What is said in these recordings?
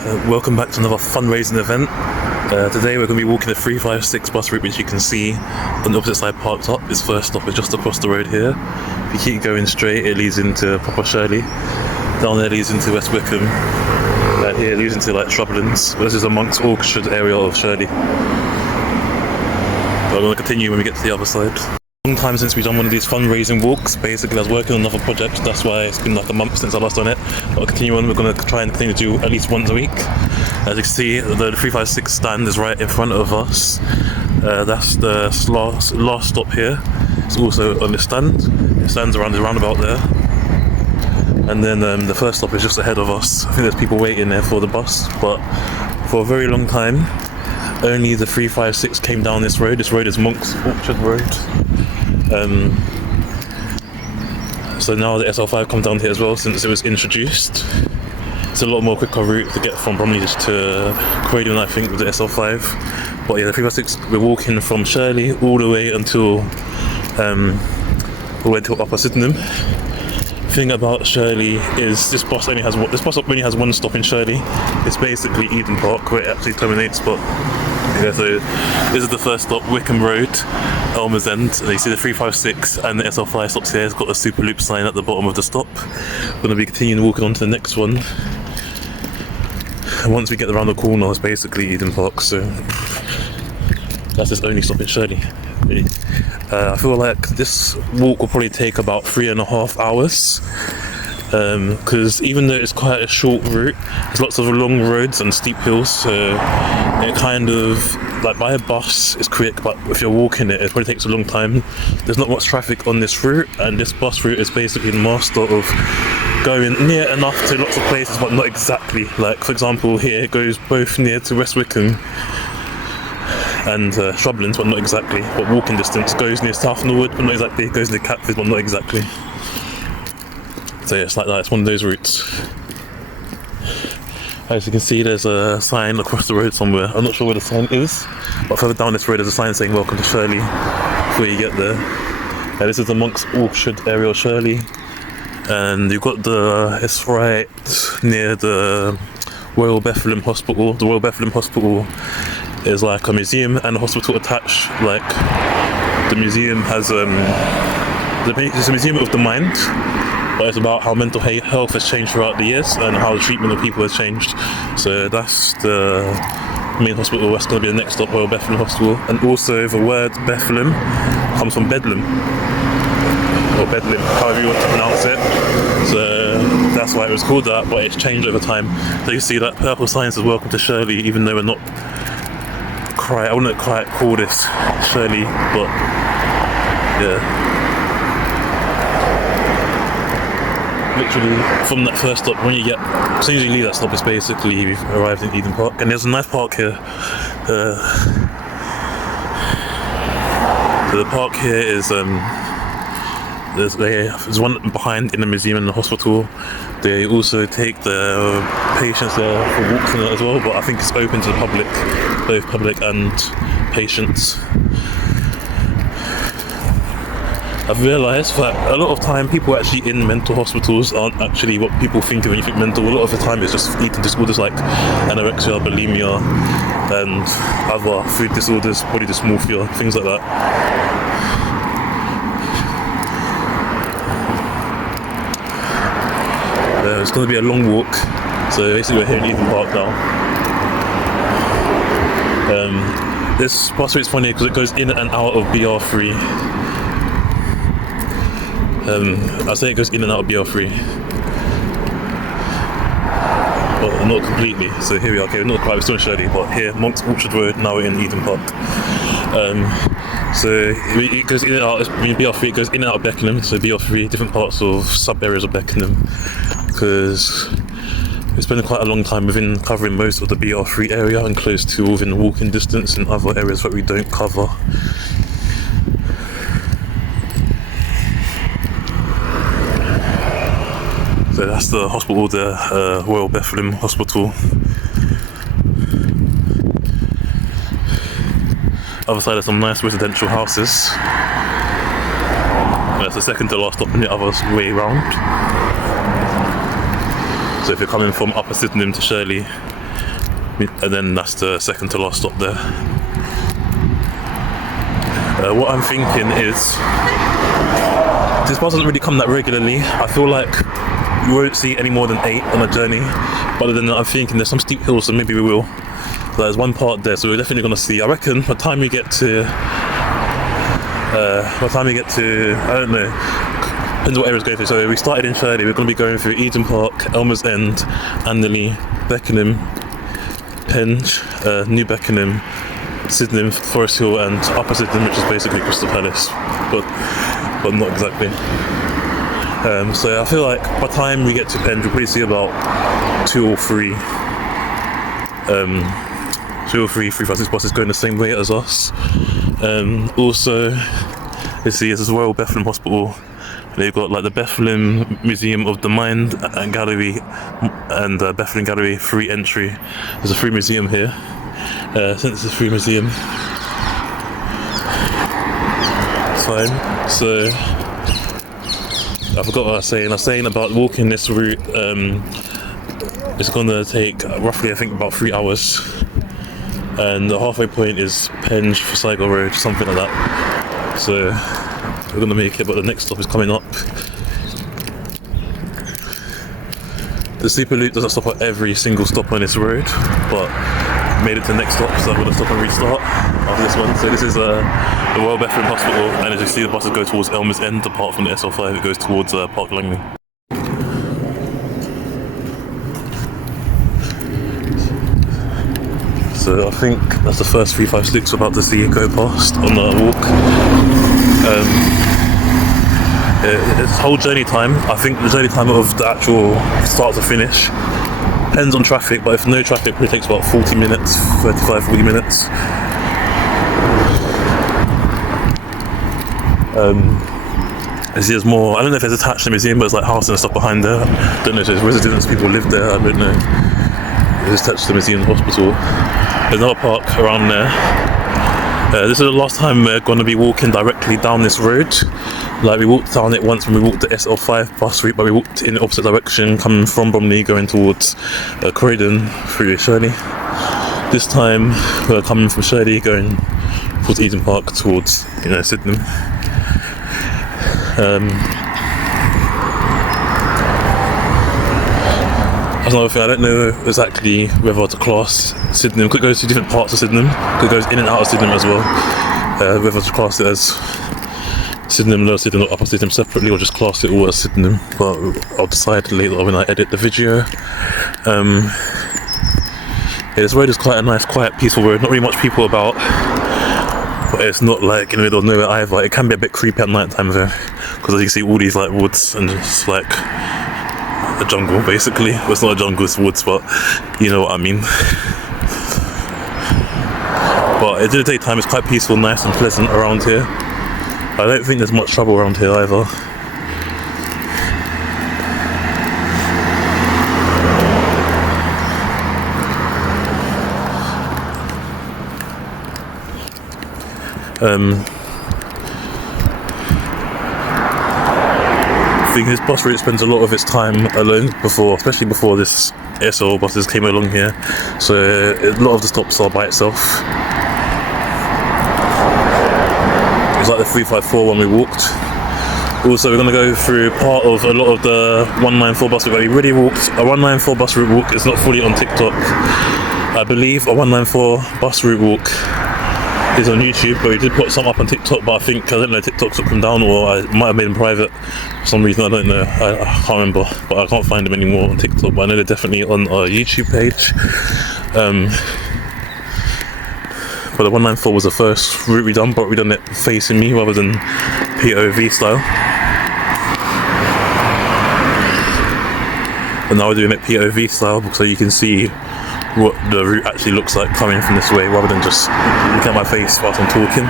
Welcome back to another fundraising event. Today we're going to be walking the 356 bus route, which you can see on the opposite side parked up. Its first stop is just across the road here. If you keep going straight, it leads into proper Shirley. Down there leads into West Wickham. Here it leads into like Shrublands. This is amongst Orchard area of Shirley. But I'm going to continue when we get to the other side. Long time since we've done one of these fundraising walks. Basically, I was working on another project, that's why it's been like a month since I last done it. But I'll continue on. We're going to try and continue to do at least once a week. As you can see, the 356 stand is right in front of us. That's the last stop here. It's also on the stand. It stands around the roundabout there. And then the first stop is just ahead of us. I think there's people waiting there for the bus, but for a very long time, only the 356 came down this road. This road is Monk's Orchard Road. So now the SL5 comes down here as well since it was introduced. It's a lot more quicker route to get from Bromley to Croydon, I think, with the SL5. But yeah, the 356, we're walking from Shirley all the way until Upper Sydenham. The thing about Shirley is this bus only has one stop in Shirley. It's basically Eden Park where it actually terminates. But yeah, so this is the first stop, Wickham Road, Elmer's End. And you see the 356 and the SL5 stops here. It's got a super loop sign at the bottom of the stop. We're going to be continuing walking on to the next one. And once we get around the corner, it's basically Eden Park. So that's its only stop in Shirley. Really. I feel like this walk will probably take about 3.5 hours. Because even though it's quite a short route, there's lots of long roads and steep hills, so it kind of, like by a bus it's quick, but if you're walking it probably takes a long time. There's not much traffic on this route, and this bus route is basically the master of going near enough to lots of places but not exactly. Like for example here it goes both near to West Wickham and Shrublands, but not exactly. But walking distance, goes near South Norwood but not exactly, goes near Catford but not exactly. So yeah, it's like that, it's one of those routes. As you can see, there's a sign across the road somewhere. I'm not sure where the sign is, but further down this road there's a sign saying welcome to Shirley before you get there. This is amongst Orchard area of Shirley, and you've got it's right near the Royal Bethlehem Hospital. The Royal Bethlehem Hospital is like a museum and a hospital attached. Like the museum has it's a museum of the mind, but it's about how mental health has changed throughout the years and how the treatment of people has changed. So that's the main hospital. That's going to be the next stop, Royal Bethlehem Hospital. And also the word Bethlehem comes from Bedlam, or Bedlam, however you want to pronounce it. So that's why it was called that, but it's changed over time. So you see that purple sign says welcome to Shirley, even though we're not I wouldn't quite call this Shirley, but yeah. Literally from that first stop, when you get, as soon as you leave that stop, it's basically you've arrived in Eden Park. And there's a nice park here. So the park here is there's one behind in the museum and the hospital. They also take the patients there for walks and that as well, but I think it's open to the public, both public and patients. I've realised that a lot of time people actually in mental hospitals aren't actually what people think of when you think mental. A lot of the time it's just eating disorders like anorexia, bulimia and other food disorders, body dysmorphia, things like that. It's going to be a long walk, so basically we're here in Eden Park now. This bus route is funny because it goes in and out of BR3. I'll say it goes in and out of BR3. Well, not completely, so here we are. Okay, we're not quite, we're still in Shirley, but here, Monk's Orchard Road, now we're in Eden Park. So it goes in and out, BR3, it goes in and out of Beckenham, so BR3, different parts of sub-areas of Beckenham, because it's been quite a long time within covering most of the BR3 area and close to within walking distance in other areas that we don't cover. So that's the hospital there, Royal Bethlehem Hospital. Other side, there's some nice residential houses. That's the second to last stop in the other way round. So if you're coming from Upper Sydenham to Shirley, and then that's the second to last stop there. What I'm thinking is, this bus doesn't really come that regularly. I feel like we won't see any more than 8 on a journey, but then I'm thinking there's some steep hills, so maybe we will. So there's one part there, so we're definitely going to see. I reckon by the time we get to, I don't know, depends what area's going through. So we started in Shirley, we're going to be going through Eden Park, Elmer's End, Anderley, Beckenham, Penge, New Beckenham, Sydenham, Forest Hill, and Upper Sydenham, which is basically Crystal Palace, but not exactly. So I feel like by the time we get to Penge, we'll probably see about 2 or 3 356 buses going the same way as us. Also, let's see, this is Royal Bethlehem Hospital. They've got like the Bethlehem Museum of the Mind and Gallery, and Bethlehem Gallery free entry. There's a free museum here. Since it's a free museum, it's fine. So I forgot what I was saying. I was saying about walking this route. It's gonna take roughly, I think, about 3 hours, and the halfway point is Penge for Sligo Road, something like that. So we're gonna make it, but the next stop is coming up. The sleeper loop doesn't stop at every single stop on this road, but made it to the next stop, so I'm gonna stop and restart after this one. So this is the Royal Bethlehem Hospital, and as you see, the buses go towards Elmer's End. Apart from the SL5, it goes towards Park Langley. So I think that's the first 356 we're about to see go past on the walk. It's whole journey time. I think the journey time of the actual start to finish depends on traffic, but if no traffic, it probably takes about 40 minutes, 40 minutes. There's more, I don't know if it's attached to the museum, but it's like housing and stuff behind there. I don't know if there's residents, people live there, I don't know. It's attached to the museum and hospital. There's another park around there. This is the last time we're going to be walking directly down this road. Like, we walked down it once when we walked the SL5 bus route, but we walked in the opposite direction, coming from Bromley, going towards Croydon through Shirley. This time we're coming from Shirley, going towards Eden Park, towards Sydenham. That's another thing, I don't know exactly whether to class Sydenham. Could go to different parts of Sydenham, could go in and out of Sydenham as well. Whether to class it as Sydenham, Lower Sydenham, or Upper Sydenham separately, or just class it all as Sydenham, but I'll decide later when I edit the video. Yeah, this road is quite a nice, quiet, peaceful road. Not really much people about, but it's not like in the middle of nowhere either. It can be a bit creepy at night time though, because as you can see all these like woods and just like a jungle basically. Well, it's not a jungle, it's woods, but you know what I mean. But in the daytime it's quite peaceful, nice and pleasant around here. I don't think there's much trouble around here either. I think this bus route spends a lot of its time alone especially before this SL buses came along here. So a lot of the stops are by itself. It's like the 354 one we walked. Also, we're going to go through part of a lot of the 194 bus route. We already walked a 194 bus route walk. It's not fully on TikTok. I believe a 194 bus route walk is on YouTube, but we did put some up on TikTok, but I don't know, TikTok took them down, or I might have made them private for some reason, I don't know, I can't remember, but I can't find them anymore on TikTok, but I know they're definitely on our YouTube page. But the 194 was the first route we done, but we done it facing me rather than POV style. And now we're doing it POV style, so you can see what the route actually looks like coming from this way, rather than just look at my face whilst I'm talking.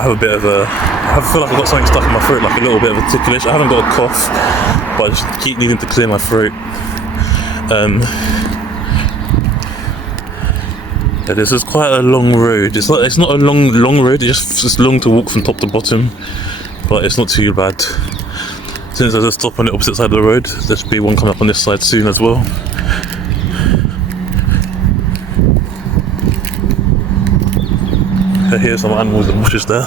I feel like I've got something stuck in my throat, like a little bit of a ticklish. I haven't got a cough, but I just keep needing to clear my throat. Yeah, this is quite a long road. It's not a long road, it's just long to walk from top to bottom, but it's not too bad. Since there's a stop on the opposite side of the road, there should be one coming up on this side soon as well. I hear some animals and bushes there.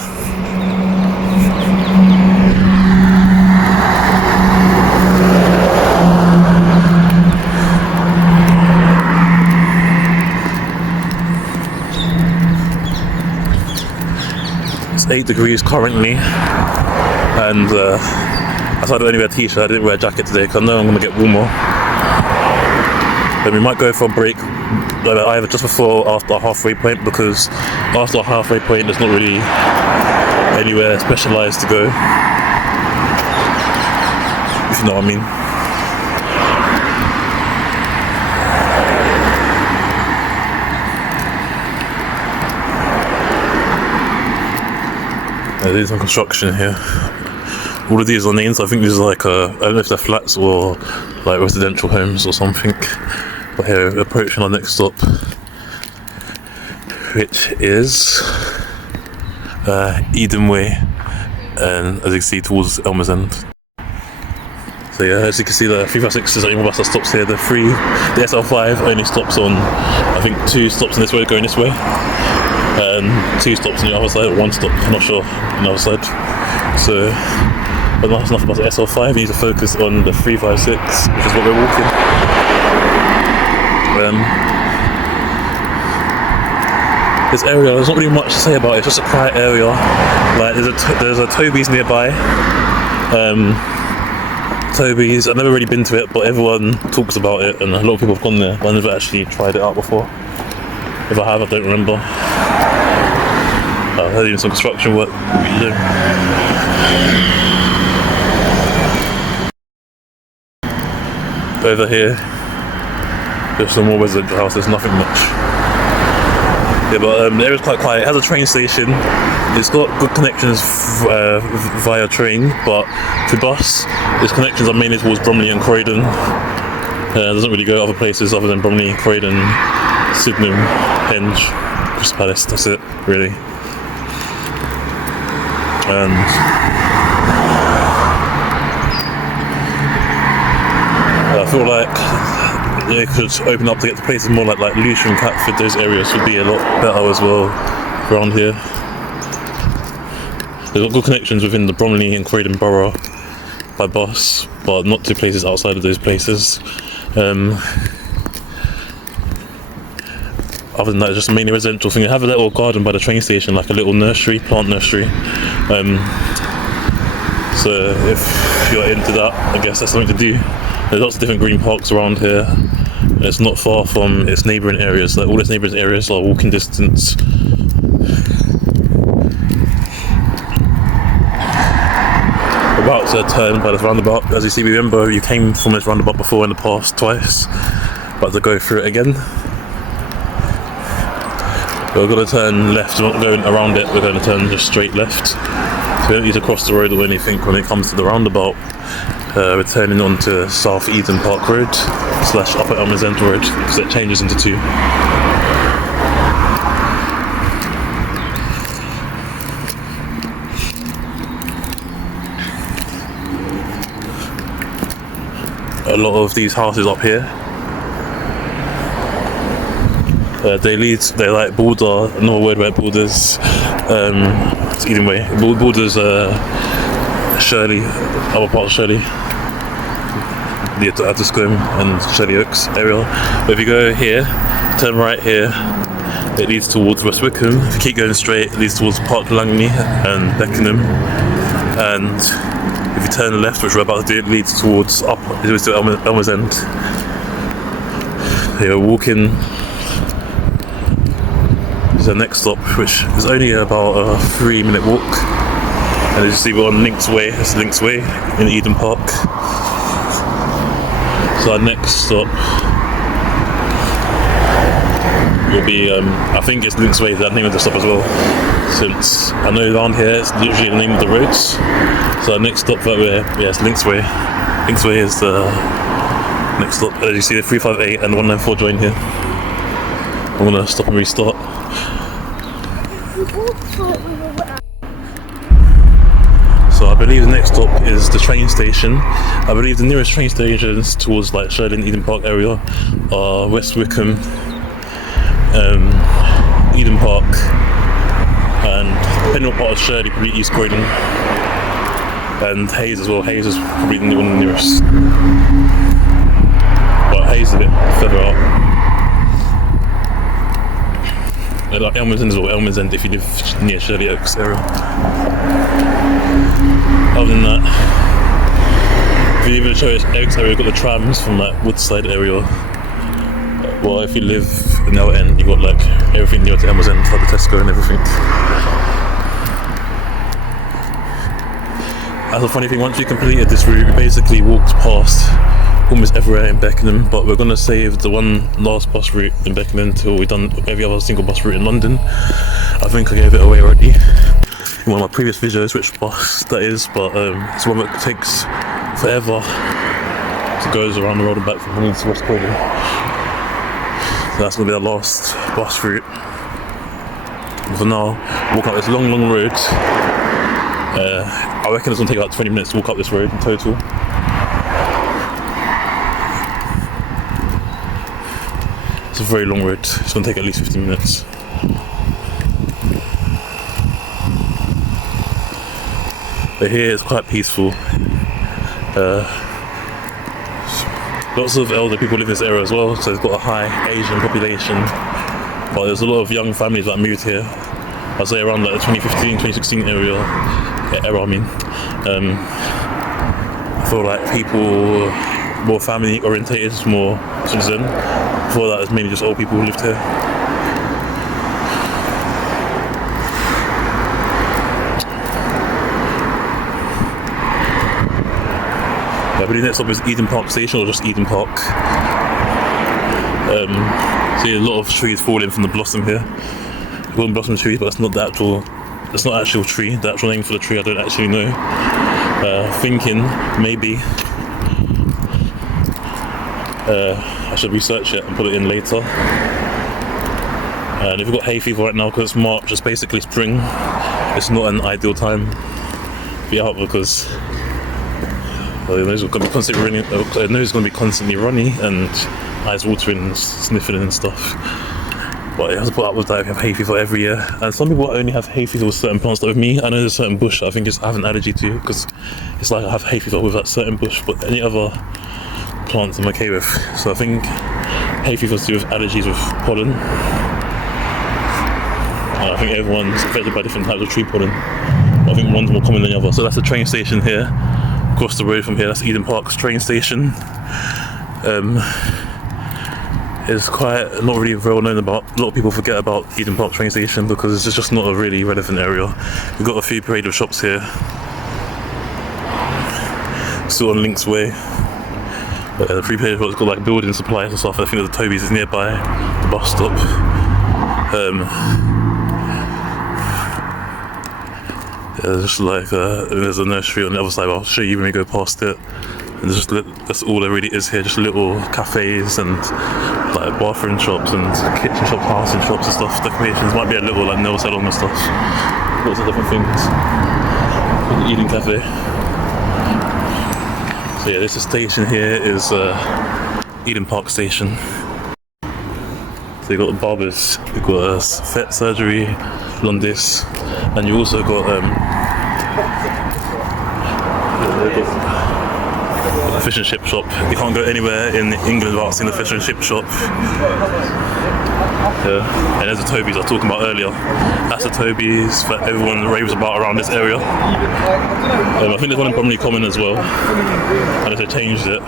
It's 8 degrees currently, and I decided to only wear a t-shirt. I didn't wear a jacket today because I know I'm going to get warmer. Then we might go for a break either just before or after our halfway point, because after our halfway point there's not really anywhere specialised to go, if you know what I mean. There's some construction here. All of these are names. I think these are like I don't know if they're flats or like residential homes or something. But here we're approaching our next stop, which is Eden Way, and as you can see towards Elmer's End. So yeah, as you can see, the 356 is the only bus that stops here. The SL5 only stops on, I think, 2 stops on this road going this way, and 2 stops on the other side, or 1 stop, I'm not sure, on the other side. So, but that's enough about the SL5. We need to focus on the 356, which is what we're walking. This area, there's not really much to say about it. It's just a quiet area. Like there's a Toby's nearby. Toby's, I've never really been to it, but everyone talks about it, and a lot of people have gone there, but I've never actually tried it out before. If I have, I don't remember. I heard even some construction work. Over here, there's some more residential houses, nothing much. Yeah, but the area's quite quiet. It has a train station. It's got good connections via train, but to bus, its connections are mainly towards Bromley and Croydon. It doesn't really go other places other than Bromley, Croydon, Sydenham, Henge, Crystal Palace. That's it, really. And I feel like they could open up to get to places more like Lewisham, Catford. Those areas would be a lot better as well around here. They've got good connections within the Bromley and Croydon borough by bus, but not to places outside of those places. Other than that, it's just mainly residential thing. They have a little garden by the train station, like a little nursery, plant nursery. So if you're into that, I guess that's something to do. There's lots of different green parks around here. It's not far from its neighbouring areas. Like all its neighbouring areas are walking distance. About to turn by this roundabout. As you see, remember you came from this roundabout before in the past twice. About to go through it again. We're going to turn left. We're not going around it. We're going to turn just straight left. So we don't need to cross the road or anything when it comes to the roundabout. We're turning onto South Eden Park Road / Upper Elmer's End Road, because it changes into 2. A lot of these houses up here, they like border, another word where it borders, it's Eden Way, borders Shirley, other part of Shirley, the Addiscombe and Shirley Oaks area. But if you go here, turn right here, it leads towards West Wickham. If you keep going straight, it leads towards Park Langley and Beckenham. And if you turn left, which we're about to do, it leads towards Elmer's End. You're walking. There's the next stop, which is only about a 3-minute walk. And as you see, we're on Links Way. It's Links Way in Eden Park. So our next stop will be, I think it's Links Way, that name of the stop as well. Since I know around here it's usually the name of the roads. So our next stop it's Links Way. Links Way is the next stop. As you see, the 358 and the 194 join here. I'm gonna stop and restart. So I've believe the next stop is the train station. I believe the nearest train stations towards like Shirley and Eden Park area are West Wickham, Eden Park, and depending on part of Shirley, probably East Croydon, and Hayes as well. Hayes is probably one of the nearest, but Hayes is a bit further out. Like Elmer's End as well. Elmer's End if you live near Shirley Oaks area. Other than that, if you live in the Shirley Oaks area, you've got the trams from like Woodside area. Well, if you live in the other end, you've got like everything near to Elmer's End, like the Tesco and everything. That's a funny thing, once we completed this route, we basically walked past almost everywhere in Beckenham, but we're going to save the one last bus route in Beckenham until we've done every other single bus route in London. I think I gave it away already in one of my previous videos which bus that is, but it's one that takes forever. It goes around the road and back from London to West Croydon. So that's going to be our last bus route. And for now, walk up this long road. I reckon it's going to take about 20 minutes to walk up this road in total. It's a very long road, it's going to take at least 15 minutes. But here it's quite peaceful. Lots of elder people live in this area as well, so it's got a high Asian population. But there's a lot of young families that moved here. I'd say around like the 2015, 2016 era, I mean. I feel like people more family orientated, more citizen. Before that, it's mainly just old people who lived here. I believe next up is Eden Park Station, or just Eden Park. See a lot of trees falling from the blossom here. We call them blossom trees, but that's not the actual. That's not actual tree. The actual name for the tree I don't actually know. Thinking maybe I should research it and put it in later. And if you've got hay fever right now, because it's March, it's basically spring. It's not an ideal time to be out because your nose is going to be constantly running. Your nose is going to be constantly runny and eyes watering and sniffing and stuff. But it has to put up with that if you have hay fever every year. And some people only have hay fever with certain plants. Like with me, I know there's a certain bush I think I have an allergy to, because it's like I have hay fever with that certain bush, but any other plants I'm okay with. So I think hay fever is to do with allergies with pollen. I think everyone's affected by different types of tree pollen. I think one's more common than the other. So that's the train station here. Across the road from here, that's Eden Park's train station. It's quite not really well known about. A lot of people forget about Eden Park train station because it's just not a really relevant area. We've got a few parade of shops here. Still on Links Way. The free parade shop's got like building supplies and stuff. I think the Toby's is nearby the bus stop. Just like there's a nursery on the other side. I'll show you when we go past it. And there's just that's all there really is here. Just little cafes and like bathroom shops and kitchen shops, housing shops and stuff. Decorations might be a little like nail salon and stuff. Lots of different things. The Eden Cafe. So yeah, this station here is Eden Park Station. So you've got the barbers, you've got vet surgery, Londis, and you also got a fish and chip shop. You can't go anywhere in England without seeing the fish and chip shop. Yeah. And there's the Toby's I was talking about earlier. That's the Toby's that everyone raves about around this area. I think there's one in Bromley Common as well. And they changed it.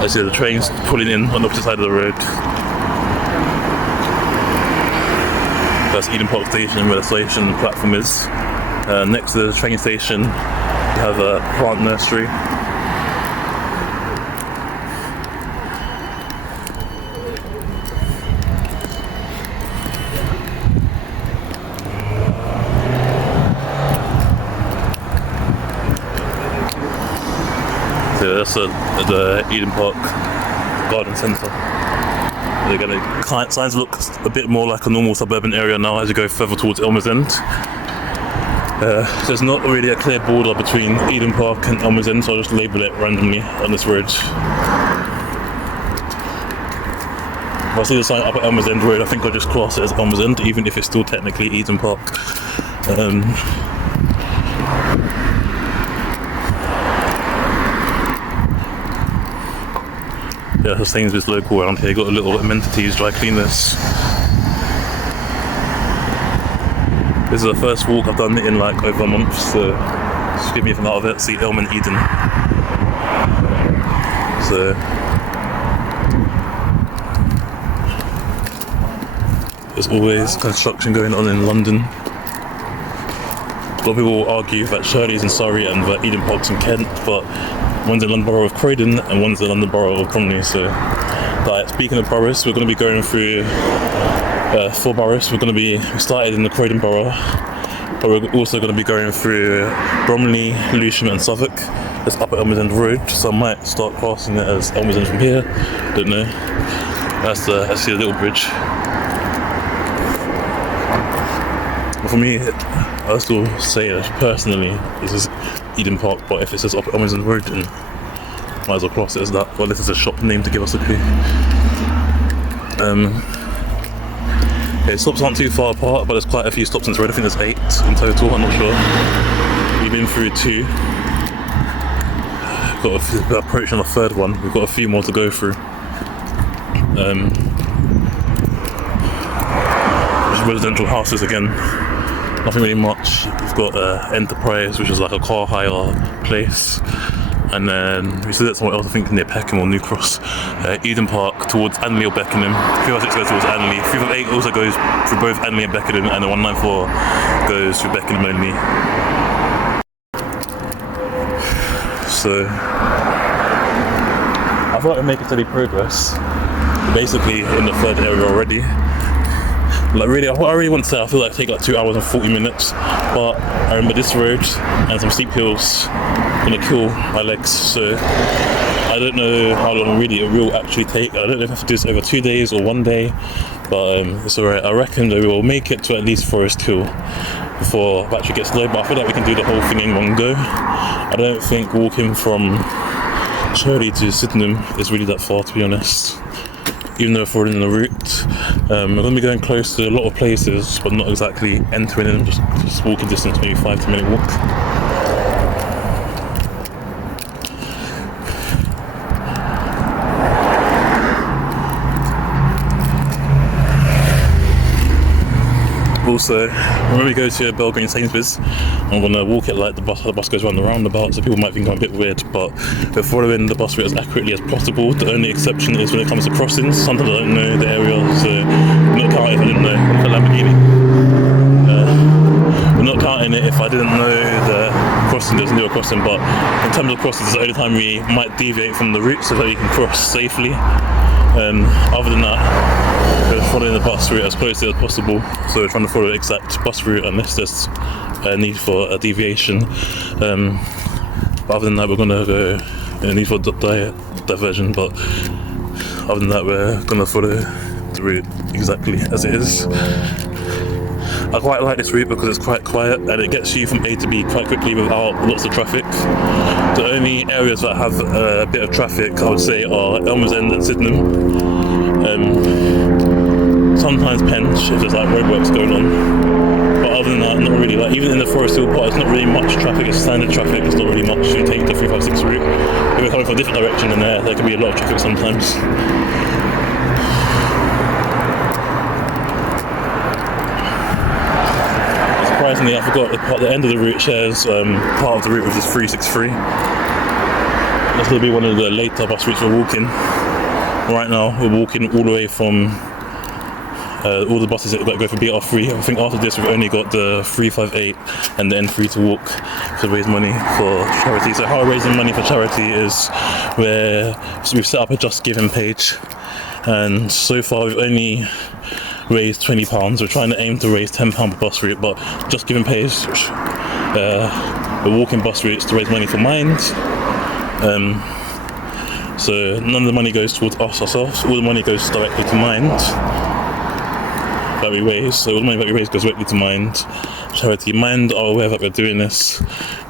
I see the trains pulling in on the opposite side of the road. That's Eden Park Station, where the station platform is. Next to the train station, you have a plant nursery. So that's the Eden Park Garden Centre. Signs look a bit more like a normal suburban area now as you go further towards Elmer's End. There's not really a clear border between Eden Park and Elmer's End, so I'll just label it randomly on this road. If I see the sign up at Elmer's End Road, I think I'll just cross it as Elmer's End, even if it's still technically Eden Park. Yeah, the Sainsbury's local around here. Got a little amenities, dry cleaners. This is the first walk I've done in like over a month, so just give me anything out of it. See Elm and Eden. So there's always construction going on in London. A lot of people will argue that Shirley's in Surrey and that Eden Park's in Kent, but one's in London Borough of Croydon and one's in London Borough of Bromley. So, like, speaking of boroughs, we're going to be going through 4 boroughs. We started in the Croydon Borough, but we're also going to be going through Bromley, Lewisham and Southwark. It's up at Elmer's End Road, so I might start passing it as Elmer's End from here. Don't know. That's the little bridge. But for me, I still say that personally, this is Eden Park, but if it says up at Elmer's End Road, then might as well cross it as that. Well, this is a shop name to give us a clue. Okay, stops aren't too far apart, but there's quite a few stops in this road. I think there's 8 in total, I'm not sure. We've been through 2. We're approaching the 3rd one. We've got a few more to go through. Residential houses again. Nothing really much. We've got Enterprise, which is like a car hire place. And then we see that somewhere else, I think near Peckham or New Cross. Eden Park towards Anley or Beckenham. 356 goes towards Anley. 358 also goes through both Anley and Beckenham, and the 194 goes through Beckenham only. So I feel like we're making steady progress. We're basically in the 3rd area already. Like really, what I really want to say, I feel like I take like 2 hours and 40 minutes, but I remember this road and some steep hills gonna kill my legs, so I don't know how long really it will actually take. I don't know if I have to do this over 2 days or 1 day, but it's alright. I reckon that we will make it to at least Forest Hill before battery gets low, but I feel like we can do the whole thing in one go. I don't think walking from Shirley to Sydenham is really that far, to be honest. Even though we're following the route, we're going to be going close to a lot of places, but not exactly entering them, just walking distance, maybe 5 to 10 minute walk. Also, when we go to Belgrade Sainsbury's, I'm going to walk it like the bus goes around the roundabout, so people might think I'm a bit weird, but we're following the bus route as accurately as possible. The only exception is when it comes to crossings. Sometimes I don't know the area, so we're not counting if I didn't know. Look at Lamborghini. We're not counting it if I didn't know the crossing, there's no crossing, but in terms of crossings, it's the only time we might deviate from the route so that we can cross safely. Other than that, we're following the bus route as closely as possible, so we're trying to follow the exact bus route unless there's a need for a deviation. But other than that, we're going to go in a need for diversion, but other than that, we're going to follow the route exactly as it is. I quite like this route because it's quite quiet and it gets you from A to B quite quickly without lots of traffic. The only areas that have a bit of traffic, I would say, are Elmer's End and Sydenham. Sometimes Penge if there's like roadworks going on. But other than that, not really. Like even in the Forest Hill part, it's not really much traffic. It's standard traffic. It's not really much. You take the 356 route. If we're coming from a different direction than there can be a lot of traffic sometimes. Surprisingly, I forgot the end of the route shares part of the route, which is 363. That's going to be one of the later bus routes we're walking. Right now, we're walking all the way from all the buses that go for BR3. I think after this, we've only got the 358 and the N3 to walk to raise money for charity. So how we're raising money for charity is we've set up a Just Giving page, and so far we've only raised £20. We're trying to aim to raise £10 per bus route, but Just Giving page, we're walking bus routes to raise money for Mind. So none of the money goes towards us ourselves, all the money goes directly to Mind that we raise. So all the money that we raise goes directly to Mind. charity. Mind are aware that we're doing this,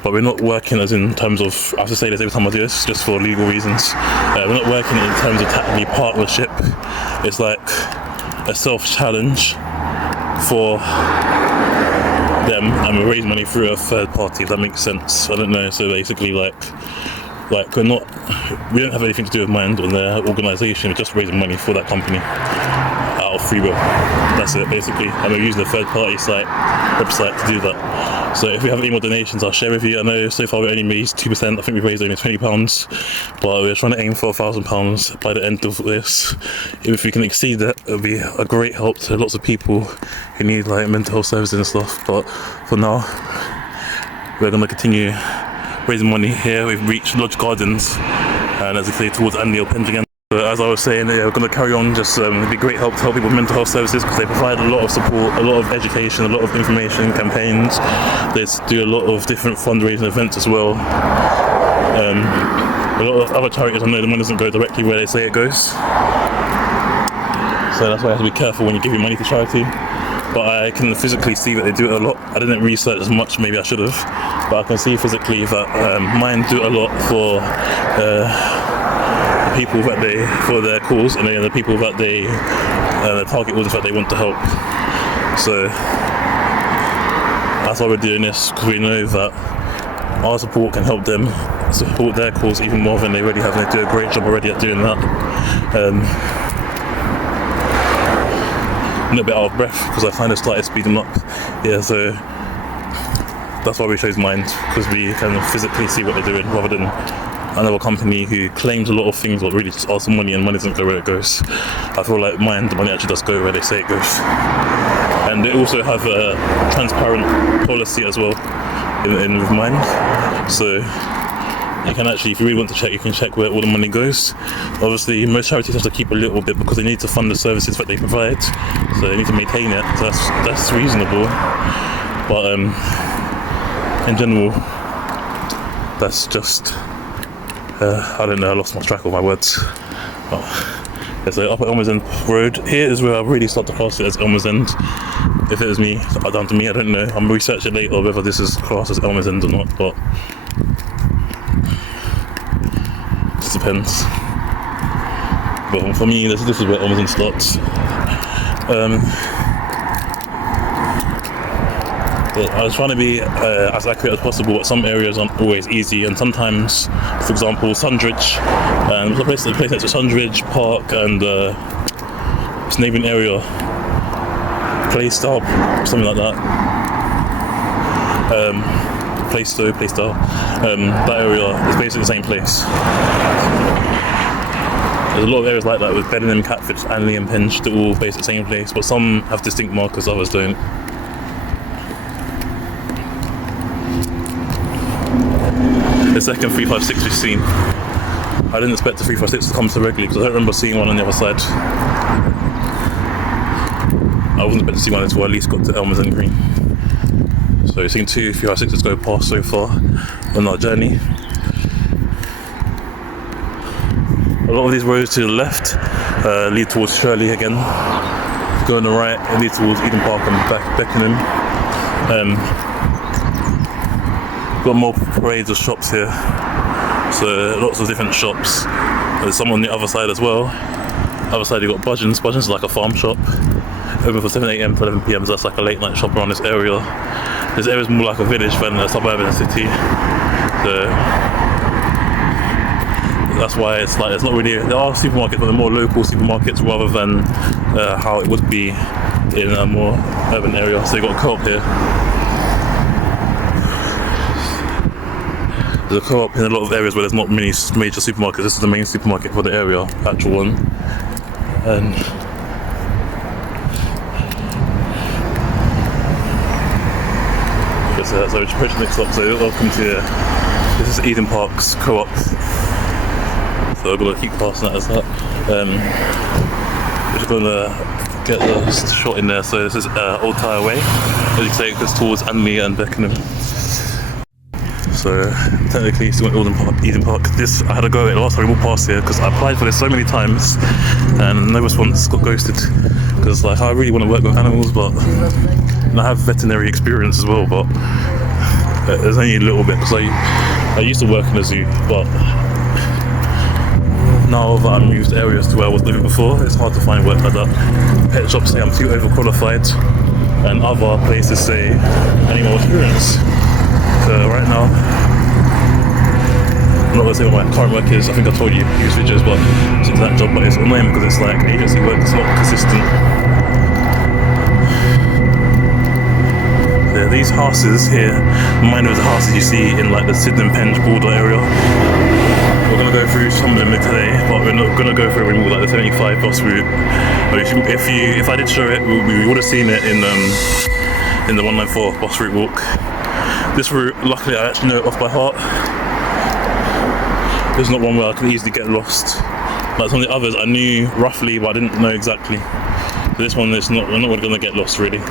but we're not working as in terms of, I have to say this every time I do this, just for legal reasons. We're not working in terms of technically partnership. It's like a self-challenge for them, and we raise money through a third party, if that makes sense. I don't know. So basically, like we don't have anything to do with Mind on their organisation. We're just raising money for that company out of free will. That's it, basically. And we're using a third party website to do that. So if we have any more donations, I'll share with you. I know so far we only raised 2%. I think we've raised only £20, but we're trying to aim for £1,000 by the end of this. If we can exceed that, it'll be a great help to lots of people who need like mental health services and stuff. But for now, we're going to continue raising money here. We've reached Lodge Gardens, and as I say, towards Andy Penge again. But as I was saying, we're going to carry on. Just it'd be great help to help people with mental health services, because they provide a lot of support, a lot of education, a lot of information campaigns. They do a lot of different fundraising events as well. A lot of other charities, I know the money doesn't go directly where they say it goes, so that's why I have to be careful when you give your money to charity. But I can physically see that they do it a lot. I didn't research as much, maybe I should have, but I can see physically that Mind do a lot for people that they, for their cause, and then the people that they the target audience that they want to help. So that's why we're doing this, because we know that our support can help them support their cause even more than they already have. They do a great job already at doing that. A little bit out of breath because I kind of started speeding up. Yeah, so that's why we chose Mind, because we can physically see what they're doing, rather than another company who claims a lot of things but really just asks for money and money doesn't go where it goes. I feel like Mind, the money actually does go where they say it goes. And they also have a transparent policy as well in with Mind. So you can actually, if you really want to check, you can check where all the money goes. Obviously, most charities have to keep a little bit because they need to fund the services that they provide, so they need to maintain it. So that's reasonable. But in general, that's just I don't know. I lost my track of my words. Oh. Yeah, so up at Elmer's End Road. Here is where I really start to class it as Elmer's End. If it was me, down to me, I don't know. I'm researching later whether this is classed as Elmer's End or not, but it depends. But for me, this is where Elmer's End starts. I was trying to be as accurate as possible, but some areas aren't always easy, and sometimes, for example, Sundridge, there's a place next to Sundridge Park and it's a neighbouring area, Playstyle, something like that. Playstyle. That area is basically the same place. There's a lot of areas like that with Sydenham, Catford, Andy and Penge. They're all based at the same place, but some have distinct markers, others don't. The second 356 we've seen. I didn't expect the 356 to come so regularly, because I don't remember seeing one on the other side. I wasn't expecting to see one until I at least got to Elmer's End Green. So we've seen two 356s go past so far on our journey. A lot of these roads to the left lead towards Shirley again. Go on the right, it leads towards Eden Park and Beckenham. Got more parades of shops here, so lots of different shops. There's some on the other side as well. Other side you've got Budgeons. Budgeons is like a farm shop, open from 7 AM to 11 PM, so that's like a late night shop around this area. This area is more like a village than a suburb in a city, so that's why it's like, it's not really, there are supermarkets, but they're more local supermarkets rather than how it would be in a more urban area. So you've got a co-op here. There's a co-op in a lot of areas where there's not many major supermarkets. This is the main supermarket for the area, actual one. And so we're just approaching the next stop. So welcome to, this is Eden Park's co-op. So I'm going to keep passing that as that. We're just going to get the shot in there. So this is Old Tyre Way. As you can say, it goes towards Anley and Beckenham. So technically still went Eden Park. This, I had to go at it last time we walked past here, because I applied for this so many times and no response, got ghosted. Because like, I really want to work with animals, but and I have veterinary experience as well, but there's only a little bit because I used to work in a zoo, but now that I moved areas to where I was living before, it's hard to find work like that. Pet shops say I'm too overqualified, and other places say I need more experience. So right now, I'm not gonna say what my current work is. I think I told you in these videos, but it's that job. But it's annoying because it's like agency work. It's not consistent. Yeah, these houses here remind me of the houses you see in like the Sydenham border area. We're gonna go through some of them today, but we're not gonna go through like the 75 bus route. But if I did show it, we would have seen it in the 194 bus route walk. This route, luckily, I actually know it off by heart. There's not one where I can easily get lost. Like some of the others, I knew roughly, but I didn't know exactly. So this one, we're not really gonna get lost really.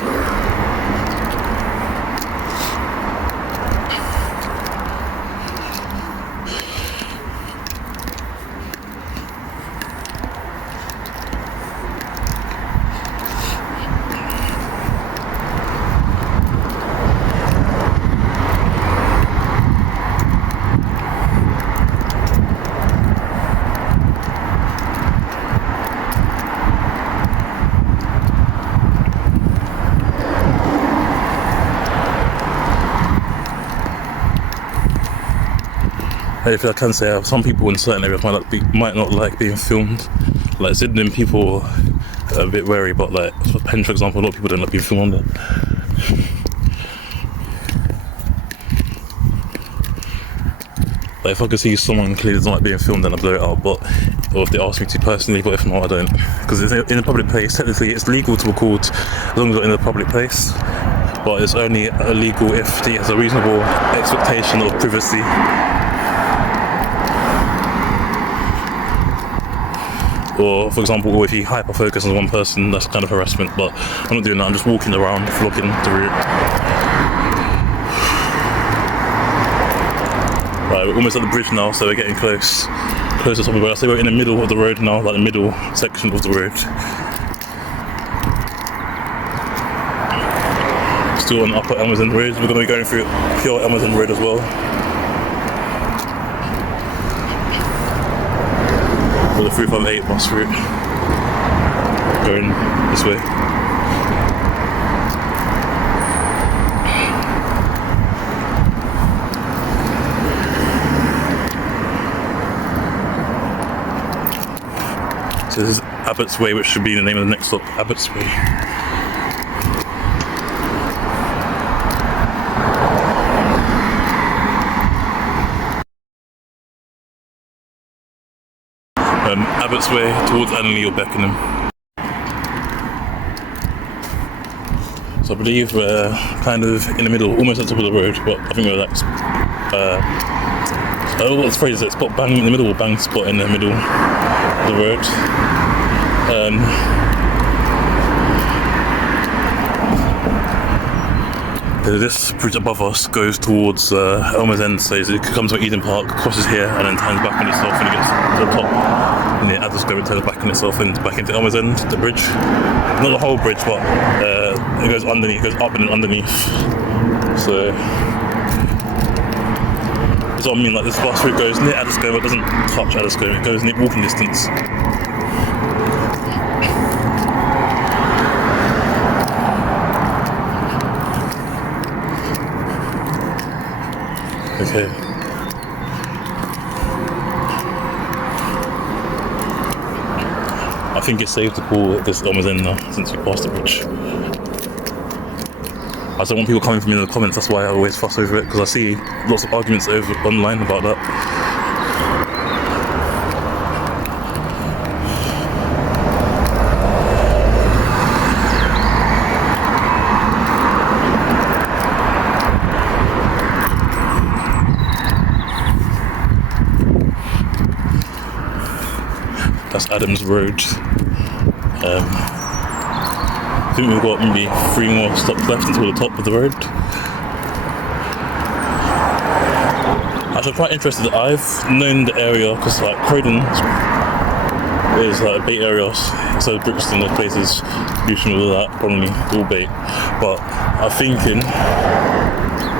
If I can say, some people in certain areas might not like being filmed. Like Sydenham people are a bit wary, but like for Penn, for example, a lot of people don't like being filmed on there. Like if I could see someone clearly doesn't like being filmed, then I blow it out. But or if they ask me to personally, but if not, I don't. Because it's in a public place. Technically, it's legal to record as long as you're in a public place. But it's only illegal if he has a reasonable expectation of privacy. Or, for example, if you hyper-focus on one person, that's kind of harassment, but I'm not doing that. I'm just walking around, vlogging the route. Right, we're almost at the bridge now, so we're getting close to the top of the road. I say we're in the middle of the road now, like the middle section of the road. Still on Upper Amazon Road. We're going to be going through pure Amazon Road as well. For the 358 bus route, going this way. So this is Abbott's Way, which should be the name of the next stop, Abbott's Way. Abbott's Way towards Anley or Beckenham. So I believe we're kind of in the middle, almost at the top of the road, but I think we're like, I don't know what the phrase is, spot bang in the middle or bang spot in the middle of the road. This bridge above us goes towards Elmer's End, so it comes from Eden Park, crosses here, and then turns back on itself when it gets to the top. And yeah, as it turns back on itself and back into Elmer's End, the bridge. Not the whole bridge, but it goes underneath, it goes up and then underneath. So that's what I mean. Like this bus route goes near Addiscombe, but doesn't touch Addiscombe. It goes near walking distance. Okay. I think it's safe to call this Elmer's End now, since we passed the bridge. I don't want people coming from me in the comments, that's why I always fuss over it, because I see lots of arguments online about that. That's Adams Road. I think we've got maybe 3 more stops left until the top of the road. Actually, I'm quite interested. I've known the area because like Croydon There's like bait areas, so Brixton, the places, Luton, all that, probably all bait. But I'm thinking,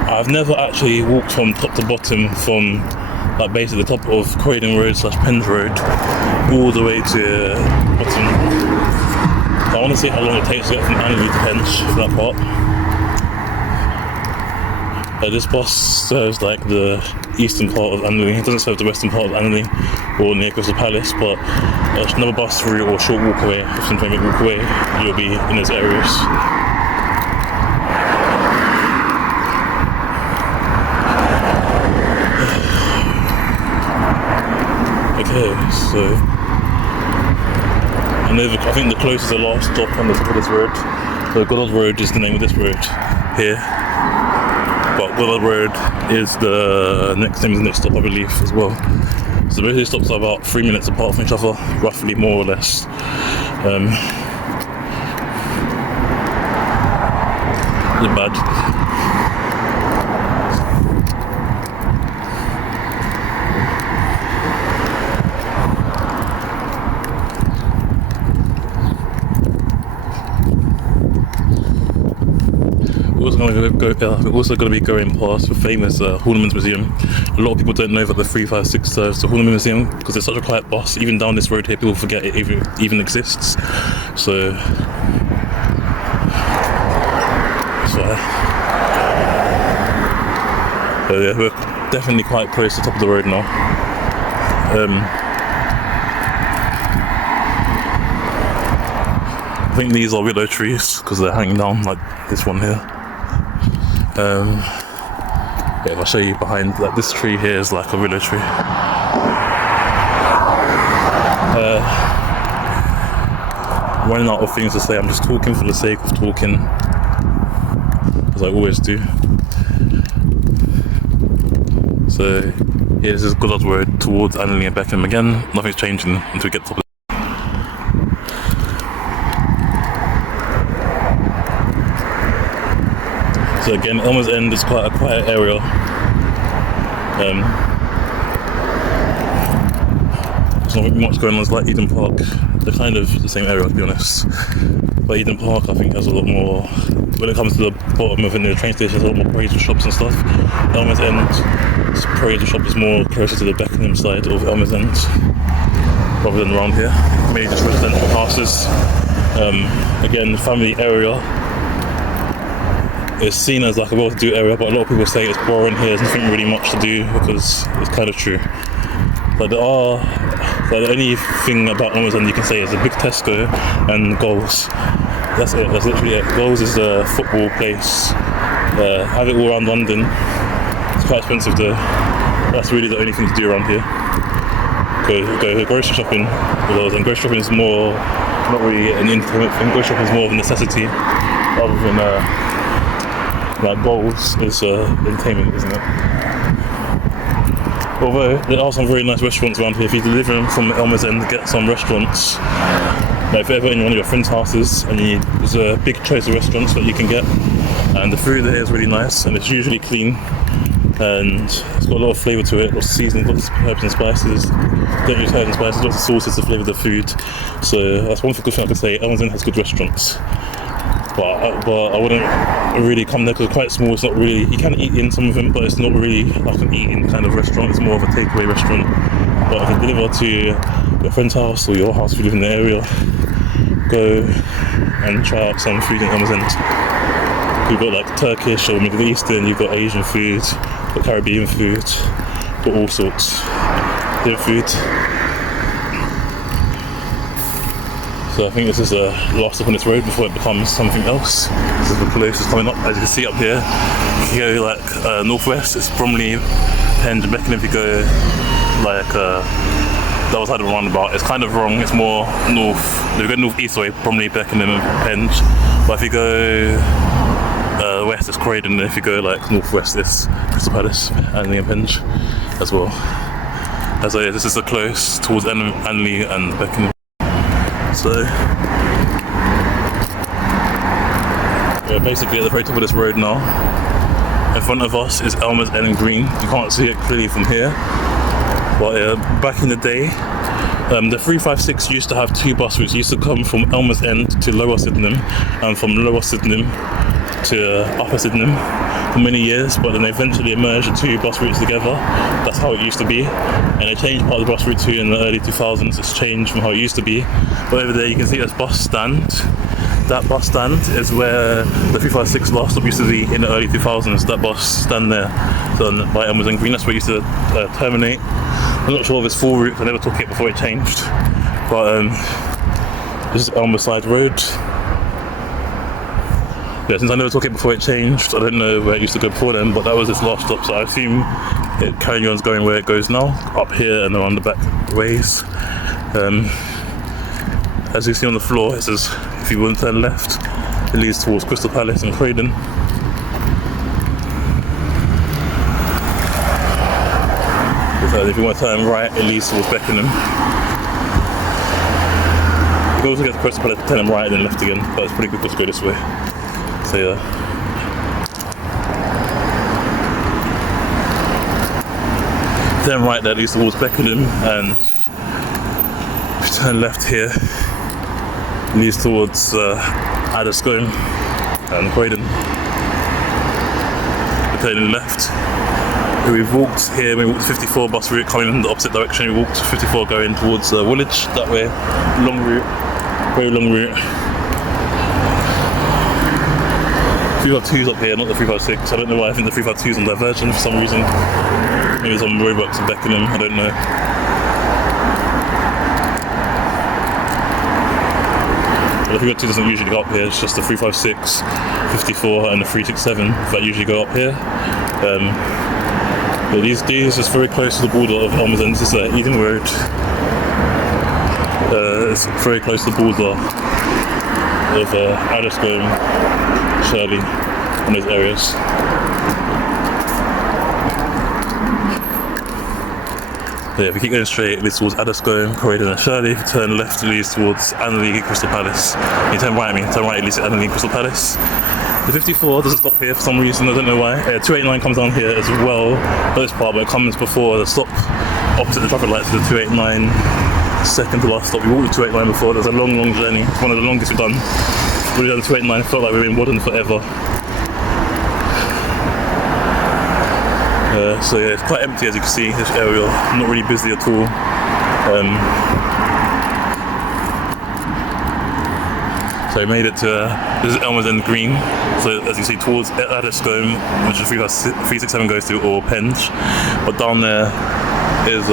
I've never actually walked from top to bottom from like basically the top of Croydon Road / Penge Road all the way to bottom. So I want to see how long it takes to get from Angley to Penge for that part. This bus serves like the eastern part of Angley. It doesn't serve the western part of Angley or near Crystal Palace, but there's another bus route or short walk away, 15-20 minute walk away, you'll be in those areas. Okay, so I think the closest and last stop on the top of this road. So Goddard Road is the name of this road here. But Goddard Road is the next stop, I believe, as well. So both these stops are about 3 minutes apart from each other, roughly, more or less. Isn't bad. We're also going to be going past the famous Horniman's Museum. A lot of people don't know that the 356 serves the Horniman Museum because it's such a quiet bus. Even down this road here, people forget it even exists. So yeah, we're definitely quite close to the top of the road now. I think these are willow trees because they're hanging down, like this one here. Yeah, if I show you behind, like this tree here is like a willow tree. Running out of things to say, I'm just talking for the sake of talking, as I always do. So yeah, this is Goddard Road towards Angley and Beckenham again. Nothing's changing until we get to the So again, Elmer's End is quite a quiet area. There's not much going on. It's like Eden Park. They're kind of the same area, to be honest. But Eden Park, I think, has a lot more. When it comes to the bottom of the train station, there's a lot more appraisal shops and stuff. Elmer's End, appraisal shop is more closer to the Beckenham side of Elmer's End, rather than around here. Maybe just residential houses. Again, the family area. It's seen as like a well-to-do area, but a lot of people say it's boring here. There's nothing really much to do, because it's kind of true. But the only thing about Elmer's End you can say is a big Tesco and Goals. That's it. That's literally it. Goals is a football place. Have it all around London. It's quite expensive though. That's really the only thing to do around here. Go grocery shopping. And grocery shopping is more not really an entertainment thing. Grocery shopping is more of a necessity, rather than like Bowls is entertainment, isn't it? Although there are some very nice restaurants around here. If you're delivering from Elmer's End, get some restaurants. Like if you're ever in one of your friends' houses and there's a big choice of restaurants that you can get, and the food here is really nice and it's usually clean and it's got a lot of flavour to it, lots of seasoning, lots of herbs and spices. Don't use herbs and spices, lots of sauces to flavour the food. So that's one good thing I could say. Elmer's End has good restaurants. But I wouldn't really come there because it's quite small. It's not really, you can eat in some of them, but it's not really like an eating kind of restaurant. It's more of a takeaway restaurant. But if you deliver to your friend's house or your house if you live in the area, go and try out some food in Elmer's End. You've got like Turkish or Middle Eastern, you've got Asian food, you've got Caribbean food, you've got all sorts of different food. So I think this is the last stop on this road before it becomes something else. This is the police is coming up. As you can see up here, if you go like northwest, it's Bromley, Penge, Beckenham. If you go like the other side of the roundabout, it's kind of wrong. It's more north. If you go northeast way, Bromley, Beckenham, and Penge. But if you go west, it's Croydon. And if you go like northwest, it's Crystal Palace, Angley and Penge as well. As I, this is the close towards Angley and Beckenham. So we're basically at the very top of this road now. In front of us is Elmer's End Green. You can't see it clearly from here, but back in the day The 356 used to have two bus routes. It used to come from Elmer's End to Lower Sydenham and from Lower Sydenham to Upper Sydenham for many years, but then they eventually merged the two bus routes together. That's how it used to be, and they changed part of the bus route too in the early 2000s. It's changed from how it used to be. But over there you can see this bus stand. That bus stand is where the 356 last stop used to be in the early 2000s. That bus stand there, so by Elmer's End Green, that's where it used to terminate. I'm not sure of its full route, I never took it before it changed. But this is Elmer Side Road. Yeah, since I never took it before it changed, I don't know where it used to go before then, but that was its last stop, so I assume it carrying on going where it goes now, up here and around the back ways. As you see on the floor, it says if you want to turn left, it leads towards Crystal Palace and Croydon. So if you want to turn right, it leads towards Beckenham. You can also get to Crystal Palace, turn right and then left again, but it's pretty good to go this way. So yeah. Turn right there leads towards Beckenham, and if you turn left here, it leads towards Addiscombe and Croydon. We're turning left. We've walked here, we walked 54 bus route coming in the opposite direction. We walked 54 going towards Woolwich, that way. Long route, very long route. 352's up here, not the 356. I don't know why I think the 352's on diversion for some reason. Maybe it's on roadworks in Beckenham, I don't know. But the 352 doesn't usually go up here, it's just the 356, 54 and the 367 that usually go up here. But these are just very close to the border of Elmer's End. This is Eden Road. It's very close to the border of Addiscombe, Shirley, and those areas. So yeah, if you keep going straight, it leads towards Addiscombe, Croydon and Shirley. If you turn left, it leads towards Annerley, Crystal Palace. If you turn right, it leads to Annerley, Crystal Palace. The 54 doesn't stop here for some reason, I don't know why. 289 comes down here as well, this part, but it comes before the stop opposite the traffic lights to the 289, second to last stop. We walked the 289 before, it was a long journey. It's one of the longest we've done. We've done the 289, felt like we were in Wadden forever. So yeah, it's quite empty as you can see, this area, not really busy at all. So we made it to, this is Elmer's End Green, so as you see towards Addiscombe, which is 367 goes to, or Penge, but down there is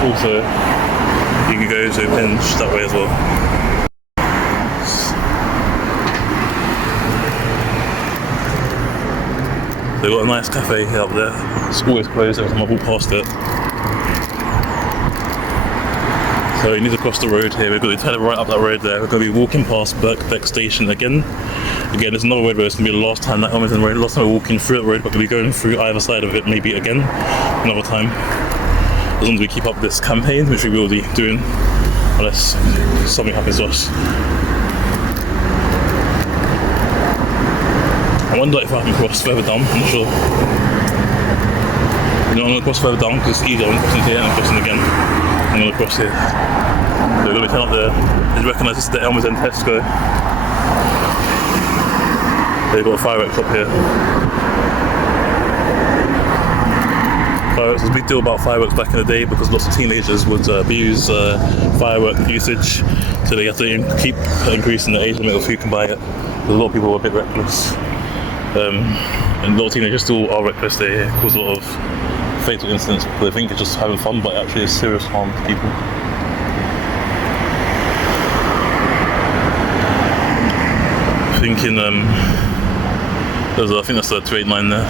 also, you can go to Penge that way as well. They've got a nice cafe here up there, it's always closed every time I walk past it. So you need to cross the road here, we're going to turn right up that road there. We're going to be walking past Birkbeck Station again. Again, there's another road where it's going to be the last time that Elmer's End Road. Last time we're walking through that road, but we'll be going through either side of it maybe again, another time. As long as we keep up this campaign, which we will be doing, unless something happens to us. I wonder if I can cross further down, I'm not sure. You know, I'm going to cross further down because it's easier. I'm crossing here and I'm crossing again. I'm going to cross here. So we're going to turn up there. Just recognise this is the Elmer's End Tesco. They've got a fireworks up here. Fireworks was a big deal about fireworks back in the day because lots of teenagers would abuse firework usage. So they have to keep increasing the age limit of who can buy it. Because a lot of people were a bit reckless. And a lot of teenagers still are reckless. They cause a lot of fatal incidents. They think it's just having fun, but actually it's serious harm to people. Thinking, I think that's the 289 there.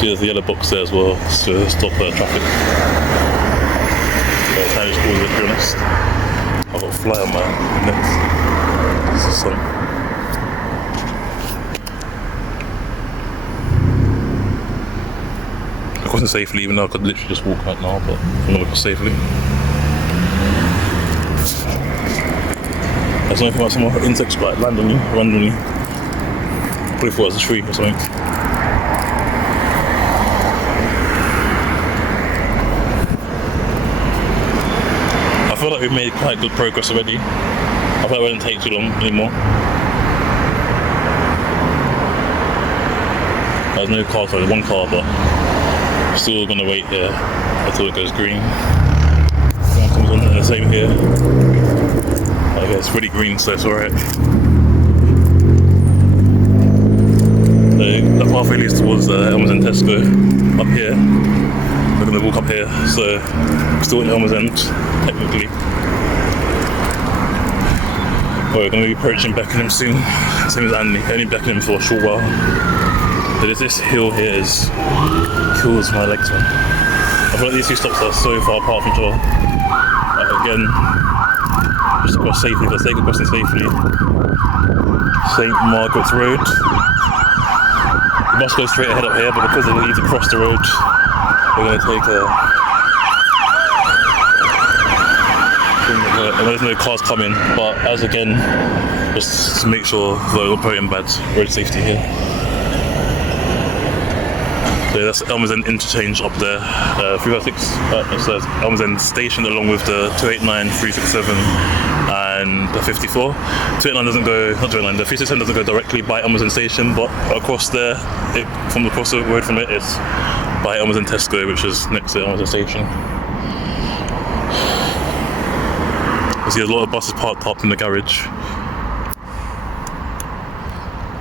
See, there's the yellow box there as well to stop traffic. By the time it's cool, to be honest. I've got a fly on my neck. This is sun. I wasn't safely, even though I could literally just walk right now, but I'm gonna go safely. There's something about some insects like randomly. Probably thought it was a tree or something. feel like we've made quite good progress already. I thought it wouldn't take too long anymore. There's no car, so there's one car, but we're still gonna wait here until it goes green. One comes on, and the same here. Okay, it's really green, so it's alright. The pathway leads towards Elmer's End Tesco up here. We're going to walk up here, so we're still at Elmer's End, technically. We're going to be approaching Beckenham soon, same as Andy, only Beckenham for a short while. But this hill here kills my legs, man. I feel like these two stops are so far apart from each other. Again, just across safely, let's take a crossing safely. St. Margaret's Road. The bus goes straight ahead up here, but because we need to cross the road, we're going to take and there's no cars coming, but as again, just to make sure we're operating bad road safety here. So that's Elmer's End interchange up there, 356, so that's Elmer's End station along with the 289, 367 and the 54. 289 doesn't go, not 289, the 367 doesn't go directly by Elmer's End station, but across there, from across the road from it, it's by Elmer's End Tesco, which is next to Elmer's End station. You see there's a lot of buses parked up in the garage.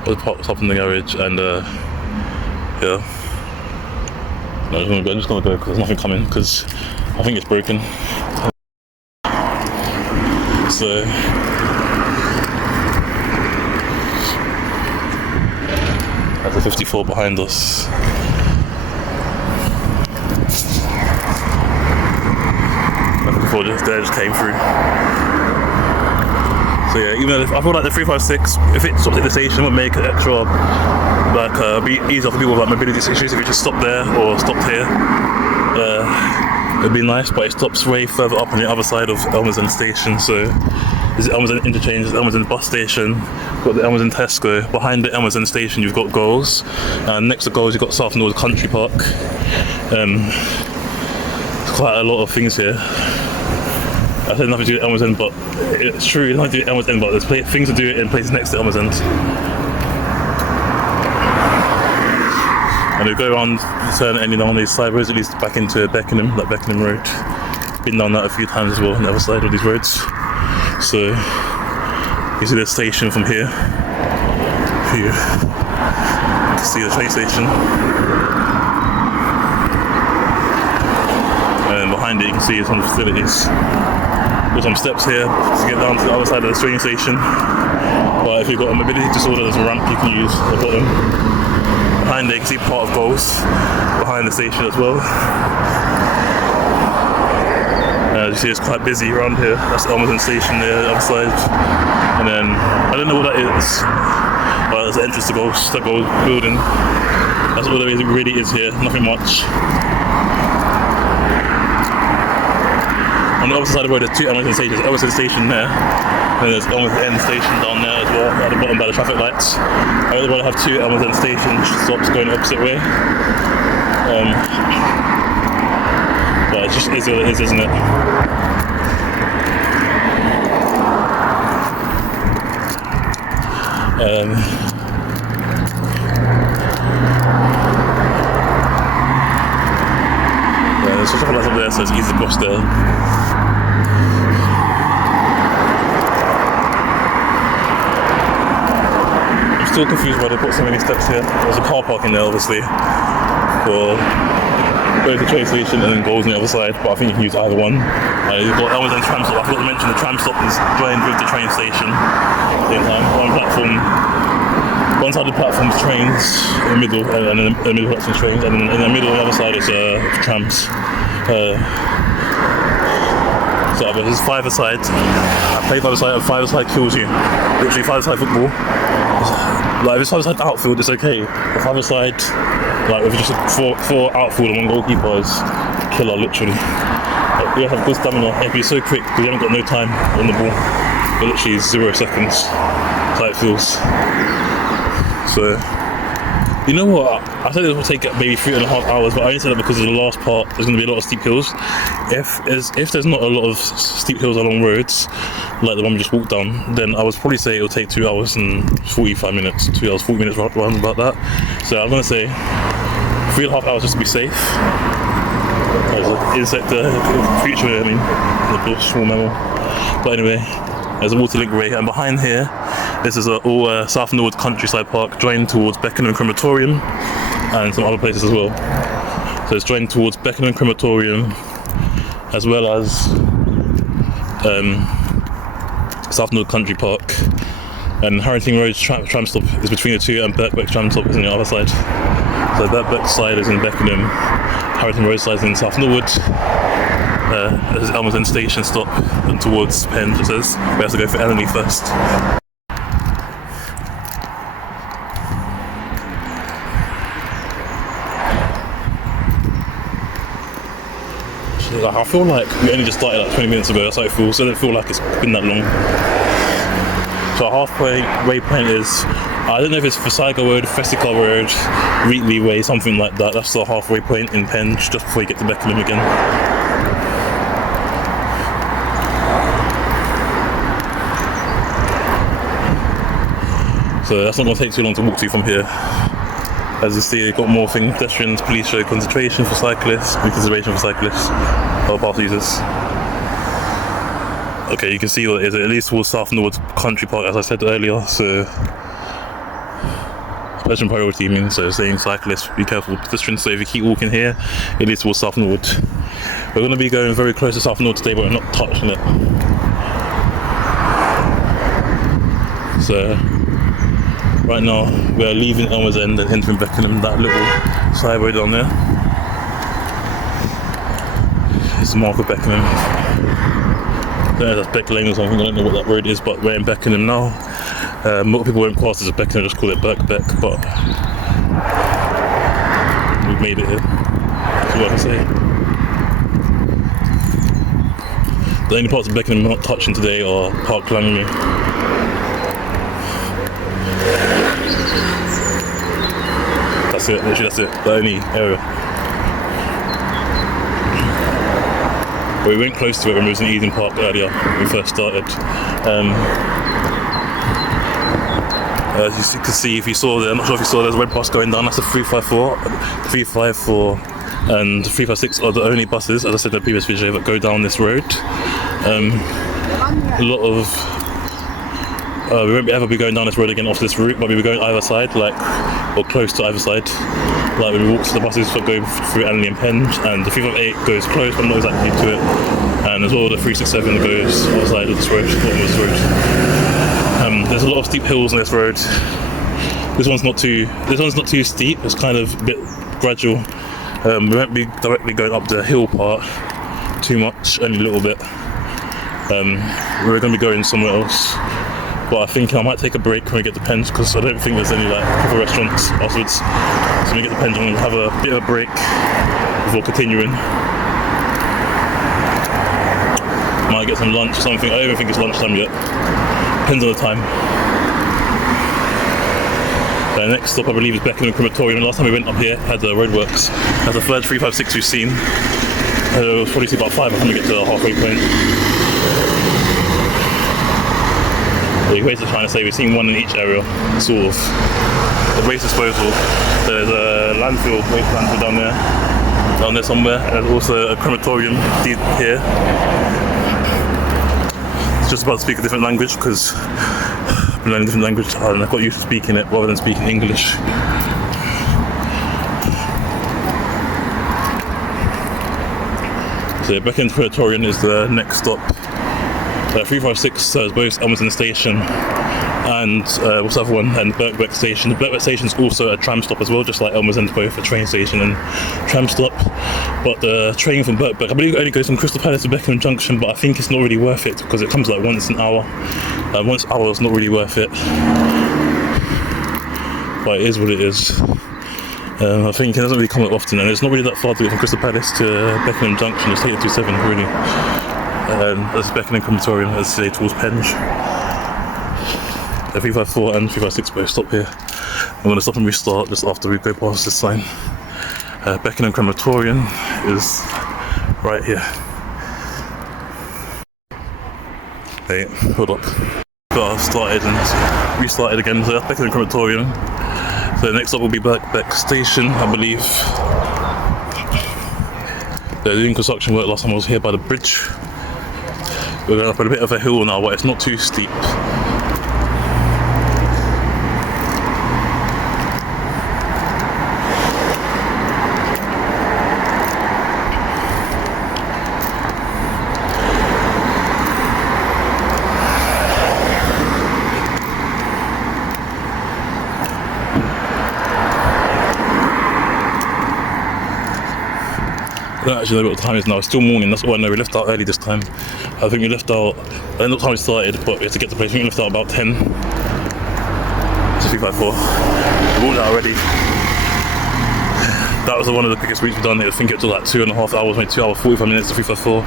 Parked up in the garage, and yeah. No, I'm just gonna go because there's nothing coming, because I think it's broken. So there's a 54 behind us. The 54 just came through. So yeah, even though I feel like the 356, if it stops at the station, would make it extra, like, be easier for people with like mobility issues if it just stopped there or stopped here. It'd be nice, but it stops way further up on the other side of Elmer's End station. So there's Elmer's End interchange, there's Elmer's End bus station, you've got the Elmer's End Tesco. Behind the Elmer's End station, you've got Goals, and next to Goals, you've got South North Country Park. There's quite a lot of things here. I said nothing to do with Elmer's End, but it's true, it's nothing to do with Elmer's End, but there's things to do in places next to Elmer's End. And we go around, turn any on these side roads, at least back into Beckenham, like Beckenham Road. Been down that a few times as well on the other side of these roads. So you see the station from here. You can see the train station. And behind it you can see some facilities. There's some steps here to get down to the other side of the train station. But if you've got a mobility disorder, there's a ramp you can use at the bottom. Behind there you can see part of Goals behind the station as well. As you see, it's quite busy around here. That's the Elmer's End station there, the other side. And then, I don't know what that is, but there's an entrance to Goals, that Goals building. That's all there really is here, nothing much. On the opposite side of the road, there's two Elmer's End stations. Elmer's End station there, and there's Elmer's End station down there as well, at the bottom by the traffic lights. I would rather have two Elmer's End station stops going the opposite way. But it just is what it is, isn't it? Yeah, there's a traffic lights up there, so it's easy to cross there. Still confused why they put so many steps here. There's a car park in there, obviously, for both the train station and then Goals on the other side, but I think you can use either one. You've got Elmer's End tram stop. I forgot to mention the tram stop is joined with the train station at the same time. One side of the platform is trains, in the middle, and in the middle platform is trains, and then in the middle on the other side is trams. So there's five-a-side. I play five-a-side, and five-a-side kills you. Literally five-a-side football. Like if it's five-a-side outfield, it's okay. The five-a-side, like if it's just four outfield and one goalkeeper, is killer, literally. Like, you have good stamina. You have to be so quick because you haven't got no time on the ball. But literally 0 seconds. That's how it feels. So You know what? I said it would take maybe 3.5 hours, but I only said that because of the last part. There's going to be a lot of steep hills. If there's not a lot of steep hills along roads, like the one we just walked down, then I would probably say it will take 2 hours and 45 minutes, 2 hours 40 minutes, around about that. So I'm going to say 3.5 hours just to be safe. There's an insect creature, I mean, a small mammal. But anyway, there's a water link way, and behind here, this is all South Norwood Countryside Park, joined towards Beckenham Crematorium and some other places as well. So it's joined towards Beckenham Crematorium as well as South Norwood Country Park. And Harrington Road's tram stop is between the two, and Birkbeck tram stop is on the other side. So Birkbeck side is in Beckenham, Harrington Road side is in South Norwood. There's Elmer's End Station stop and towards Penge, it says. We have to go for Ellery first. I feel like we only just started like 20 minutes ago, that's how it feels. So I don't feel like it's been that long. So our halfway waypoint is, I don't know if it's Forsygo Road, Festival Road, Wheatley Way, something like that. That's the halfway point in Penge, just before you get to Beckenham again. So that's not going to take too long to walk to from here. As you see, you've got more things, pedestrians, police show concentration for cyclists, consideration for cyclists, other path users. Okay, you can see what it is, at least towards South Norwood Country Park, as I said earlier, so pedestrian priority means, so saying cyclists, be careful with pedestrians, so if you keep walking here, it leads towards South Norwood. We're going to be going very close to South Norwood today, but we're not touching it. So, right now, we're leaving Elmer's End and entering Beckenham, that little side road down there. It's the mark of Beckenham. I don't know if that's Beck Lane or something, I don't know what that road is, but we're in Beckenham now. More people won't pass as a Beckenham, just call it Birkbeck, but we've made it here. That's what I can say. The only parts of Beckenham we're not touching today are Park Langley. That's it, literally that's it, the only area. But we went close to it when we was in Eden Park earlier, when we first started. As you can see, if you saw there, I'm not sure if you saw, there's a red bus going down, that's the 354, 354 and 356 are the only buses, as I said in the previous video, that go down this road. A lot of we won't ever be going down this road again off this route, but we'll be going either side, like, or close to either side. Like when we walk to the buses for going through Anley and Penge, and the 358 goes close, but not exactly to it. And as well, the 367 goes outside of this road, bottom of this road. There's a lot of steep hills on this road. This one's not too steep. It's kind of a bit gradual. We won't be directly going up the hill part too much, only a little bit. We're going to be going somewhere else. But I think I might take a break when we get to Penge, because I don't think there's any like proper restaurants afterwards. So when we get to Penge, I'm going to have a bit of a break before continuing. Might get some lunch or something. I don't even think it's lunchtime yet. Depends on the time. The next stop I believe is Beckenham Crematorium. Last time we went up here had the roadworks. That's the third 356 we've seen. We'll probably see about 5 by the time we get to the halfway point. The equator trying to say we've seen one in each area, sort of. The waste disposal, there's a landfill, waste landfill down there somewhere, and there's also a crematorium here. It's just about to speak a different language because I'm learning a different language and I've got used to speaking it rather than speaking English. So Beckenham Crematorium is the next stop. 356 is both Elmer's End Station and what's the other one? And Birkbeck Station. The Birkbeck Station is also a tram stop as well, just like Elmer's End is both a train station and tram stop. But the train from Birkbeck, I believe it only goes from Crystal Palace to Beckenham Junction, but I think it's not really worth it because it comes like once an hour. Once an hour is not really worth it. But it is what it is. I think it doesn't really come up often, and it's not really that far to get from Crystal Palace to Beckenham Junction. Just take it to 7 really. That's Beckenham Crematorium, as I say, towards Penge. The 354 and 356 both stop here. I'm going to stop and restart just after we go past this sign. Beckenham Crematorium is right here. Hey, hold up. Got started and restarted again. So that's Beckenham Crematorium. So next up will be Beck Station, I believe. They're doing construction work. Last time I was here by the bridge. We're going up a bit of a hill now, but it's not too steep. I don't actually know what the time is now. It's still morning, that's all I know. We left out early this time. I think we left out, I don't know what time we started, but we had to get to the place. I think we left out about 10. It's a 354. We walked out already. That was one of the quickest routes we've done. I think it took like 2.5 hours, maybe 2 hours 45 minutes to 354.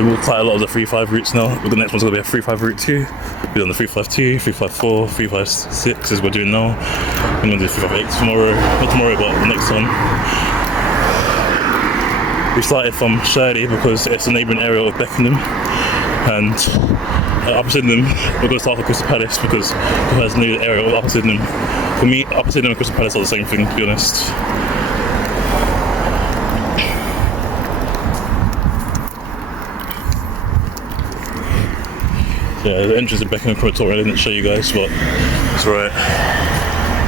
We walked quite a lot of the 35 routes now. But the next one's going to be a 35 route too. We've done the 352, 354, 356 is what we're doing now. I'm going to do 358 tomorrow. Not tomorrow, but the next one. We started from Shirley because it's a neighbouring area of Beckenham, and Upper Sydenham, we're going to start with Crystal Palace because it has no area of Upper Sydenham. For me, Upper Sydenham and Crystal Palace are the same thing, to be honest. Yeah, the entrance to Beckenham Crematorium I didn't show you guys, but it's right.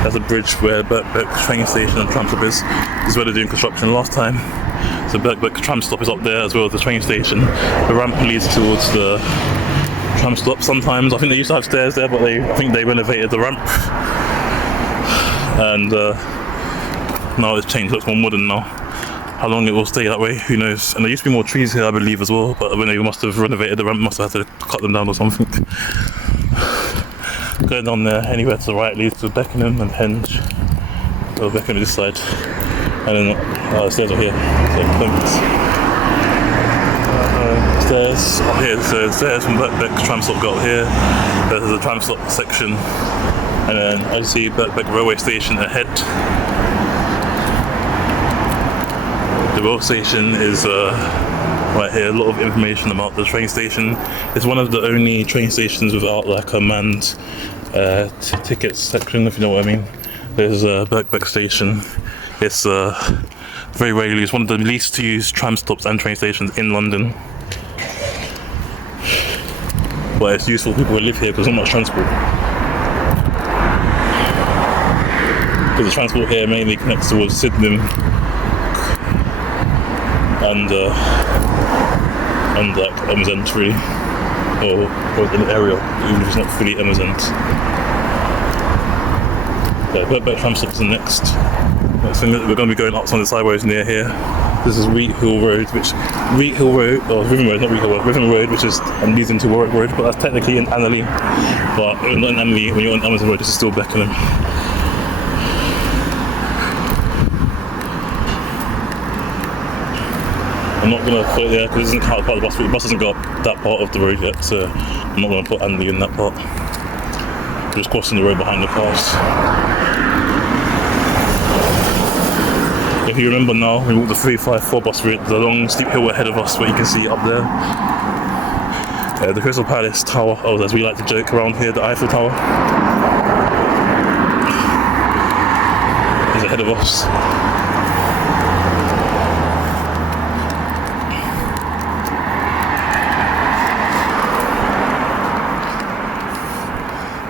That's a bridge where Beck train station and tram stop is. This is where they're doing construction last time. So Beck tram stop is up there as well as the train station. The ramp leads towards the tram stop sometimes. I think they used to have stairs there, but I think they renovated the ramp. And now it's changed, looks more modern now. How long it will stay that way, who knows. And there used to be more trees here, I believe, as well, but when they must have renovated the ramp, must have had to cut them down or something. Going down there, anywhere to the right leads to Beckenham and Penge. Or Beckenham this side. And then stairs are here. So, stairs up here, so stairs from Beck tram stop got up here. There's a tram stop section. And then I see Beck railway station ahead. The railway station is right here. A lot of information about the train station. It's one of the only train stations without like a manned ticket section, if you know what I mean. There's Beck station. It's very rarely used. One of the least used tram stops and train stations in London. But it's useful for people who live here because there's not much transport. Because the transport here mainly connects towards Sydenham and like Emerson really, or in the area, even if it's not fully Emerson. Yeah, Beck tram stop is the next thing. We're going to be going up some of the side roads near here. This is Riving Road, not Riving Road, which is leading to Warwick Road, but that's technically in Annerley. But not in Annerley, when you're on Emerson Road, this is still Beckenham. I'm not going to put it there because it isn't part of the bus route. The bus hasn't got that part of the road yet, so I'm not going to put Annerley in that part. I'm just crossing the road behind the cars. If you remember now, we walked the 354 bus route. There's a long steep hill ahead of us where you can see up there. The Crystal Palace Tower, as we like to joke around here, the Eiffel Tower is ahead of us.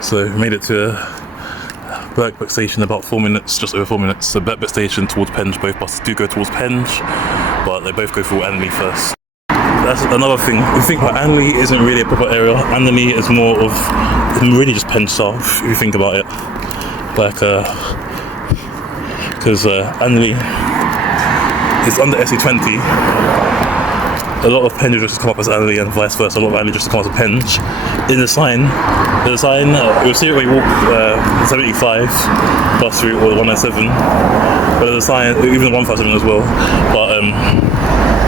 So we made it to Beck station in about 4 minutes, just over 4 minutes. So Beck station towards Penge, both buses do go towards Penge, but they both go through Annerley first. That's another thing. We think that Annerley isn't really a proper area. Annerley is more of, it's really just Penge South, if you think about it. Like, because Annerley is under SE20. A lot of Penge just come up as Annerley and vice versa. A lot of Annerley just come up as Penge. In the sign, there's a sign, you'll see it when you walk 75 bus route or the 197. But there's a sign, even the 157 as well. But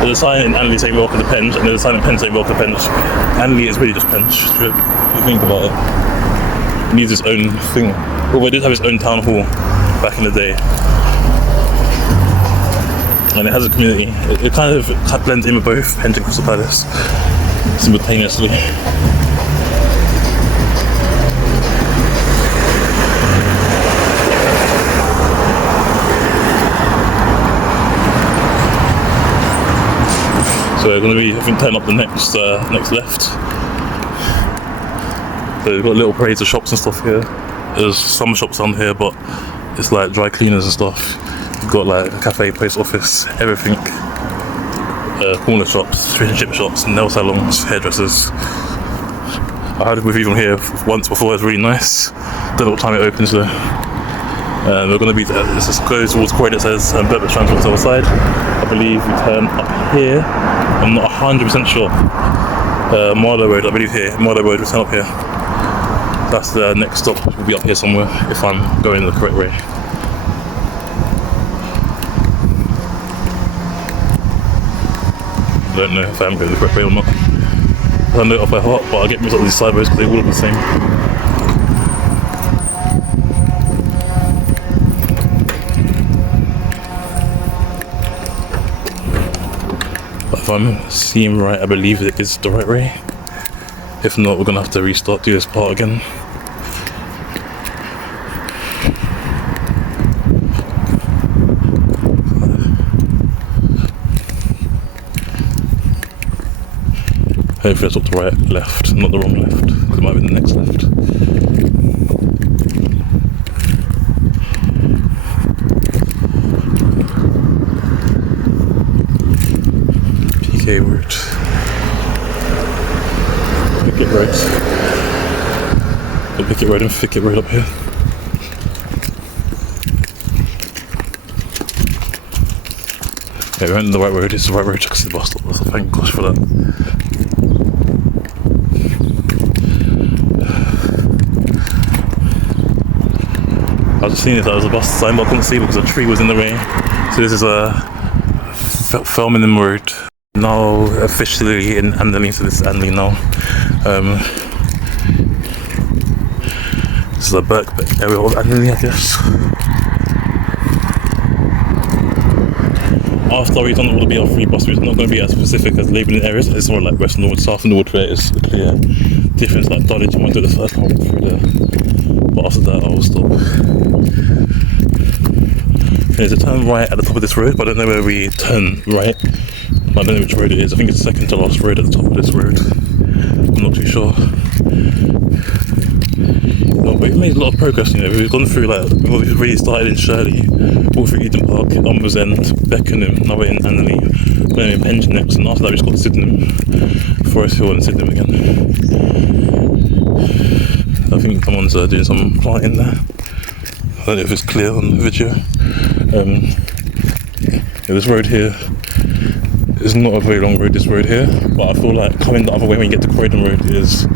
There's a sign in Anley saying welcome to Penge, and there's a sign in Penge saying welcome to Penge. Anley is really just Penge, if you think about it. It needs its own thing. Although it did have its own town hall back in the day. And it has a community. It kind of blends in with both Penge and Crystal Palace simultaneously. So we're going to be, I think, turning up the next left. So we've got little parades of shops and stuff here. There's some shops down here, but it's like dry cleaners and stuff. We've got like a cafe, post office, everything. Corner shops, fish and chip shops, nail salons, hairdressers. I had we've even here once before. It's really nice. Don't know what time it opens though. We're going to be there. This just goes towards the corridor that says Burt's Transport to the other side. I believe we turn up here. I'm not 100% sure. Marlow Road, I believe here. Marlow Road, we turn up here. That's the next stop. We'll be up here somewhere if I'm going the correct way. I don't know if I am going the correct way or not. I know it off by heart, but I get mixed up with these side roads because they all look the same. But if I'm seeing right, I believe it is the right way. If not, we're going to have to restart, do this part again. Hopefully that's up the right left, not the wrong left, because it might be the next left. PK Road. Picket Road. The Picket Road and Thicket Road up here. Yeah, we went on the right road, it's the right road, I can see the bus stop, so thank gosh for that. I was just seeing if that was a bus sign, but I couldn't see because a tree was in the way. So this is a Felmingham Road. Now officially in Anley, so this is Anley now. This is a Birkbeck area of Anley, I guess. After we've done all the BR3 bus routes, it's not going to be as specific as labelling areas. It's more like West Norwood, South Norwood, where it's a clear difference. Like Dulwich, I might do the first one through there, but after that I will stop. There's a turn right at the top of this road, but I don't know where we turn right. I don't know which road it is. I think it's the second to last road at the top of this road. I'm not too sure. No, we've made a lot of progress, you know. We've gone through like, we've really started in Shirley, all through Eden Park, Umber's End, Beckenham, now we're in Anley, then in Penge next, and after that we just got to Sydenham, Forest Hill and Sydenham again. I think someone's doing some planting there. I don't know if it's clear on the video. Yeah, this road here is not a very long road, this road here, but I feel like coming the other way when you get to Croydon Road is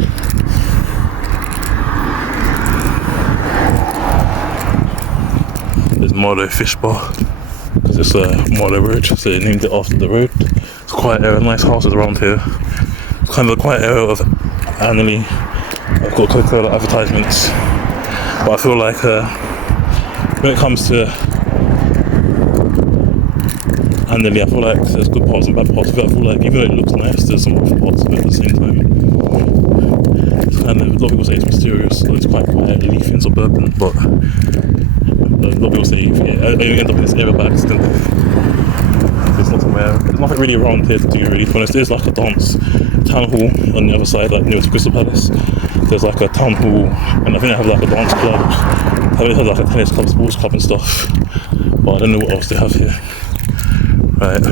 there's Marlow Fish Bar, because it's Marlow Road, so they named it after the road. It's quite a nice houses around here. It's kind of a quiet area of Anley. I've got Coca-Cola advertisements, but I feel like when it comes to Anley, I feel like there's good parts and bad parts of it. I feel like even though it looks nice, there's some rough parts of it at the same time. It's kind of, a lot of people say it's mysterious, so it's quite quiet, leafy and suburban, but a lot of people say I end up in this area by accident. There's nothing really around here to do, really. To be honest, there's like a dance town hall on the other side, like near to Crystal Palace. There's like a town hall, and I think they have like a dance club. I think they have like a tennis club, sports club and stuff. But I don't know what else they have here. Right.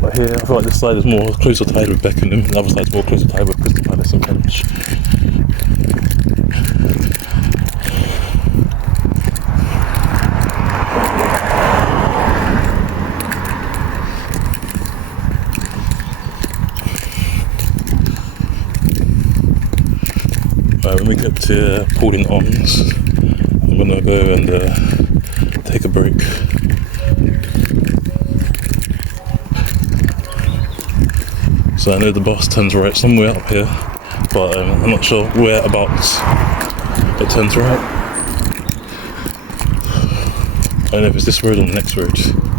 But here, I feel like this side is more closer tied with Beckenham, the other side's more closer tied with Crystal Palace and Penge. Right, when we get to Paulding Arms, I'm gonna go and take a break. So I know the bus turns right somewhere up here, but I'm not sure whereabouts it turns right. I don't know if it's this road or the next road.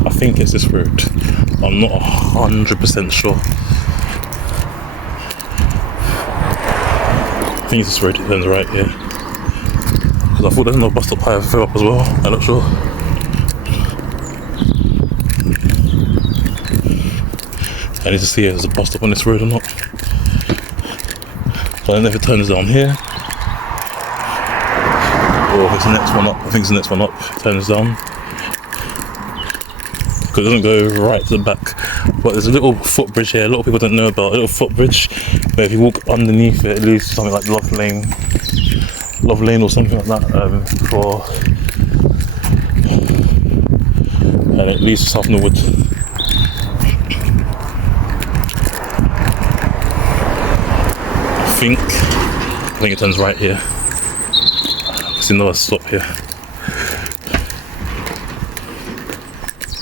I think it's this road. I'm not 100% sure. I think it's this road, it turns right here. Because I thought there's no bus stop higher further up as well. I'm not sure. I need to see if there's a bus stop on this road or not. But I don't know if it turns down here. Or if it's the next one up. I think it's the next one up. It turns down. Because it doesn't go right to the back. But there's a little footbridge here. A lot of people don't know about a little footbridge where if you walk underneath it, it leads to something like Love Lane or something like that. And it leads to South Norwood. I think it turns right here. There's another stop here.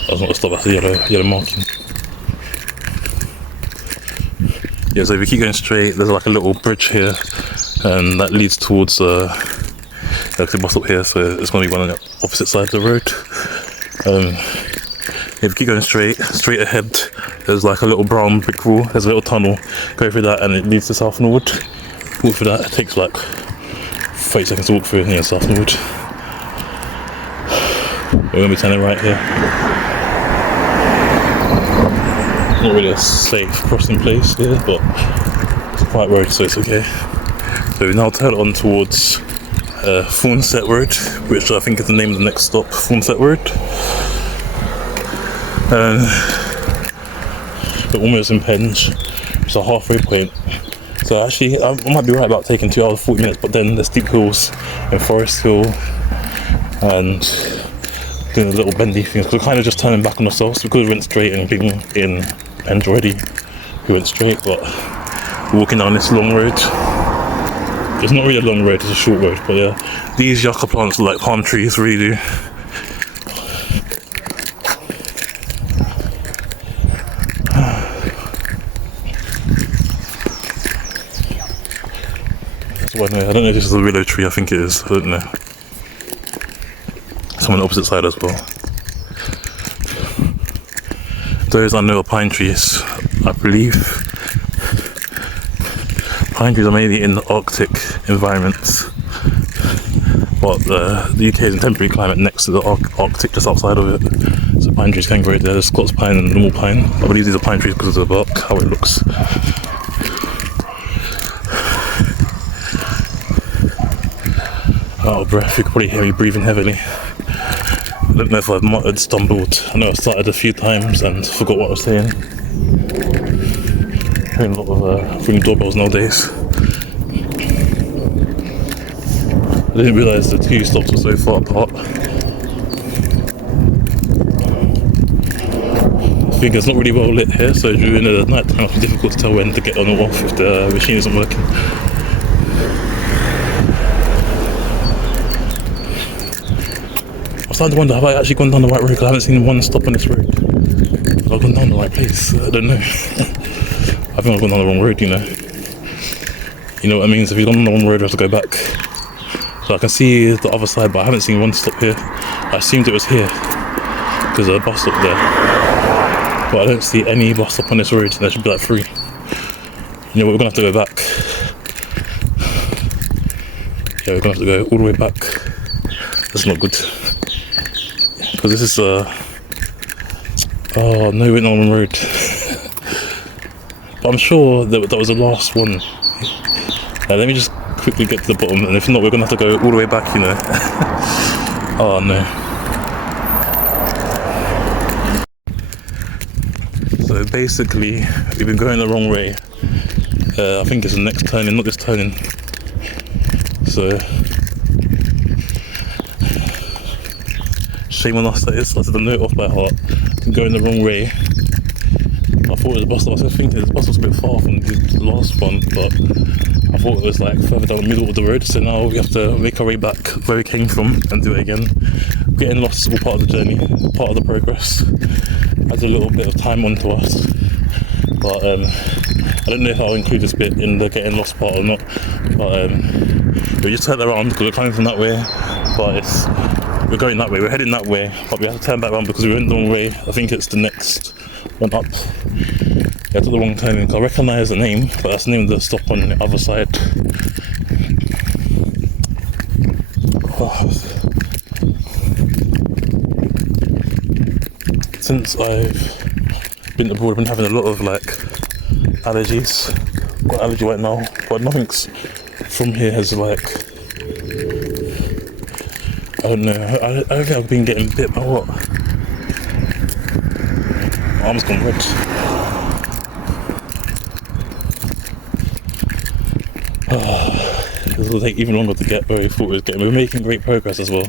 That's not a stop, that's a yellow marking. Yeah, so if you keep going straight, there's like a little bridge here, and that leads towards the bus stop here, so it's going to be one on the opposite side of the road. If you keep going straight ahead, there's like a little brown brick wall, there's a little tunnel, go through that and it leads to South Norwood. Walk through that, it takes like 30 seconds to walk through near South Norwood. We're going to be turning right here. Not really a safe crossing place here, but it's a quiet road, so it's okay. So we now turn on towards Thornset Road, which I think is the name of the next stop, Thornset Road. We're almost in Penge. It's a halfway point. So actually, I might be right about taking 2 hours 40 minutes, but then there's steep hills and Forest Hill and doing a little bendy things. We're kind of just turning back on ourselves because we went straight and being in Penge already. We went straight, but we're walking down this long road. It's not really a long road, it's a short road, but yeah, these yucca plants are like palm trees, really do. That's what I know. I don't know if this is a willow tree, I think it is, I don't know. Some on the opposite side as well. Those I know are pine trees, I believe. Pine trees are mainly in the Arctic environments, but the UK is in temperate climate next to the Arctic, just outside of it. So pine trees can grow there. There's Scots pine and normal pine. I believe these are pine trees because of the bark, how it looks. Out of breath, you can probably hear me breathing heavily. I don't know if I've muttered, stumbled. I know I've started a few times and forgot what I was saying. Hearing a lot of ringing doorbells nowadays. I didn't realise the 2 stops were so far apart. I think it's not really well lit here, so during the night time it's difficult to tell when to get on or off if the machine isn't working. I'm starting to wonder, have I actually gone down the right road? Because I haven't seen one stop on this road. Have I gone down the right place? I don't know. I think I've gone down the wrong road, you know. You know what it means? If you've gone down the wrong road, you have to go back. So I can see the other side, but I haven't seen one stop here. I assumed it was here, because there's a bus stop there. But I don't see any bus stop on this road, and there should be like 3. You know what, we're going to have to go back. Yeah, we're going to have to go all the way back. That's not good. Because this is oh no, we went on the road. But I'm sure that was the last one. Let me just quickly get to the bottom, and if not, we're gonna have to go all the way back, you know. Oh no. So basically, we've been going the wrong way. I think it's the next turning, not this turning. So shame on us that is. I did the note off by heart. I'm going the wrong way. I thought it was a bus stop. I was thinking this bus was a bit far from the last one, but I thought it was like further down the middle of the road, so now we have to make our way back where we came from and do it again. Getting lost is all part of the journey, part of the progress. Adds a little bit of time onto us, but I don't know if I'll include this bit in the getting lost part or not, but we just turned around because we're coming from that way, but we're going that way, we're heading that way, but we have to turn back around because we went the wrong way. I think it's the next one up. Yeah, I took the wrong turning. I recognise the name, but that's the name of the stop on the other side. Oh. Since I've been abroad, I've been having a lot of like allergies. I've got allergy right now, but nothing's from here has like, I don't know, I don't think I've been getting bit by what? My arm's gone red. This will take even longer to get where we thought we was getting. We're making great progress as well.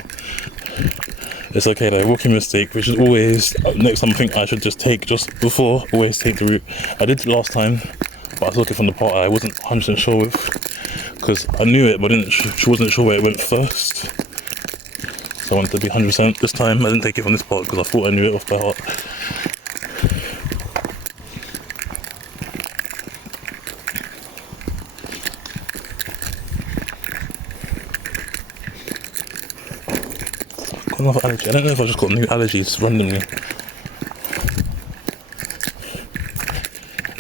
It's okay though, rookie mistake, which is always, next time I think I should just take just before, always take the route. I did it last time, but I was looking from the part I wasn't 100% sure with, because I knew it, but she wasn't sure where it went first. So I wanted to be 100% this time. I didn't take it from this part because I thought I knew it off by heart. Another allergy. I don't know if I just got new allergies randomly.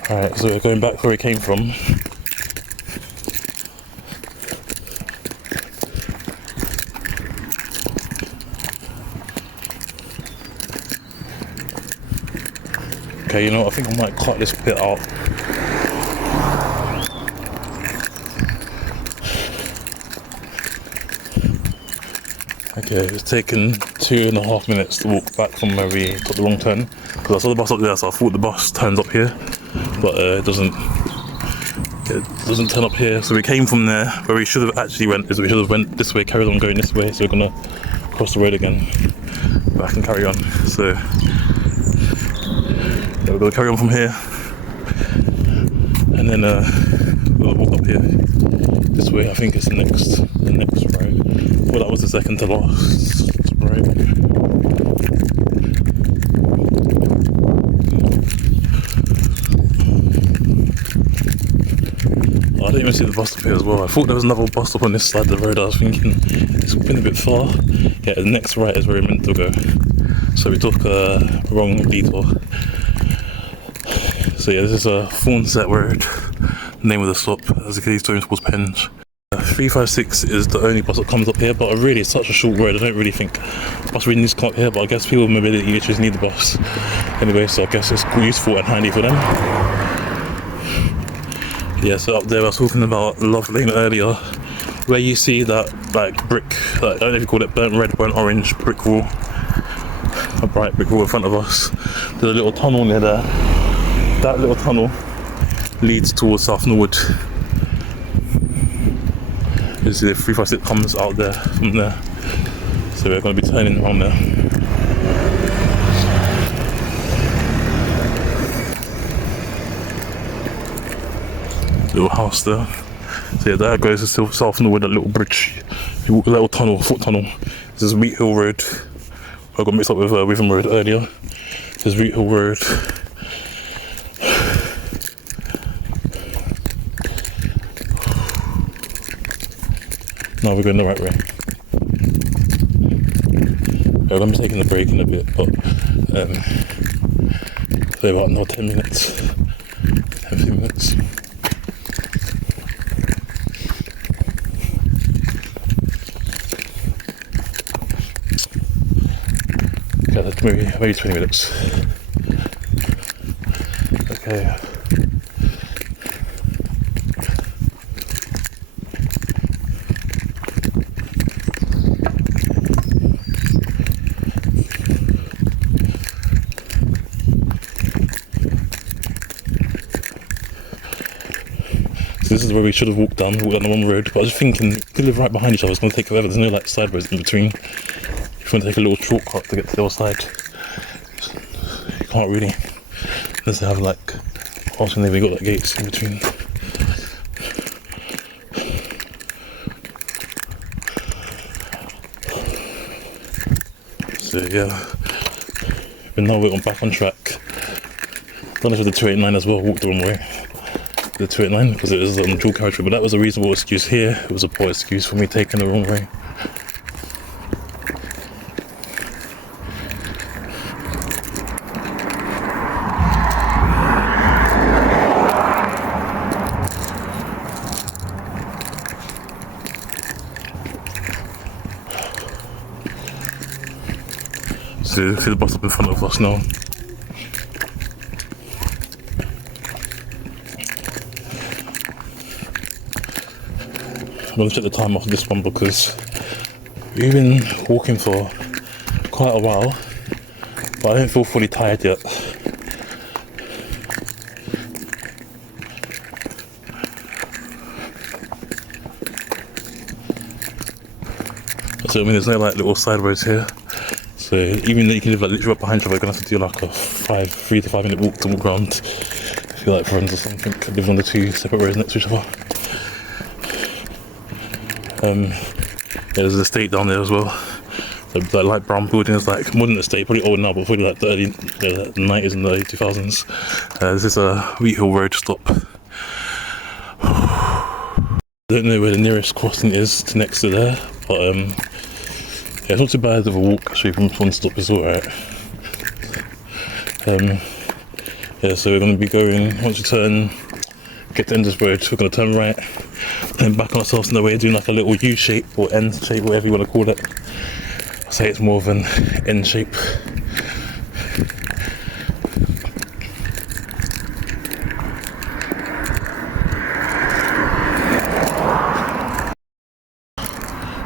Alright, so we're going back where we came from. Okay, you know what, I think I might cut this bit out. Okay, it's taken 2.5 minutes to walk back from where we took the wrong turn, because I saw the bus up there, so I thought the bus turns up here, but it doesn't turn up here. So we came from there. Where we should have actually went is we should have went this way, carried on going this way, so we're gonna cross the road again, back and carry on. So yeah, we're gonna carry on from here, and then we'll walk up here this way. I think it's the next road. Well, that was the second to last road. I didn't even see the bus stop here as well. I thought there was another bus stop on this side of the road. I was thinking it's been a bit far. Yeah, the next right is where we're meant to go. So we took a wrong detour. So yeah, this is a Thornset Road, name of the stop, as the case going towards Penge. 356 is the only bus that comes up here, but really it's such a short road. I don't really think bus really needs to come up here, but I guess people with mobility issues need the bus anyway, so I guess it's useful and handy for them. Yeah, so up there I was talking about Love Lane earlier, where you see that like brick, like, I don't know if you call it burnt red, burnt orange brick wall, a bright brick wall in front of us. There's a little tunnel near there. That little tunnel leads towards South Norwood. You see the 356 comes out there from there, so we're going to be turning around there. Little house there. So yeah, that goes to still South Norwood, that little bridge, a little tunnel, foot tunnel. This is Wheat Hill Road. I got mixed up with Witham Road earlier. This is Wheat Hill Road. Now we're going the right way. I'm going to be taking a break in a bit, but so about another 10 minutes, 15 minutes. Okay, that's maybe 20 minutes. Okay. This is where we should have walked down the wrong road, but I was just thinking, we could live right behind each other, it's going to take forever, there's no like side roads in between. If you want to take a little shortcut to get to the other side, you can't really, unless they have like, also they've got like gates in between. So yeah, but now we're back on track. Done this with the 289 as well, walked the wrong way. The 289 because it was on dual carriageway, but that was a reasonable excuse here. It was a poor excuse for me taking the wrong way. So see the bus stop in front of us now. I'm going to check the time off this one because we've been walking for quite a while, but I don't feel fully tired yet. So I mean, there's no like little side roads here. So even though you can live like literally right behind each other, you're gonna have to do like a 3 to 5 minute walk to walk around if you're like friends or something, live on the 2 separate roads next to each other. Yeah, there's an estate down there as well. That light brown building is like modern estate, probably old now, but probably like the early 90s and the early 2000s. This is a Wheat Hill Road stop. I don't know where the nearest crossing is to next to there, but yeah, it's not too bad of a walk actually from one stop, is alright. Yeah, so we're going to be going, once we get to end this road, we're going to turn right and back ourselves in the way, doing like a little U shape or N shape, whatever you want to call it. I'd say it's more of an N shape.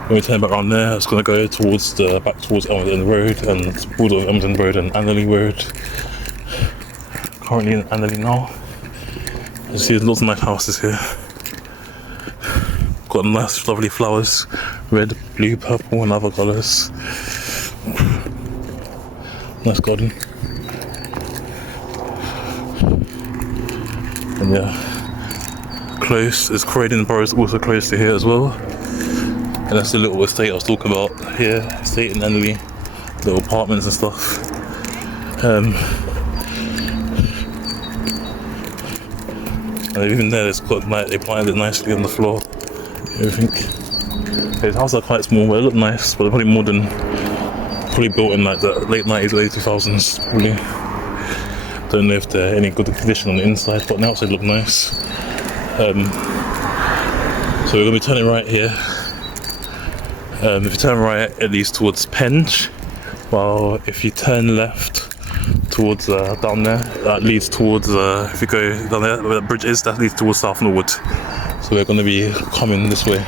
When we turn back around there, it's going to go back towards Elmsden Road and border of Elmsden Road and Annerley Road. Currently in Annerley now. You see there's lots of nice houses here. Got nice lovely flowers, red, blue, purple and other colours. Nice garden. And yeah, close, it's Croydon Borough is also close to here as well. And that's the little estate I was talking about here, estate in Annerley, little apartments and stuff. And even there, it's got like they planted it nicely on the floor. Everything. These houses are quite small, but they look nice, but they're probably modern. Probably built in like the late 90s, early 2000s. Probably. Don't know if they're any good condition on the inside, but on the outside look nice. So we're gonna be turning right here. If you turn right, it leads towards Penge, while if you turn left towards down there, that leads towards, if you go down there where the bridge is, that leads towards South Norwood. So we're going to be coming this way.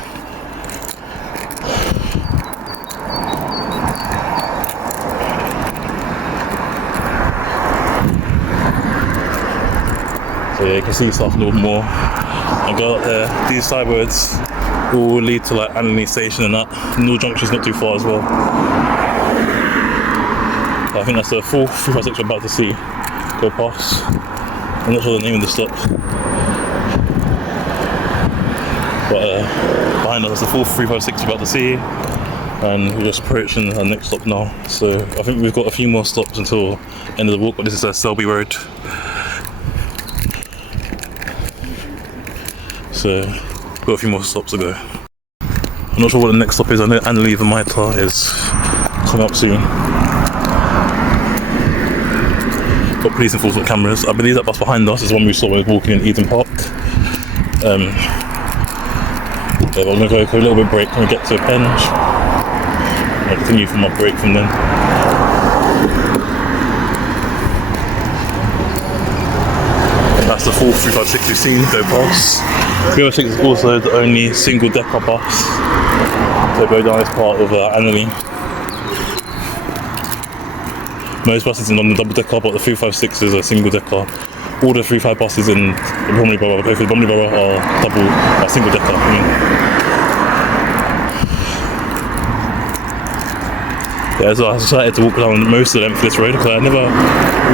So yeah, you can see South Norwood more. I got these side roads will lead to like Annerley Station and that. Mill Junction's not too far as well. I think that's the full 356 we're about to see go past. I'm not sure the name of the stop. But behind us is the full 356 we're about to see. And we're just approaching our next stop now. So I think we've got a few more stops until the end of the walk, but this is Selby Road. So we've got a few more stops to go. I'm not sure what the next stop is. I know Annerley Vermita is coming up soon. Got police enforcement cameras. I believe that bus behind us is the one we saw when we were walking in Eden Park. Yeah, but I'm going to go a little bit break when we get to Penge. I'll continue from my break from then. That's the full 356 we've seen go past. 356 is also the only single decker bus to go down this part of Annerley. Most buses in London double decker, but the 356 is a single decker. All the 35 buses in the Bromley Borough, both the Bromley Borough are single decker. Yeah, so I decided to walk down most of the length of this road because I never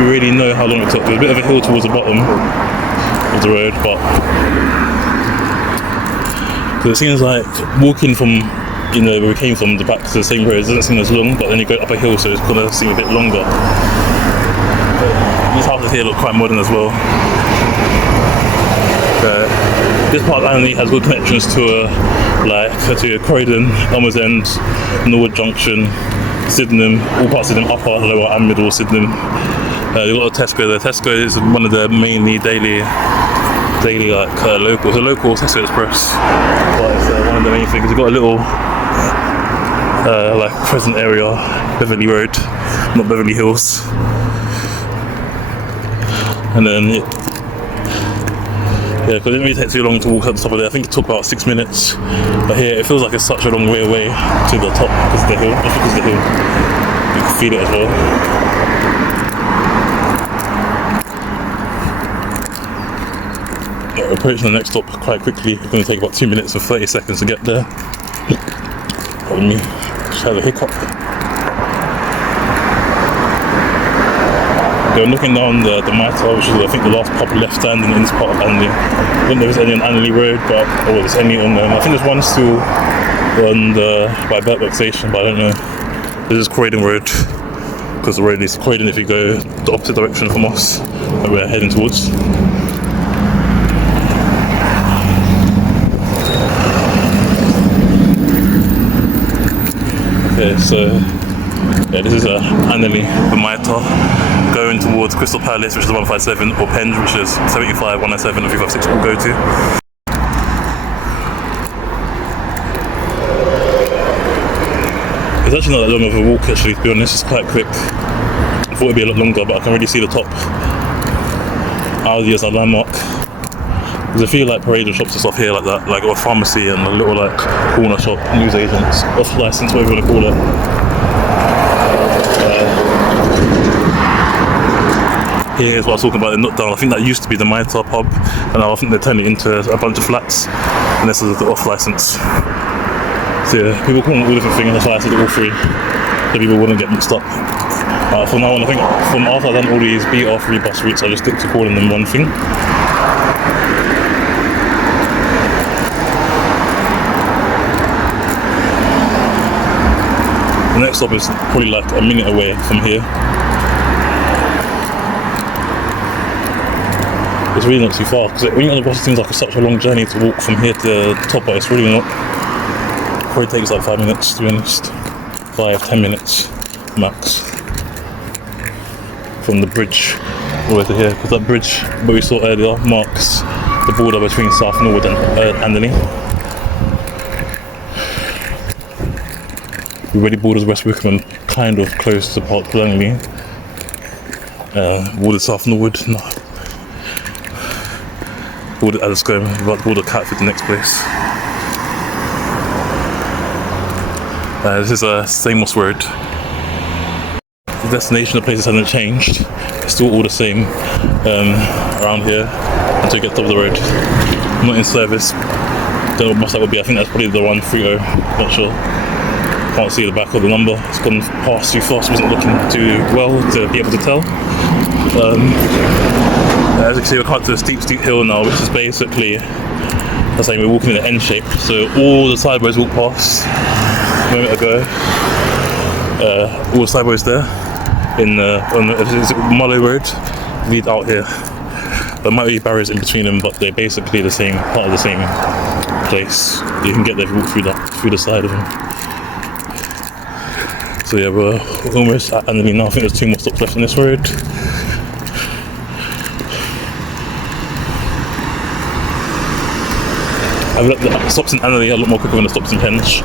really know how long it took. There's a bit of a hill towards the bottom of the road, but it seems like walking from you know, where we came from, the back to the same road, it doesn't seem as long, but then you go up a hill, so it's gonna seem a bit longer. But these houses here look quite modern as well. This part of Anley has good connections to Croydon, Elmers End, Norwood Junction, Sydenham, all parts of Sydenham, upper, lower and middle Sydenham. You've got a Tesco there. Tesco is one of the mainly daily local. It's a local Tesco Express, but it's one of the main things. You've got a little present area, Beverly Road, not Beverly Hills, and then yeah, because it didn't really take too long to walk up the top of there. I think it took about 6 minutes, but here it feels like it's such a long way away to the top because of the hill. Just because of the hill, you can feel it as well. We're approaching the next stop quite quickly. It's going to take about 2 minutes and 30 seconds to get there. Pardon me, just had a hiccup. I'm looking down the Mitre, which is I think the last pub left standing in this part of Anley. I don't know if there's any on Anley Road, but there's any on I think there's one still on by Birkbeck Station, but I don't know. This is Croydon Road, because the road is Croydon if you go the opposite direction from us that we're heading towards. Okay, so yeah, this is Anley, the Mitre, going towards Crystal Palace, which is 157, or Penge, which is 75, 197, and 356 will go to. It's actually not that long of a walk, actually, to be honest. It's quite quick. I thought it'd be a lot longer, but I can really see the top. Aldi as a landmark. There's a few parade shops and stuff here like that, like a pharmacy and a little corner shop, news agents, off license, whatever you want to call it. Here is what I was talking about, the Nut Down. I think that used to be the Mitre pub, and now I think they turned it into a bunch of flats, and this is the off license. So yeah, people call them all different things, that's why I said all three, so people wouldn't get mixed up. From now on, I think from after I've done all these BR3 bus routes, I just stick to calling them one thing. The next stop is probably a minute away from here. It's really not too far, because when you're on the bus it seems like such a long journey to walk from here to the top, but it's really not. It probably takes 5 minutes, to be honest. 5-10 minutes max. From the bridge all the way to here, because that bridge that we saw earlier marks the border between South Norwood and Anley. It really borders West Wickham and kind of close to Park Langley. Border South Norwood, no. Border Addiscombe, about border Catford, the next place. This is Samos Road. The destination of places hasn't changed. It's still all the same around here until you get to the top of the road. Not in service. Don't know what bus that would be. I think that's probably the 130. Not sure. Can't see the back of the number. It's gone past too fast. Wasn't looking too well to be able to tell. As you can see, we're coming to a steep hill now, which is basically the same. We're walking in an N shape, so all the side roads walk past a moment ago. All the side roads there on Marlow Road lead out here. There might be barriers in between them, but they're basically the same part of the same place. You can get there if you walk through the side of them. So yeah, we're almost at Anley now. I think there's 2 more stops left on this road. I've looked at the stops in Anley a lot more quicker than the stops in Penge.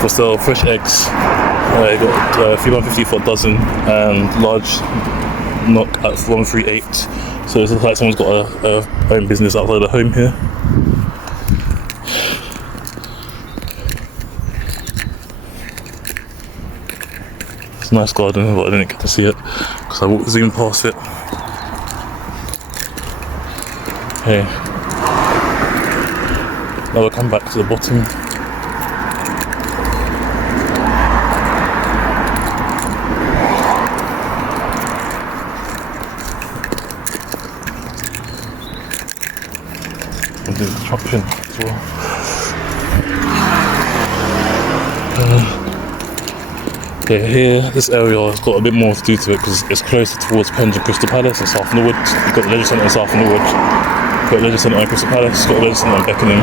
For sale, fresh eggs. You got £3.50 for a dozen, and large knock at 138. So it looks like someone's got a own business outside the home here. It's a nice garden, but I didn't get to see it because I zoomed past it. Okay, now we'll come back to the bottom. And there's a truck pin as well. Yeah, here, this area has got a bit more to do to it because it's closer towards Penge and Crystal Palace and South Norwood. You've got the Leisure Centre in South Norwood, you've got the Leisure Centre in Crystal Palace, you've got the Leisure Centre in Beckenham.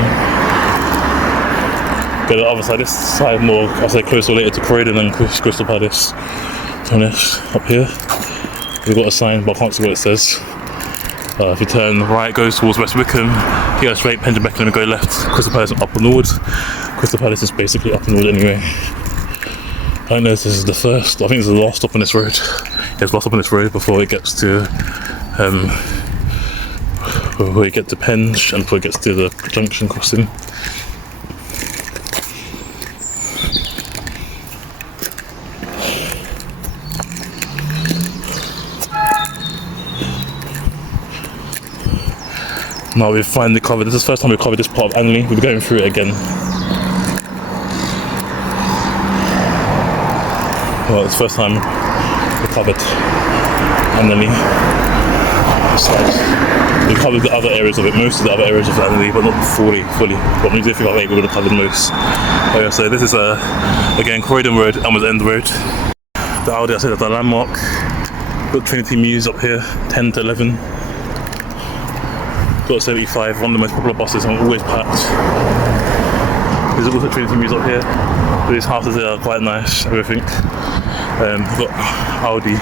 Go to the other side, this side more, I'll say closer related to Croydon and Crystal Palace. Turn left, up here, we've got a sign, but I can't see what it says. If you turn right, goes towards West Wickham, you go straight, Penge and Beckenham, and go left, Crystal Palace and Upper Norwood. Crystal Palace is basically Upper Norwood anyway. I don't know if this is the first, I think this is the last stop on this road. Yeah, it's the last stop on this road before it gets to before you get to Penge and before it gets to the junction crossing. Now we've finally covered, this is the first time we've covered this part of Anley. We'll be going through it again. Well, it's the first time we covered Anley. We covered the other areas of it, most of the other areas of Anley, but not fully. But maybe if we got 8, we would have covered most. So this is again Croydon Road, Elmer's End Road. The Aldi, I said, that's a landmark. Got Trinity Mews up here, 10 to 11. Got 75, one of the most popular buses, and always packed. There's also Trinity Mews up here. These houses here are quite nice, everything. We've got Aldi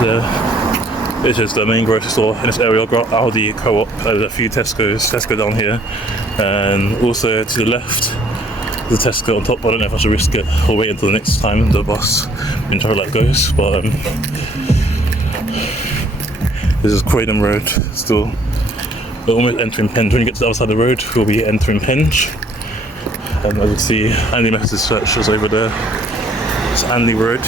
there. It's just the main grocery store in this area. Got Aldi, Co-op, there's a few Tesco down here. And also to the left, there's a Tesco on top. I don't know if I should risk it or wait until the next time the bus in traffic light goes. But this is Croydon Road still. We're almost entering Penge. When you get to the other side of the road, we'll be entering Penge. And as you can see, Anley Methodist Church is over there. It's Anley Road.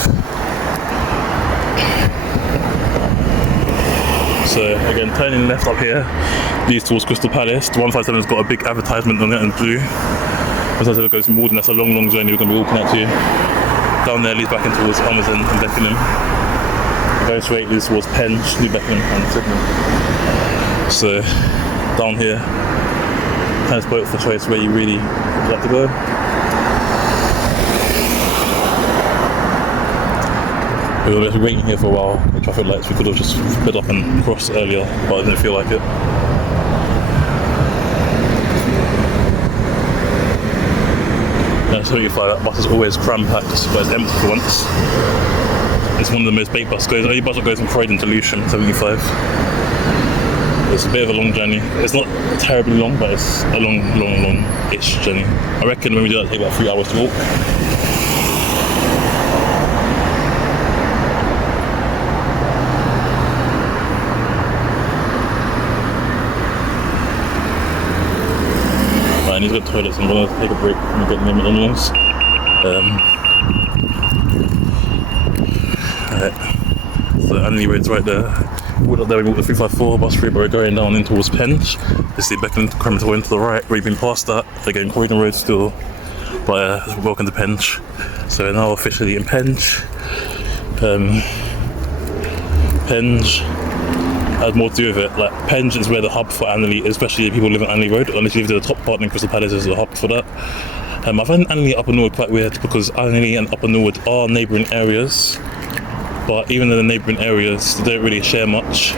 So again, turning left up here leads towards Crystal Palace. The 157's got a big advertisement on it in blue. 157 goes more than that's a long journey we're going to be walking out to. Down there leads back in towards Elmer's End and Beckenham. Going straight leads towards Penge, New Beckenham and Sydenham. So down here, kind of spoke for choice where you really would like to go. We were waiting here for a while at traffic lights. We could have just sped up and crossed earlier, but I didn't feel like it. Yeah, 75, that bus is always cram-packed, but it's empty for once. It's one of the most big buses. The only bus that goes from Croydon to Lewisham, 75. It's a bit of a long journey. It's not terribly long, but it's a long-ish journey. I reckon when we do that, it'll take about 3 hours to walk. Right, I need to go to the toilet, so I'm going to take a break and get the McDonald's. Alright, so Anley Road's right there. We're up there, we walk the 354 bus route, but we're going down in towards Penge. You see Beckenham coming to the right, we've been past that. Again, Croydon Road still, but welcome to Penge. So we're now officially in Penge. Penge has more to do with it. Like, Penge is where the hub for Anley, especially if people live on Anley Road, unless you live to the top part, then Crystal Palace is the hub for that. I find Anley and Upper Norwood quite weird because Anley and Upper Norwood are neighbouring areas. But even in the neighbouring areas, they don't really share much.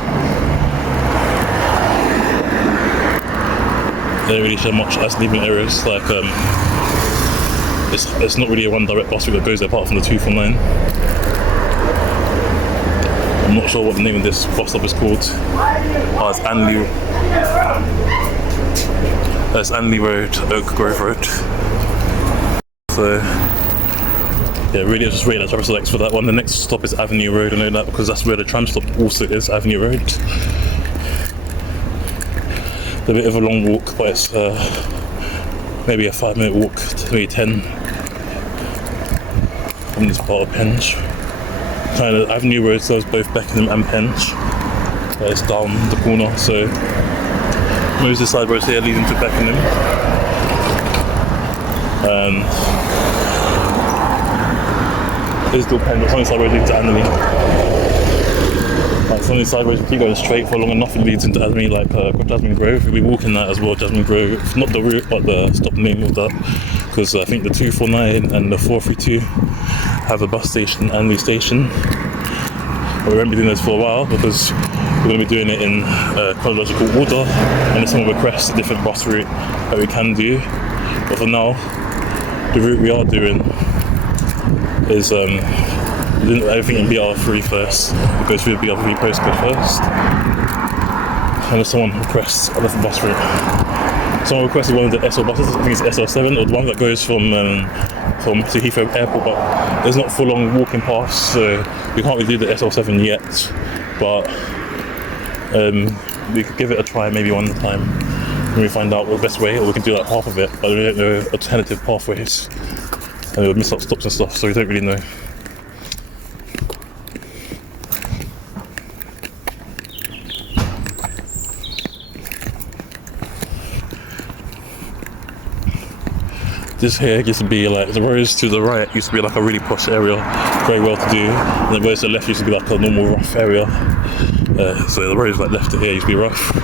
They don't really share much as neighbouring areas. Like, it's not really a one direct bus route that goes there apart from the 249. I'm not sure what the name of this bus stop is called. Oh, it's Anley. That's Anley Road, Oak Grove Road. So. Yeah, really, I just rated that traffic selects for that one. The next stop is Avenue Road. I know that because that's where the tram stop also is, Avenue Road. It's a bit of a long walk, but it's maybe a 5-minute walk, maybe 10 from this part of Penge. Kind of Avenue Road serves both Beckenham and Penge. It's down the corner, so most of the side roads here leading to Beckenham. There's still Penge, but some side roads leading to Anley. Like some of these side roads, if you keep going straight for long enough, it leads into Jasmine Grove. We'll be walking that as well, Jasmine Grove. Not the route, but the stop name of that. Because I think the 249 and the 432 have a bus station and the station. But we won't be doing this for a while because we're going to be doing it in chronological order. And if someone requests a different bus route that we can do. But for now, the route we are doing is everything in BR3 first. It goes through the BR3 postcode first. And if someone requests a different bus route. Someone requested one of the SL buses, I think it's SL7, or the one that goes from to Heathrow Airport, but there's not full on walking paths, so we can't really do the SL7 yet. But we could give it a try maybe one time when we find out the best way, or we can do like half of it, but we don't know alternative pathways. And we'll miss up stops and stuff, so we don't really know. This here used to be like, the roads to the right used to be like a really posh area, very well to do, and the roads to the left used to be like a normal rough area. So the roads like left to here used to be rough.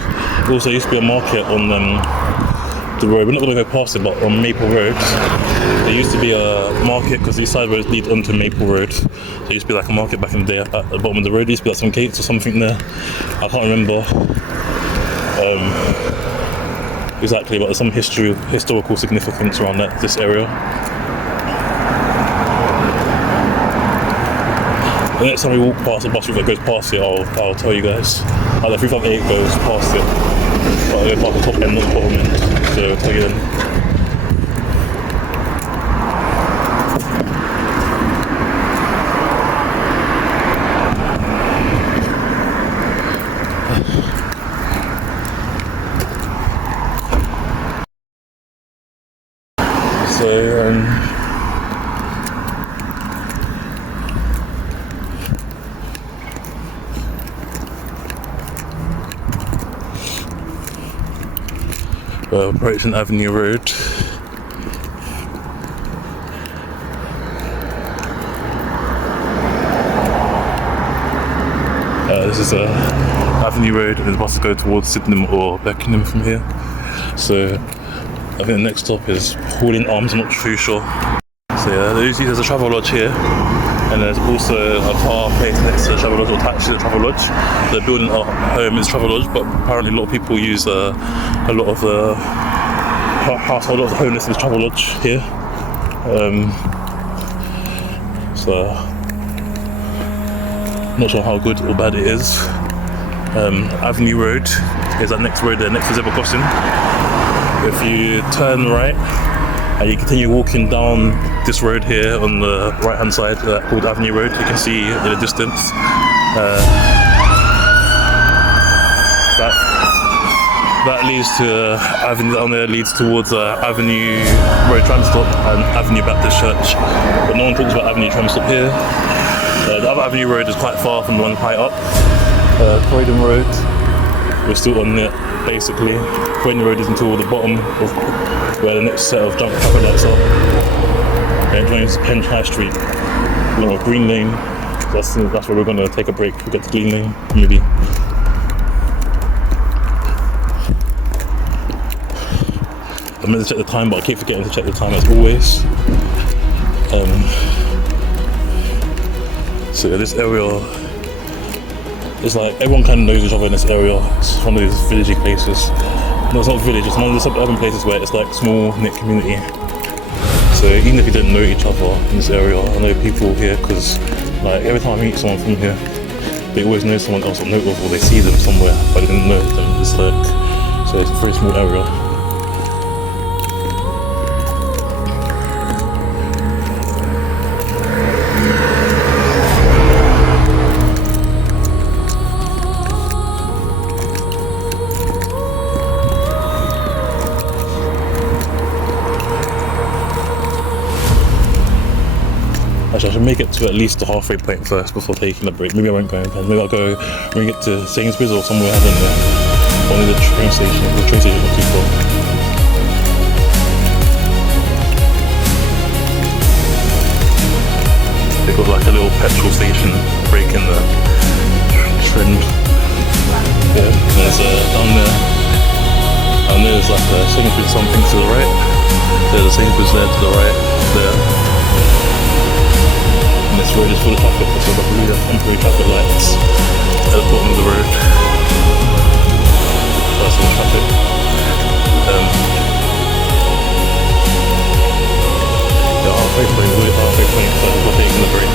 Also used to be a market on the road, we're not going to go past it, but on Maple Road there used to be a market because these side roads lead onto Maple Road. There used to be like a market back in the day at the bottom of the road. There used to be like some gates or something there, I can't remember exactly, but there's some historical significance around this area. The next time we walk past a bus route that goes past it, I'll tell you guys. The 358 goes past it, but I go past the top end, not the bottom end, so I'll tell you then. Approaching Avenue Road. This is Avenue Road, and the buses go towards Sydenham or Beckenham from here. So I think the next stop is Hauling Arms, I'm not too sure. So yeah, there's a travel lodge here, and there's also a car place next to the travel lodge, or attached to the travel lodge. The building at home is travel lodge, but apparently a lot of people use a lot of the household of the homeless in the travel lodge here. So not sure how good or bad it is. Avenue Road is that next road there, next to zebra crossing. If you turn right and you continue walking down this road here on the right hand side called Avenue Road, you can see in the distance that leads to Avenue down there, leads towards Avenue Road tram stop and Avenue Baptist Church, but no one talks about Avenue tram stop here. The other Avenue Road is quite far from the one high up. Croydon Road, we're still on it basically. Croydon Road is until the bottom of where the next set of traffic lights are. And it joins Penn High Street. We're on Green Lane. That's where we're going to take a break. We'll get to Green Lane maybe. I meant to check the time, but I keep forgetting to check the time as always. So this area is like, everyone kind of knows each other in this area. It's one of these villagey places. No, it's not village, it's one of the suburban places where it's like small knit community. So even if you don't know each other in this area, I know people here because like every time I meet someone from here, they always know someone else I know of, or they see them somewhere but they didn't know them. It's like, so it's a very small area. Actually, I should make it to at least the halfway point first before taking a break. Maybe I won't go in Penn. Maybe I'll go when we get to Sainsbury's or somewhere in there. Only the train station. The train station is not too far. They've got like a little petrol station break in the trend. Yeah, there's down there's like a Sainsbury's something to the right. There's a Sainsbury's there to the right, there. And this road is full of traffic, so I've got really temporary traffic lights at the bottom of the road. That's all the traffic. Yeah, halfway point, so we're taking the break.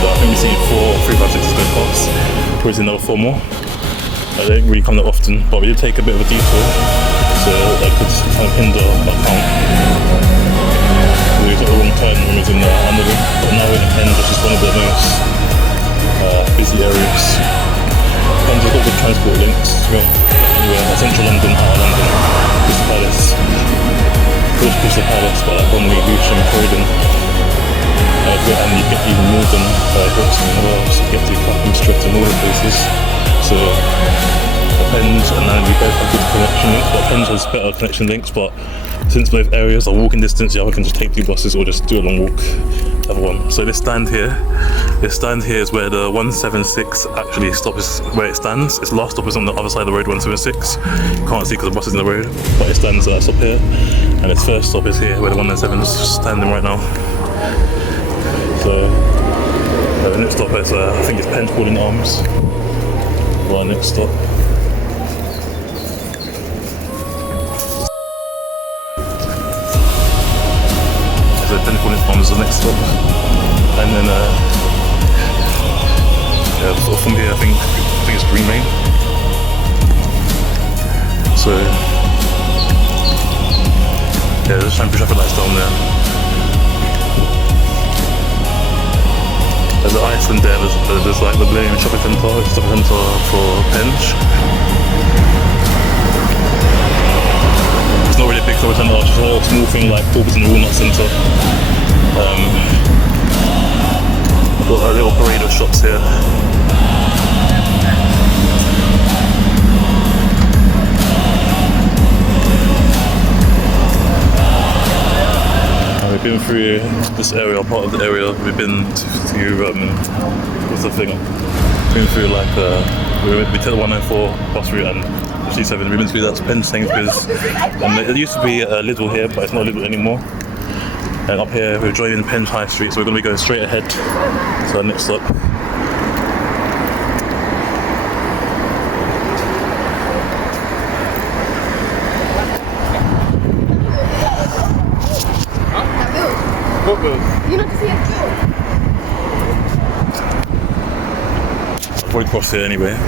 So I think we've seen 356 is going past. Probably see another 4 more. I don't really come that often, but we did take a bit of a detour, so that could kind of hinder our count. We took a wrong turn when we was in the underwood, but now we're in Penge, which is one of the most busy areas. Penge has got good transport links, anywhere, central London, out of London, Crystal Palace, Crystal Palace, but like Bromley, Lewisham, Croydon. And you get even more than Brixton as well, so you get to Clapham, Streatham, all the places. So Penge and Langley both have good connection links, but Penge has better connection links, but since both areas are walking distance, you either can just take 2 buses or just do a long walk, the other one. So this stand here is where the 176 actually stops, where it stands. Its last stop is on the other side of the road, 176. You can't see because the bus is in the road, but it stands at that stop here. And its first stop is here, where the 197 is standing right now. So the next stop is, I think it's Penge Calling Arms. Our next stop. So Penge Calling Arms is the next stop. And then from here I think it's Green Lane. So yeah, there's temporary traffic lights down there. There's the Iceland there, there's like the Millennium Shopping Centre for Penge. It's not really a big shopping centre, it's just a little small thing like Torbiton Walnut Centre. I've got a little parade of shops here. We've been through this area, part of the area. We've been to what's the thing? Been through like we took the 194 bus route and G7. We've been through that to Penge Sainsbury's. It used to be a Lidl here, but it's not Lidl anymore. And up here we're joining Penge High Street, so we're going to be going straight ahead to our next stop. You know to see it. I'll probably cross here anyway. Up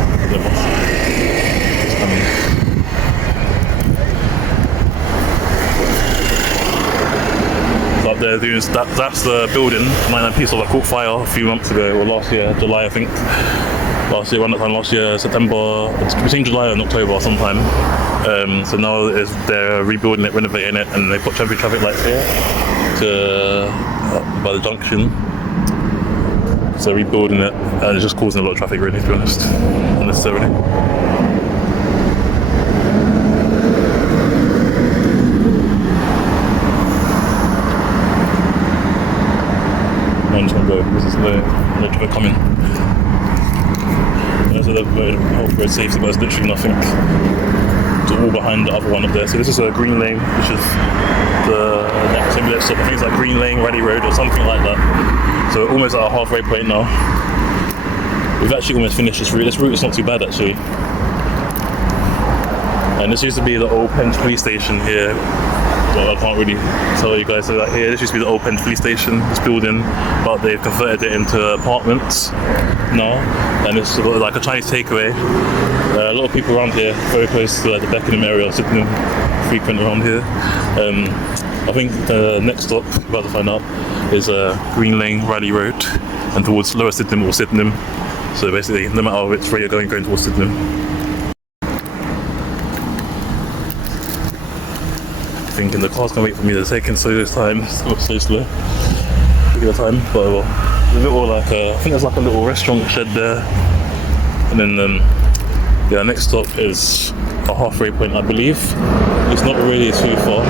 there, that's the building. 99 piece of that caught fire a few months ago, or last year, July I think. Around that time last year, September, between July and October sometime. So now they're rebuilding it, renovating it, and they put temporary traffic lights here by the junction. So rebuilding it, and it's just causing a lot of traffic really, to be honest, unnecessarily. I'm just gonna go because there's no traffic coming. There's a health road safety, but there's literally nothing. It's all behind the other one up there. So this is a Green Lane, which is the next stop. I think it's like Green Lane, Rally Road, or something like that. So we're almost at our halfway point now. We've actually almost finished this route. This route is not too bad actually. And this used to be the old Penge police station here. Well, I can't really tell you guys that here. This used to be the old Penge police station, this building, but they've converted it into apartments now, and it's like a Chinese takeaway. A lot of people around here, very close to the Beckenham area, Sydenham, frequent around here. I think the next stop, we're about to find out, is Green Lane, Rally Road, and towards Lower Sydenham or Sydenham. So basically, no matter which way you're going towards Sydenham. Thinking the car's gonna wait for me. They're taking so time, so slow. Taking the time, but well, a little like I think there's like a little restaurant shed there, and then yeah, next stop is a halfway point, I believe. It's not really too far.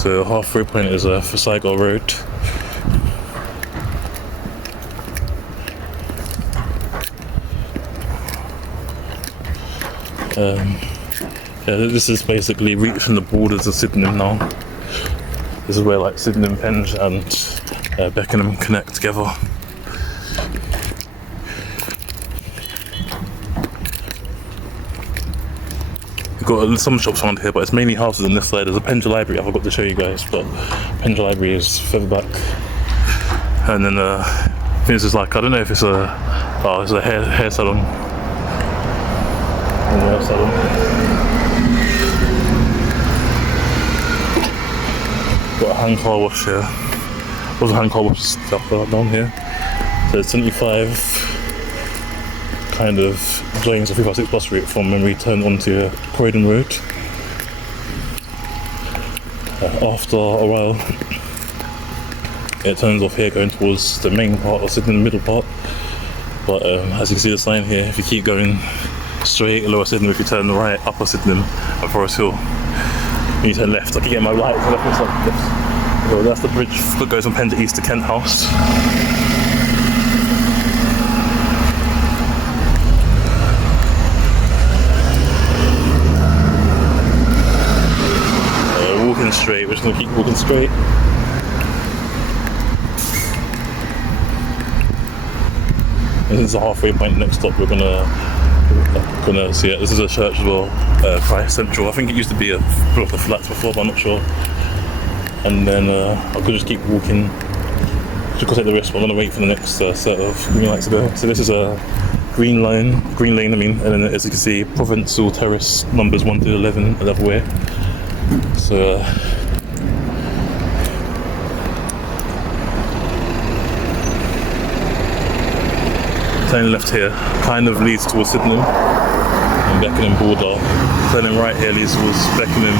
So halfway point is Forsygo Road. Yeah, this is basically reaching the borders of Sydenham now. This is where like Sydenham, Penge and Beckenham connect together. We've got some shops around here, but it's mainly houses on this side. There's a Penge Library I forgot to show you guys, but Penge Library is further back. And then I think this is like, I don't know if it's it's a hair salon. Hair salon. Got a hand car wash here. There's a hand car wash stuff down here. So 75 kind of joins the 356 bus route from when we turn onto Croydon Road. After a while, it turns off here going towards the main part, or Sydenham, the middle part. But as you can see the sign here, if you keep going straight, Lower Sydenham, if you turn right, Upper Sydenham and Forest Hill. You turn left. I can get my right to left. So that's the bridge that goes from Penge East to Kent House. Walking straight. We're just gonna keep walking straight. And this is the halfway point. Next stop, we're gonna see it. This is a church as well, Christ Central. I think it used to be a block of flats before, but I'm not sure. And then I could just keep walking. Just take the risk, but I'm gonna wait for the next set of green lights to go. So this is a green lane. I mean, and then as you can see, Provincial Terrace numbers 1 to 11 another way. So. Turning left here kind of leads towards Sydenham and Beckenham border. Turning right here leads towards Beckenham,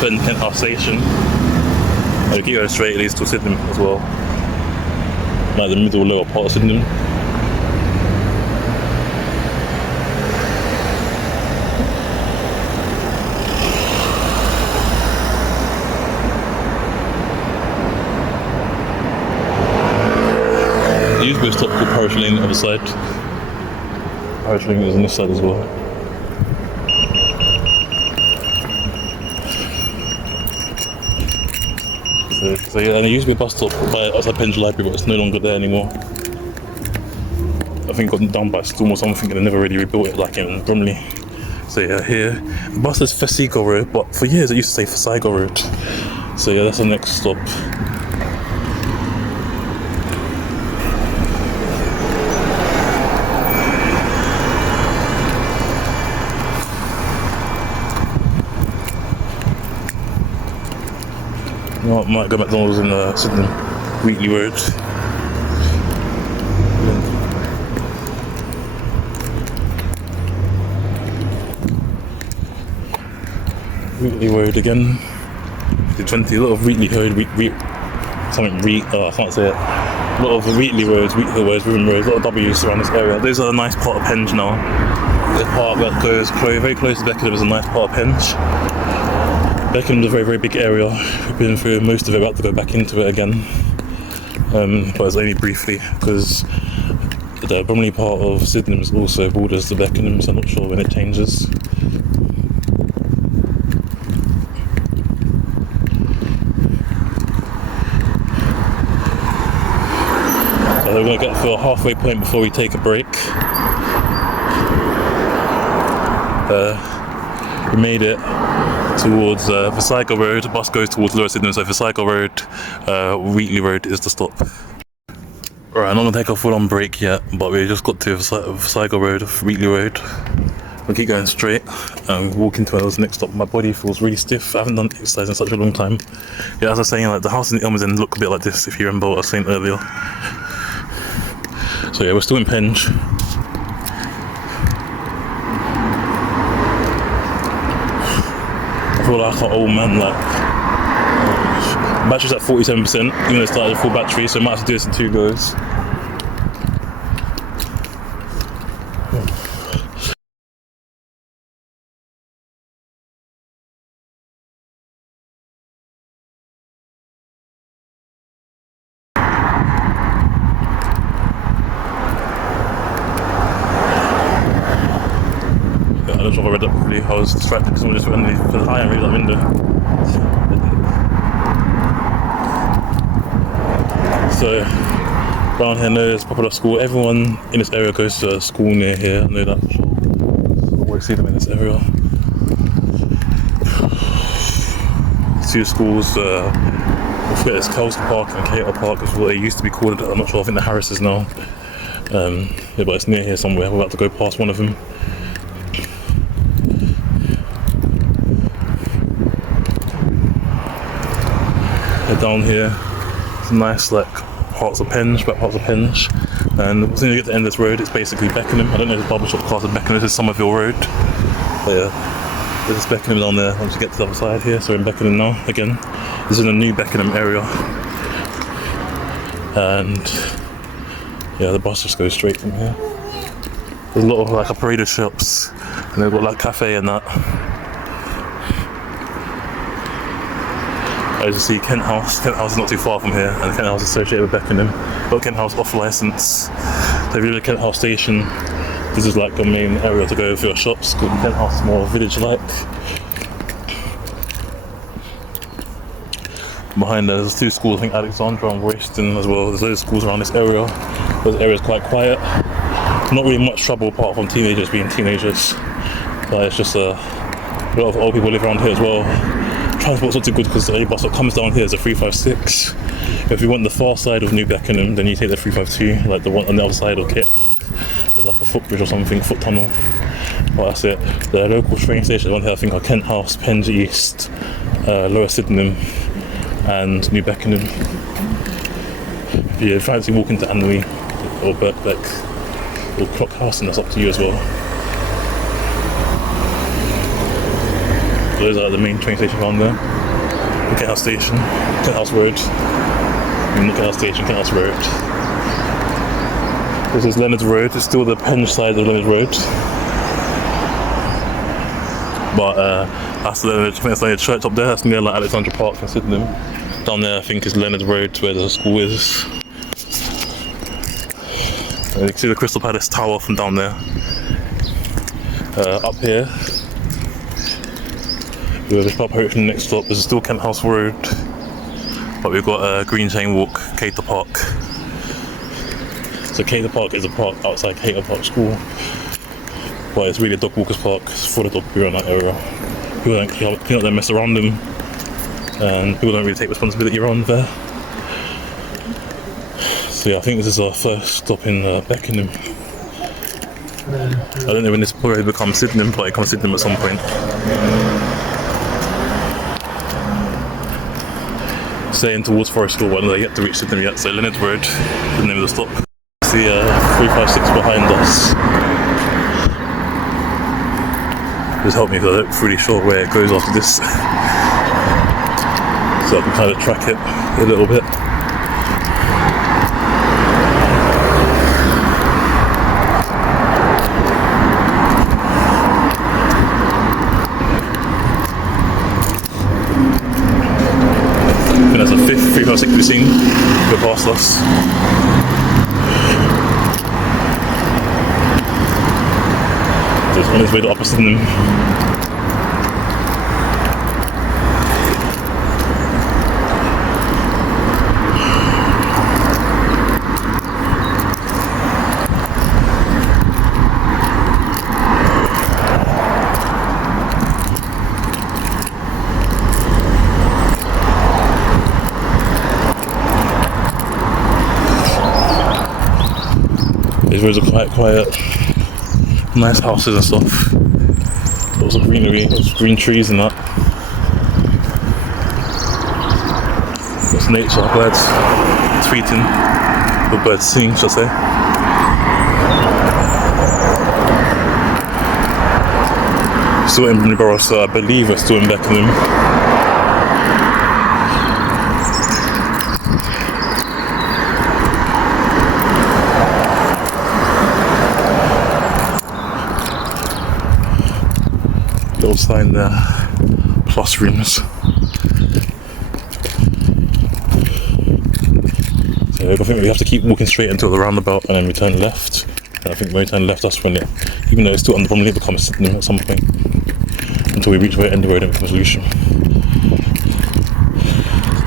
then Kent House Station. And if you keep going straight, it leads towards Sydenham as well. Like the middle lower part of Sydenham. There used to be a stop called Parish Lane on the other side. Parish Lane is on this side as well. So yeah, and there used to be a bus stop outside Penge Library, but it's no longer there anymore. I think it got done by Storm or something, and they never really rebuilt it like in Bromley. So yeah, here, the bus says Forsygo Road, but for years it used to say Forsygo Road. So yeah, that's the next stop. I might go McDonald's in Sydenham, Wheatley Road. Wheatley Road again. The 20, a lot of Wheatley Road, I can't say it. A lot of Wheatley roads, Ribbon Roads, a lot of W's around this area. Those are a nice part of Penge now. The part that goes very close to Beckenham is a nice part of Penge. Beckham's a very big area. We've been through most of it, about to go back into it again. But it's only briefly, because the Bromley part of Sydenham is also borders to Beckenham, so I'm not sure when it changes. So we're going to get to a halfway point before we take a break. We made it towards Forsygo Road. The bus goes towards Lower Sydenham, so Forsygo Road, Wheatley Road is the stop. Alright, I'm not going to take a full on break yet, but we just got to Forsygo Road, Wheatley Road. We'll keep going straight and walking towards the next stop. My body feels really stiff. I haven't done exercise in such a long time. Yeah, as I was saying, like the house in the Elmer's End look a bit like this, if you remember what I was saying earlier. So yeah, we're still in Penge. I feel like an old man, like battery's at 47%, even though it started a full battery, so I might have to do this in 2 goes. I don't know if I read that properly. I was distracted because someone just went underneath the high and raised that window. So down here, no, it's a popular school. Everyone in this area goes to a school near here. I know that. I always see them in this area. Two schools. I forget, it's Kelsey Park and Cater Park is what it used to be called. I'm not sure. I think the Harris is now. Yeah, but it's near here somewhere. We're about to go past one of them. Down here, it's nice like parts of Penge, back parts of Penge, and as soon as you get to the end of this road, it's basically Beckenham. I don't know if this barbershop class of Beckenham. This is Somerville Road. But yeah, this is Beckenham down there. Once you get to the other side here, so we're in Beckenham now. Again, this is in the new Beckenham area, and yeah, the bus just goes straight from here. There's a lot of like operator shops, and they've got like cafe and that. As you see, Kent House is not too far from here, and Kent House is associated with Beckenham. Got Kent House off licence. So if you live at Kent House station, this is like a main area to go for your shops. Kent House is more village-like. Behind there's two schools, I think Alexandra and Royston as well. There's loads of schools around this area. This area is quite quiet. Not really much trouble apart from teenagers being teenagers. But it's just a lot of old people live around here as well. Transport's not too good because the only bus that comes down here is a 356. If you want the far side of New Beckenham, then you take the 352, like the one on the other side of Cater Park. There's like a footbridge or something, foot tunnel. But that's it. The local train stations on here I think are Kent House, Penge East, Lower Sydenham and New Beckenham. If you fancy walking to Anley or Birkbeck or Clock House, and that's up to you as well. Those are the main train stations around there. The Kent House Station, Kent House Road, and the Kent House Station, Kent House Road. This is Leonard's Road, it's still the Penge side of Leonard's Road. But that's the church up there, that's near like Alexandra Park in Sydenham. Down there I think is Leonard's Road where the school is. And you can see the Crystal Palace Tower from down there. Up here, we're just approaching the next stop. This is still Kent House Road, but we've got Green Chain Walk, Cater Park. So Cater Park is a park outside Cater Park School, but it's really a dog walkers park. It's full of dog people in that area. People don't mess around them, and people don't really take responsibility around there. So yeah, I think this is our first stop in Beckenham. I don't know when this will already become Sydenham, but it becomes Sydenham at some point. Staying towards Forest School, but I yet to reach Sydenham yet, so Leonard's Road is the name of the stop. See 356 behind us. Just help me because I'm not really sure where it goes after this. So I can kind of track it a little bit. I think that's the fifth 356 we've seen go past us. Just on his way to Upper Sydenham. These roads are quite quiet. Nice houses and stuff. Lots of greenery, lots of green trees and that. It's nature, birds tweeting, or birds singing, should I say. Still in Borough, so I believe we're still in Beckenham. Little sign there, plus rooms. So I think we have to keep walking straight until the roundabout and then we turn left. And I think when we turn left, that's when it, even though it's still on the bottom, it becomes Sydenham at some point. Until we reach the end of the road and it becomes Lewisham.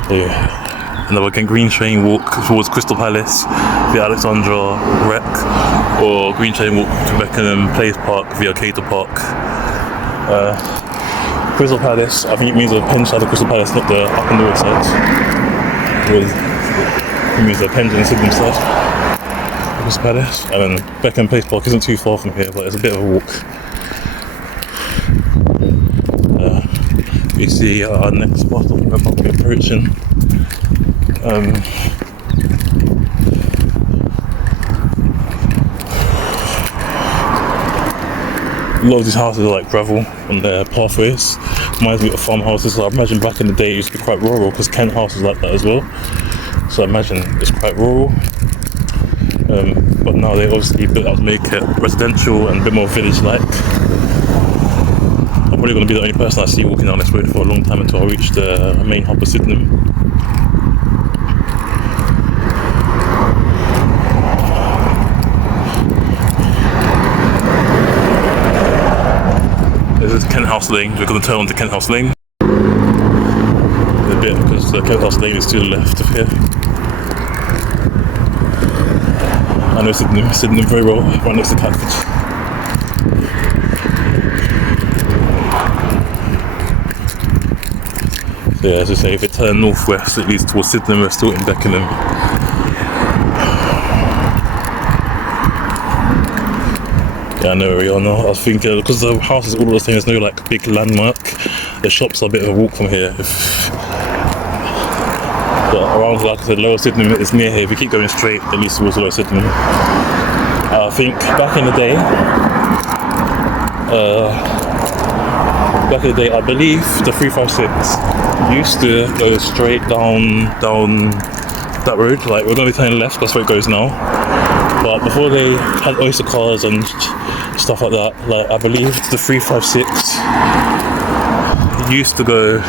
So yeah. And then we can green train walk towards Crystal Palace, via Alexandra Rec, or green train walk to Beckenham Place Park via Cato Park. Crystal Palace, I think it means the Penge side of Crystal Palace, not the up and north side. It means the Penge and Sydenham side of Crystal Palace. And then Beckenham Place Park isn't too far from here, but it's a bit of a walk. We see our next bus stop we're probably approaching. A lot of these houses are like gravel on their pathways. Reminds me of farmhouses. So I imagine back in the day it used to be quite rural, because Kent House is like that as well. So I imagine it's quite rural. But now they obviously built up to make it residential and a bit more village-like. I'm probably going to be the only person I see walking down this road for a long time until I reach the main hub of Sydenham. This is Kent House Lane. We're going to turn onto Kent House Lane in a bit, because the Kent House Lane is to the left of here. I know Sydenham very well, right next to Catford. So yeah, as I say, if it turns northwest, it leads towards Sydenham. We're still in Beckenham. Yeah, I know where we are now. I was thinking, because the house is all the same, there's no like big landmark. The shops are a bit of a walk from here. But around, like I said, Lower Sydenham is near here. If we keep going straight, it leads towards Lower Sydenham. I think back in the day, I believe the 356 used to go straight down that road. Like, we're going to be turning left, that's where it goes now. But before they had oyster cars and stuff like that, like I believe the 356 used to go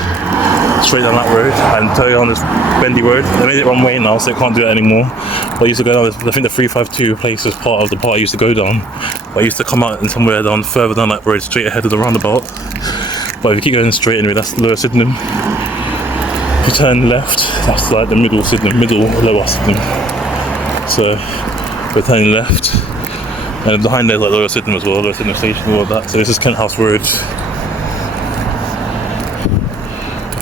straight down that road and turn on this bendy road. They made it one way now, so they can't do it anymore. But I used to go down this, I think the 352 place was part of the part I used to go down. But I used to come out and somewhere down further down that road, straight ahead of the roundabout. But if you keep going straight anyway, that's Lower Sydenham. If you turn left, that's like the middle Sydenham, Lower Sydenham. So we're turning left, and behind there's like Lower Sydenham as well, Lower Sydenham station and all of that. So this is Kent House Road.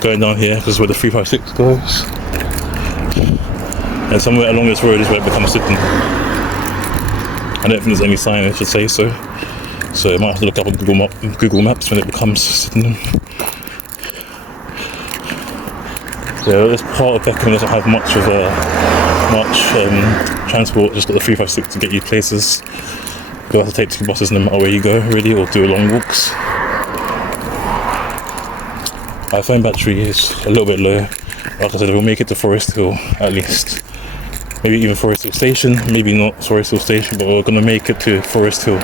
Going down here, because where the 356 goes. And somewhere along this road is where it becomes Sydenham. I don't think there's any sign that should say so. So you might have to look up on Google Maps when it becomes Sydenham. So this part of Beckenham doesn't have much transport, just got the 356 to get you places. You'll have to take 2 buses no matter where you go, really, or do long walks. Our phone battery is a little bit low. Like I said, we'll make it to Forest Hill at least. Maybe even Forest Hill Station, maybe not Forest Hill Station, but we're going to make it to Forest Hill.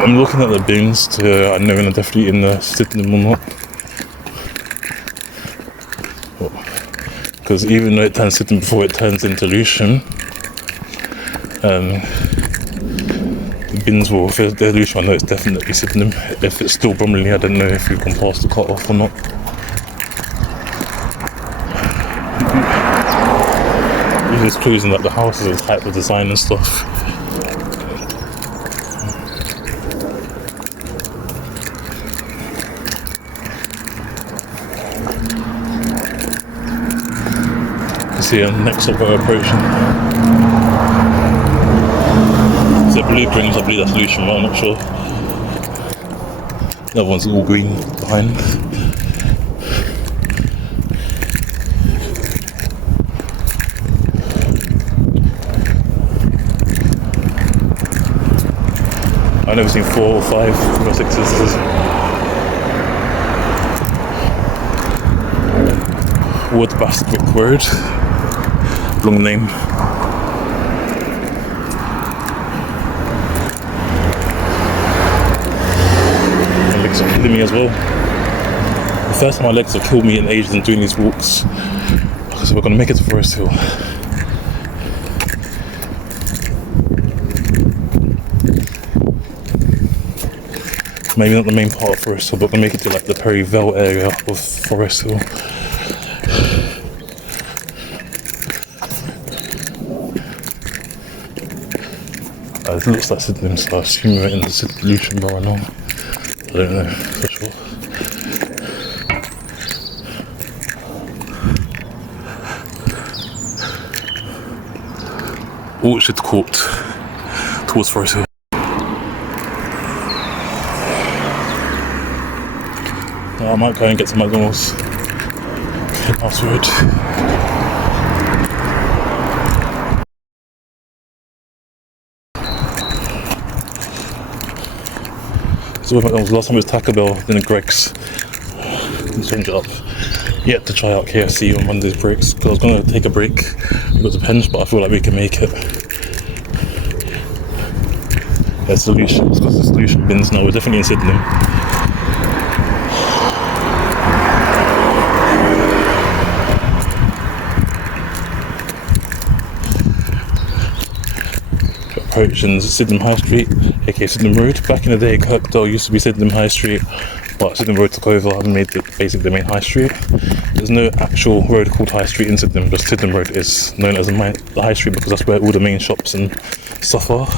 I'm looking at the bins to I know when I'm definitely in the Sydenham or not. Because even though it turns Sydenham before it turns into Lewisham, the bins will, if they're Lewisham, I know it's definitely Sydenham. If it's still Bromley, I don't know if you can pass the cut off or not. Even it's closing like the houses and type of design and stuff. See next up we're approaching. Is it blueprints? I believe that's Lewisham, but I'm not sure. The other one's all green behind. I've never seen 4 or 5 or 6s. Woodbastwick Road. Long name. legs are killing me as well. The first time my legs have killed me in ages in doing these walks. So we're going to make it to Forest Hill. Maybe not the main part of Forest Hill, but we're going to make it to like the Perry Vale area of Forest Hill. It looks like Sydenham, so I assume we're in the Sydenham borough now. I don't know for sure. Orchard Court towards Forest Hill. I might go and get some McDonald's. House Road. So with McDonald's, last time it was Taco Bell, then Greg's. Let's change it up. Yet to try out KFC on Monday's breaks, because I was going to take a break. It got to Penge, but I feel like we can make it. There's solutions, because the solution bins now, we're definitely in Sydenham. Approaching Sydenham High Street, aka Sydenham Road. Back in the day, Kirkdale used to be Sydenham High Street, but Sydenham Road took over and made it basically the main high street. There's no actual road called High Street in Sydenham, but Sydenham Road is known as the high street because that's where all the main shops and stuff are.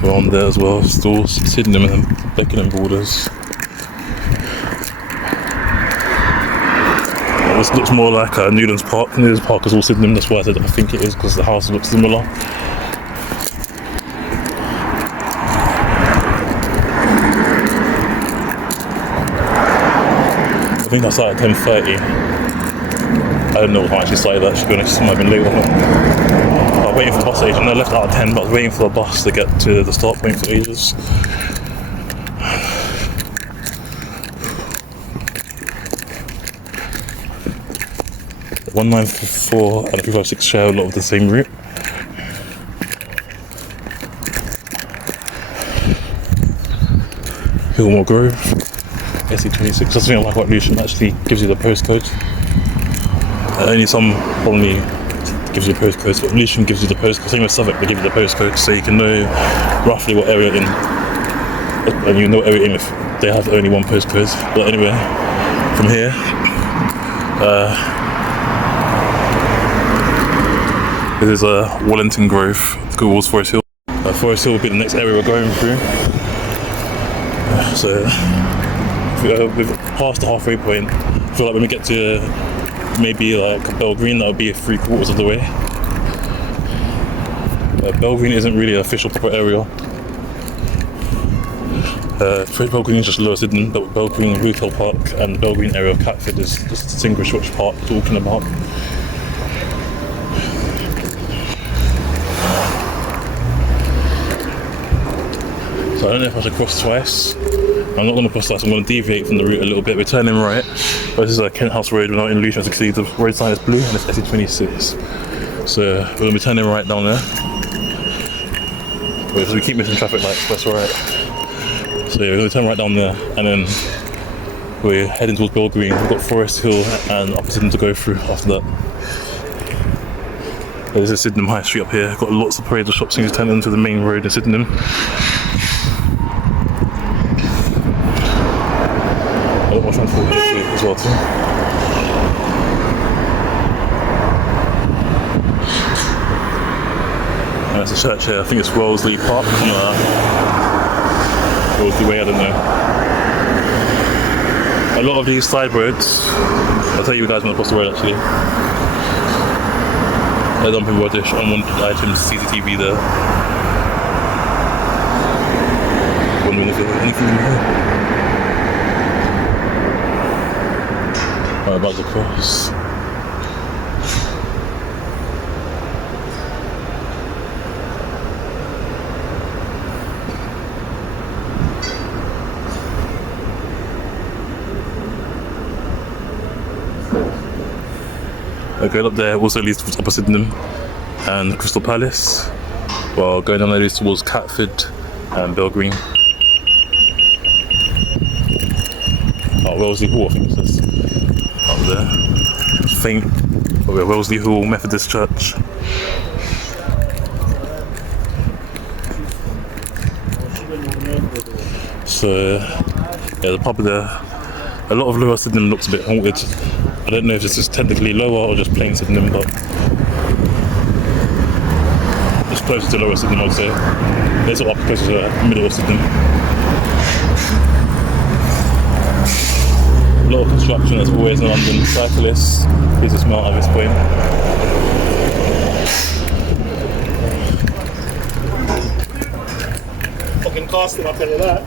So on there as well, stores, Sydenham and Beckenham borders. This looks more like Newlands Park. Newlands Park is all Sydenham, that's why I said I think it is, because the houses look similar. I think I started at 10:30. I don't know what time I actually started that, to be honest. It might have been late on it. I was waiting for the bus station. I left out at 10, but I was waiting for a bus to get to the start point for ages. 194 and 356 share a lot of the same route. Hillmore Grove, SE26. That's the thing I like about Lucian, actually gives you the postcode. Only some only gives you the postcode, but Lucian gives you the postcode. Same with Southwark, they give you the postcode, so you can know roughly what area in, and you know what area in if they have only one postcode. But anyway, from here, this is Wellington Grove towards Forest Hill. Forest Hill will be the next area we're going through. So we've passed the halfway point. I feel like when we get to maybe like Bell Green, that'll be 3/4 of the way. Bell Green isn't really an official proper area. Bell Green is just Lower Sydenham, but Bell Green Retail Park and Bell Green area of Catford is just distinguished which park we're talking about. So I don't know if I should cross twice. I'm not going to cross twice, I'm going to deviate from the route a little bit. We're turning right. But this is Kent House Road, we're now in Lucian. As you can see, the road sign is blue and it's SE26. So we're going to be turning right down there. Wait, so we keep missing traffic lights, that's alright. So yeah, we're going to turn right down there and then we're heading towards Bell Green. We've got Forest Hill and Upper Sydenham to go through after that. This is Sydenham High Street up here. Got lots of parades of shops and you turn into the main road in Sydenham. A lot more transport here as well too. And there's a church here, I think it's Wellesley Park, something like that. Wellesley Way, I don't know. A lot of these side roads, I'll tell you guys when I cross the road actually. They're dumping rubbish, unwanted items, CCTV there. Wondering if there's anything in here. Right, about to cross. Going up there also leads towards Upper Sydenham and Crystal Palace, while going down there leads towards Catford and Belgreen. Wellesley Hall, I think it says up there. Faint, but we're Wellesley Hall Methodist Church. So yeah, the pub there. A lot of Lower Sydenham looks a bit haunted. I don't know if this is technically lower or just plain Sydenham, but it's closer to Lower Sydenham, I'd say. It's up closer to the middle of Sydenham. A lot of construction as always in London. Cyclists, he's a smart at this point. Fucking casting, I'll tell you that.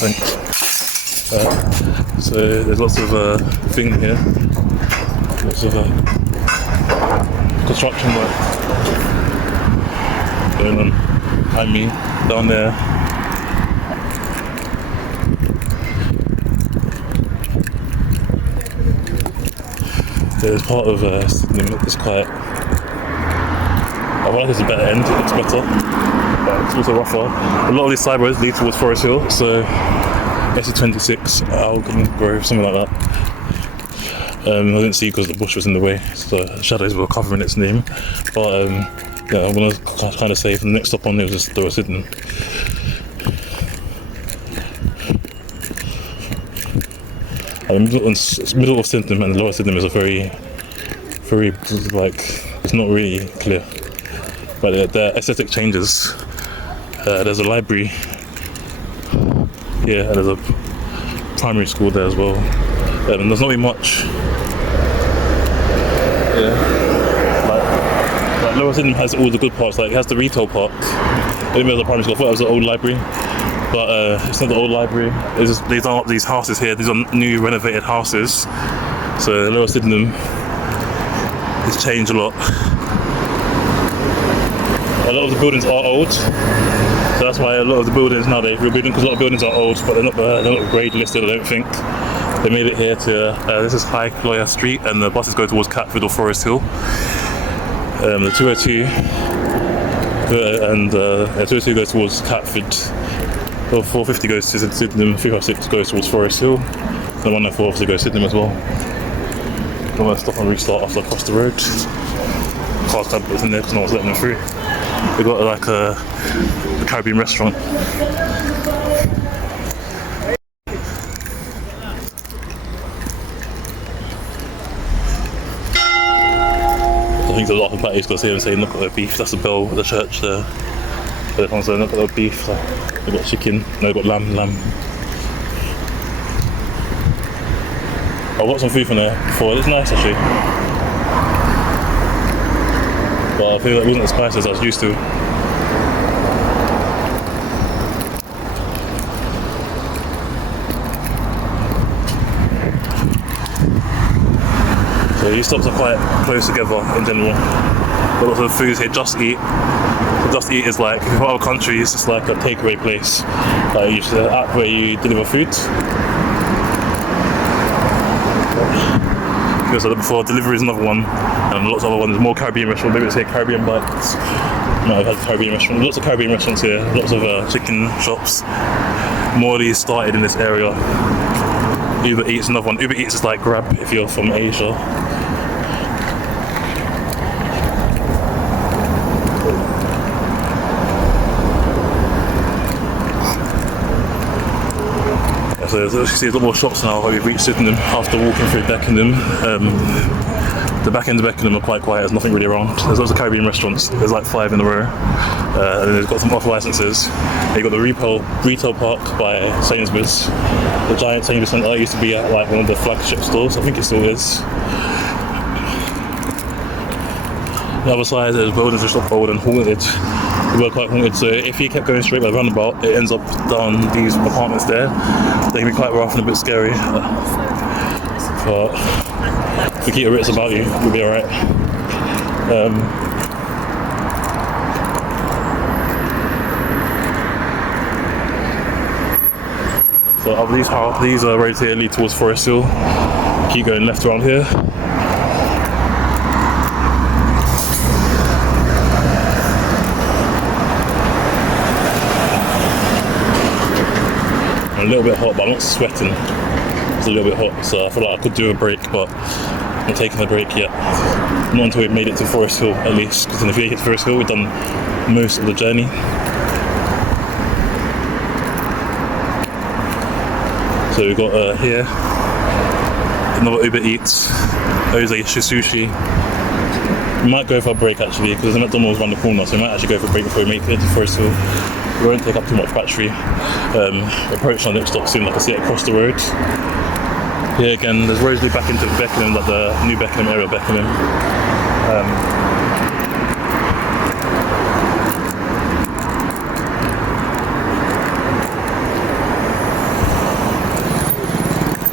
Thanks. So there's lots of thing here. Lots of construction work going on behind me, down there. There's part of Sydenham that's quite... I feel like it's a better end, it looks better, but it's also rougher. A lot of these side roads lead towards Forest Hill, so SE26, Algon Grove, something like that. I didn't see because the bush was in the way, so the shadows were covering its name. But yeah, I'm gonna kind of say for the next stop on there was just Lower Sydenham. Middle of Sydenham and Lower Sydenham is a very like, it's not really clear. But the aesthetic changes. There's a library. Yeah, and there's a primary school there as well. And there's not really much. Yeah. Like Lower Sydenham has all the good parts. Like it has the retail park. Maybe there's a primary school. I thought it was an old library, but it's not the old library. It's just, these are these houses here. These are new renovated houses. So Lower Sydenham has changed a lot. A lot of the buildings are old. So that's why a lot of the buildings now they're rebuilding, because a lot of buildings are old, but they're not grade listed, I don't think. They made it here to, this is High Lawyer Street, and the buses go towards Catford or Forest Hill. The 202, and 202 goes towards Catford, the 450 goes to Sydenham, 356 goes towards Forest Hill, and the 194 obviously goes to Sydenham as well. I'm going to stop and restart after I cross the road. Cars can't put in there because no one's letting them through. We've got like a Caribbean restaurant. I think there's a lot of patties because they're saying look at their beef. That's the bell at the church there. So everyone's saying look at their beef. So they've got chicken, no, they've got lamb. I've got some food from there before. It's nice actually. But I feel like it wasn't as spicy as I was used to. So these stops are quite close together in general. But lots of foods here, Just Eat. So Just Eat is like, in other countries, it's like a takeaway place. Like you use the app where you deliver food. Because before, delivery is another one, and lots of other ones. More Caribbean restaurants. Maybe it's here Caribbean Bites. No, I've had Caribbean restaurants. Lots of Caribbean restaurants here. Lots of chicken shops. More of these started in this area. Uber Eats another one. Uber Eats is like Grab if you're from Asia. So as you see, there's a lot more shops now where we've reached Sydenham after walking through Beckenham. The back end of Beckenham are quite quiet, there's nothing really around. There's lots of Caribbean restaurants, there's like 5 in a row. And then they've got some off licenses. They've got the retail park by Sainsbury's. The giant Sainsbury's centre that used to be at like one of the flagship stores, I think it still is. The other side is buildings which look old and haunted. They were quite haunted, so if you kept going straight by the roundabout, it ends up down these apartments there. They can be quite rough and a bit scary. But if you keep your wits about you, you'll be alright. So these roads here lead towards Forest Hill. Keep going left around here. I'm a little bit hot, but I'm not sweating. It's a little bit hot, so I feel like I could do a break, but I'm not taking a break yet. Not until we've made it to Forest Hill, at least. Because if we get to Forest Hill, we've done most of the journey. So we've got here another Uber Eats, Jose Sushi. We might go for a break actually, because there's a McDonald's around the corner, so we might actually go for a break before we make it to Forest Hill. We won't take up too much battery. Approaching our next stop soon, like I see it across the road. Here again, there's roads lead back into Beckenham, like the new Beckenham area of Beckenham.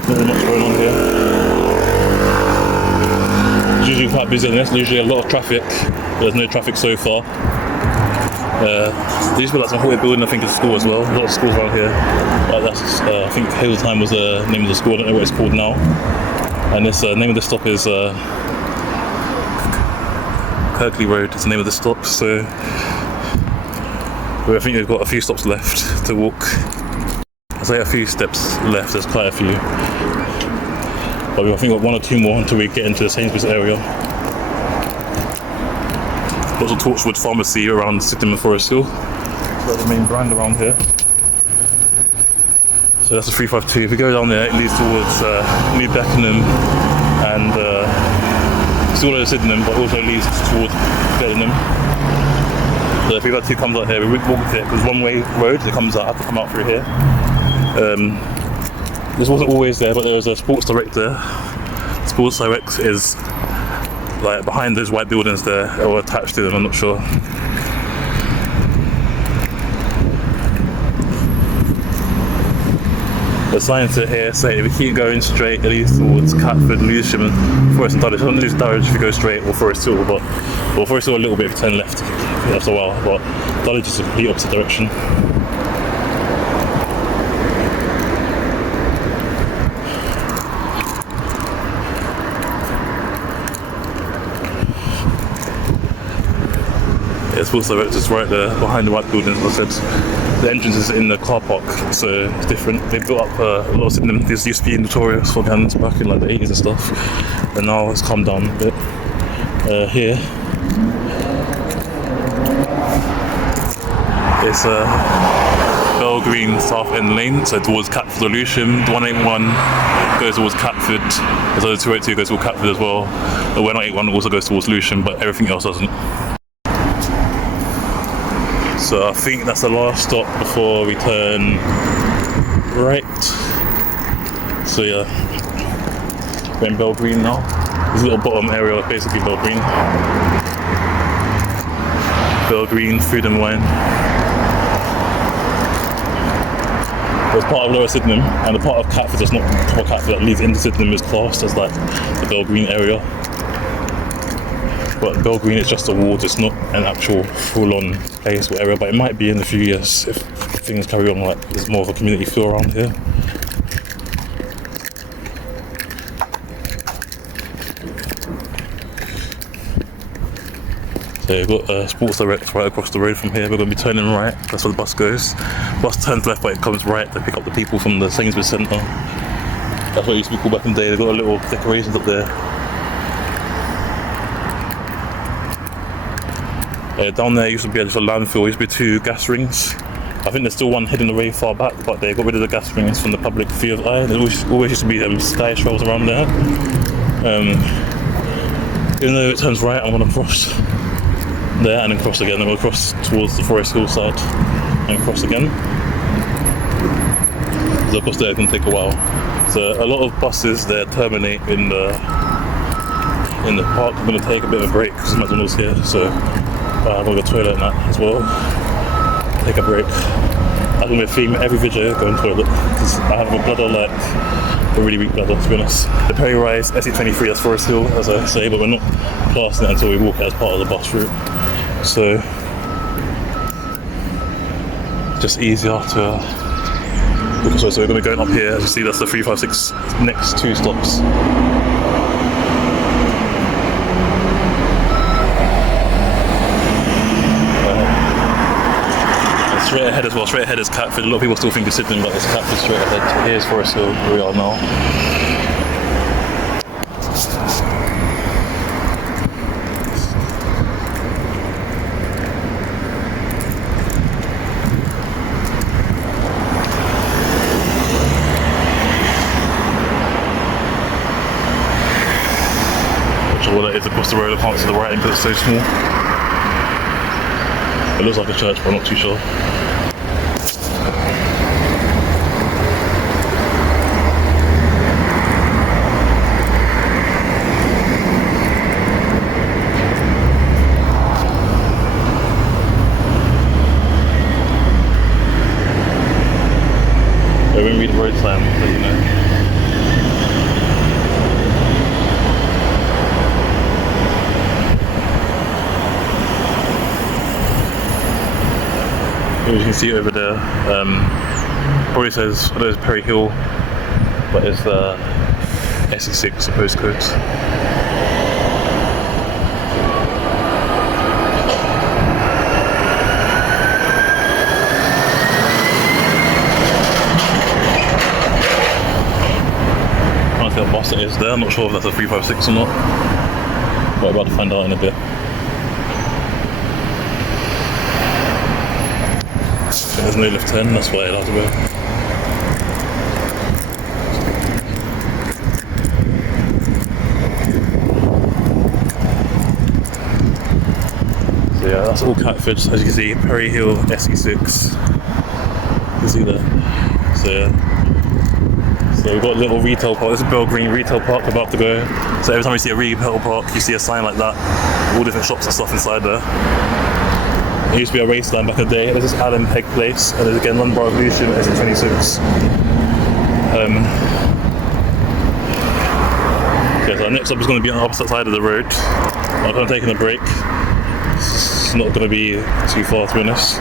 There's much going on here. It's usually quite busy in this, there's usually a lot of traffic. There's no traffic so far. There used to be like some haunted building, I think, at school as well. A lot of schools around here. That's, I think Hazeltime was the name of the school, I don't know what it's called now. And this name of the stop is Kirkley Road, is the name of the stop. So I think we've got a few stops left to walk. I say a few steps left, there's quite a few. But I think we've got one or two more until we get into the Sainsbury's area. Lots of Torchwood Pharmacy around Sydenham and Forest Hill. That's the main brand around here. So that's the 352. If we go down there, it leads towards New Beckenham and still over Sydenham, but also leads towards Sydenham. So if we've got two comes out here, we would walk it because one-way road. It comes out, have to come out through here. This wasn't always there, but there was a Sports Direct there. Sports Direct is like behind those white buildings there, or attached to them, I'm not sure. The signs are here say if you keep going straight, it leads towards Catford, Lewisham, and Forest and Dulwich. You don't lose Dulwich if you go straight, or Forest Hill, but Forest Hill a little bit if you turn left after a while, but Dulwich is the complete opposite direction. Sports Direct is right there behind the white buildings. As I said, the entrance is in the car park, so it's different. They built up a lot of Sydenham. This used to be notorious for guns back in like the 80s and stuff, and now it's calmed down a bit. Here it's Bell Green South End Lane, so towards Catford or Lewisham. The 181 goes towards Catford, so the 282 goes towards Catford as well. The 181 also goes towards Lewisham, but everything else doesn't. So I think that's the last stop before we turn right. So yeah, we're in Bell Green now. This little bottom area is basically Bell Green. Bell Green, Food and Wine. It's part of Lower Sydenham, and the part of Catford that's not proper Catford that leads into Sydenham is classed as like the Bell Green area. But Bell Green is just a ward, it's not an actual full-on place or area, but it might be in a few years if things carry on, like there's more of a community feel around here. So we've got Sports Direct right across the road from here. We're going to be turning right, that's where the bus goes. Bus turns left, but it comes right to pick up the people from the Sainsbury's Centre. That's what it used to be called back in the day. They've got a little decorations up there. Down there used to be just a landfill, used to be 2 gas rings. I think there's still one hidden away far back, but they got rid of the gas rings from the public view of eye. There always used to be sky shells around there. Even though it turns right, I'm going to cross there and then cross again. Then we'll cross towards the Forest Hill side and cross again. So of course there can take a while. So a lot of buses there terminate in the park. I'm going to take a bit of a break because there's McDonald's here. So I'm going to go to the toilet and that as well. Take a break. I'm going to film every video going to the toilet because I have a bladder like a really weak bladder, to be honest. The Perry Rise SE23, that's Forest Hill, as I say, but we're not classing it until we walk it as part of the bus route. So just easier to look. So we're going to be going up here. As you see, that's the 356 next 2 stops. Straight ahead ahead as well. Straight ahead is Catford. A lot of people still think it's Sydenham, but it's Catford straight ahead. Here's Forest Hill, where we are now. All that is across the road, I can't see the writing because it's so small. It looks like a church, but I'm not too sure. When we read the road sign, I'll let you know. As you can see over there, probably says, I know it's Perry Hill, but it's SE6, the postcode. I don't see what bus it is there, I'm not sure if that's a 356 or not, but I'm about to find out in a bit. There's no left turn, that's why it has to go. So yeah, that's all Catford. As you can see, Perry Hill, SE6. You can see that. So yeah. So we've got a little retail park. This is Bell Green Retail Park we're about to go. So every time you see a retail park, you see a sign like that. All different shops and stuff inside there. It used to be a race line back in the day. This is Adam Pegg Place, and there's again London Borough Evolution, SE26. Okay, so our next stop is going to be on the opposite side of the road. I'm kind of taking a break. It's not going to be too far, to be honest.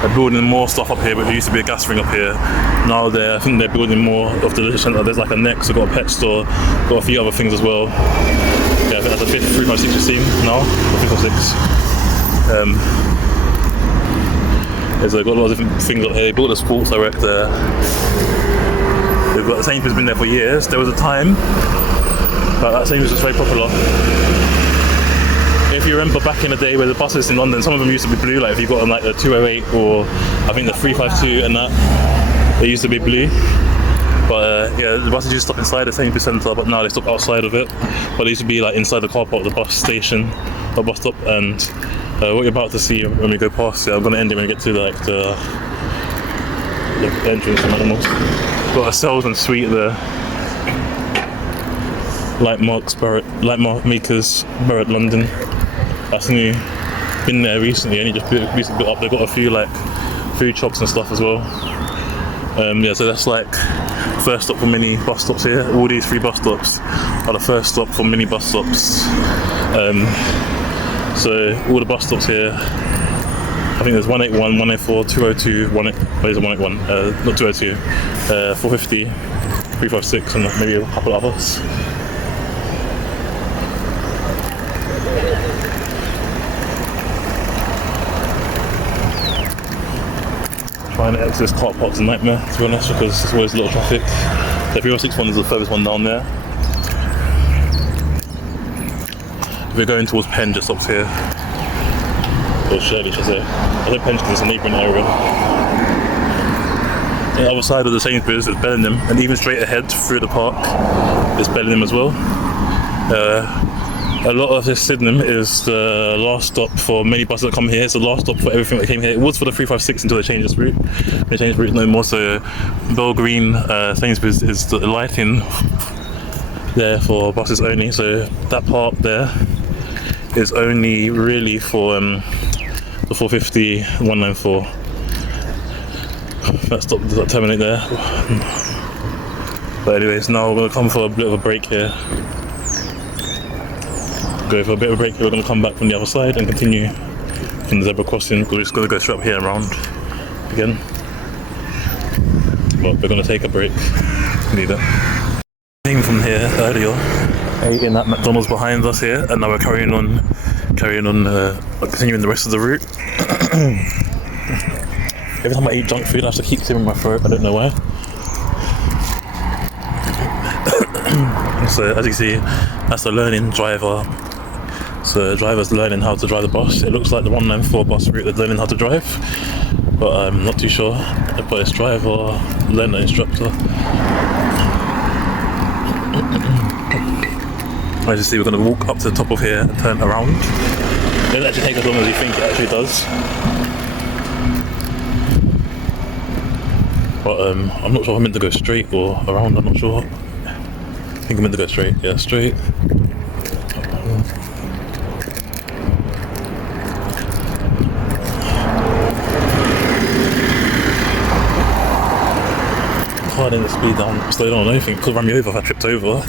They're building more stuff up here, but there used to be a gas ring up here. Now I think they're building more of the centre. There's like a Next, we've got a pet store, got a few other things as well. Yeah, I think that's a 356 you see now, 356. They've got a lot of different things up here. They built a Sports Direct there. They've got the Sainsbury's been there for years. There was a time, but that Sainsbury's was very popular. If you remember back in the day where the buses in London, some of them used to be blue, like if you got on like the 208 or I think the 352 and that, they used to be blue. But yeah, the buses used to stop inside the Sainsbury's Centre, but now they stop outside of it. But they used to be like inside the car park, the bus station, or bus stop. And what you're about to see when we go past, I'm going to end it when we get to like the entrance and almost. Got a Cells and Suite there. Like Makers, Barrett, London. That's new. Been there recently, only just recently built up. They've got a few like food shops and stuff as well. Yeah, so that's like first stop for many bus stops here. All these 3 bus stops are the first stop for many bus stops. So all the bus stops here, I think there's 181, 184, 202, 181, not 202, 450, 356 and maybe a couple others. Trying to exit this car park's a nightmare, to be honest, because there's always a lot of traffic. The 306 one is the furthest one down there. If we're going towards Penn, just up here. Or Shirley, should I say. I think Penn because it's a neighbouring area. On the other side of the Sainsbury's is Bellingham, and even straight ahead through the park is Bellingham as well. A lot of this Sydenham is the last stop for many buses that come here. It's the last stop for everything that came here. It was for the 356 until they changed this route. They changed the route no more, so Bell Green Sainsbury's is the lighting there for buses only. So that part there is only really for the 450, 194. That stop does that terminate there. But anyways, now we're going to come for a bit of a break here. Go for a bit of a break here. We're going to come back from the other side and continue from the zebra crossing. We're just going to go straight up here and around again. But we're going to take a break. Need that. Came from here earlier. ate in that McDonald's behind us here, and now we're continuing the rest of the route. Every time I eat junk food, I have to keep clearing my throat. I don't know why. So as you can see, that's the learning driver. So the driver's learning how to drive the bus. It looks like the 194 bus route they're learning how to drive, but I'm not too sure. But it's driver, learner, instructor. As you see, we're going to walk up to the top of here and turn around. It doesn't actually take as long as you think it actually does. But I'm not sure if I'm meant to go straight or around, I'm not sure. I think I'm meant to go straight, yeah, straight. Harding the speed down, slow down on anything, could run me over if I tripped over.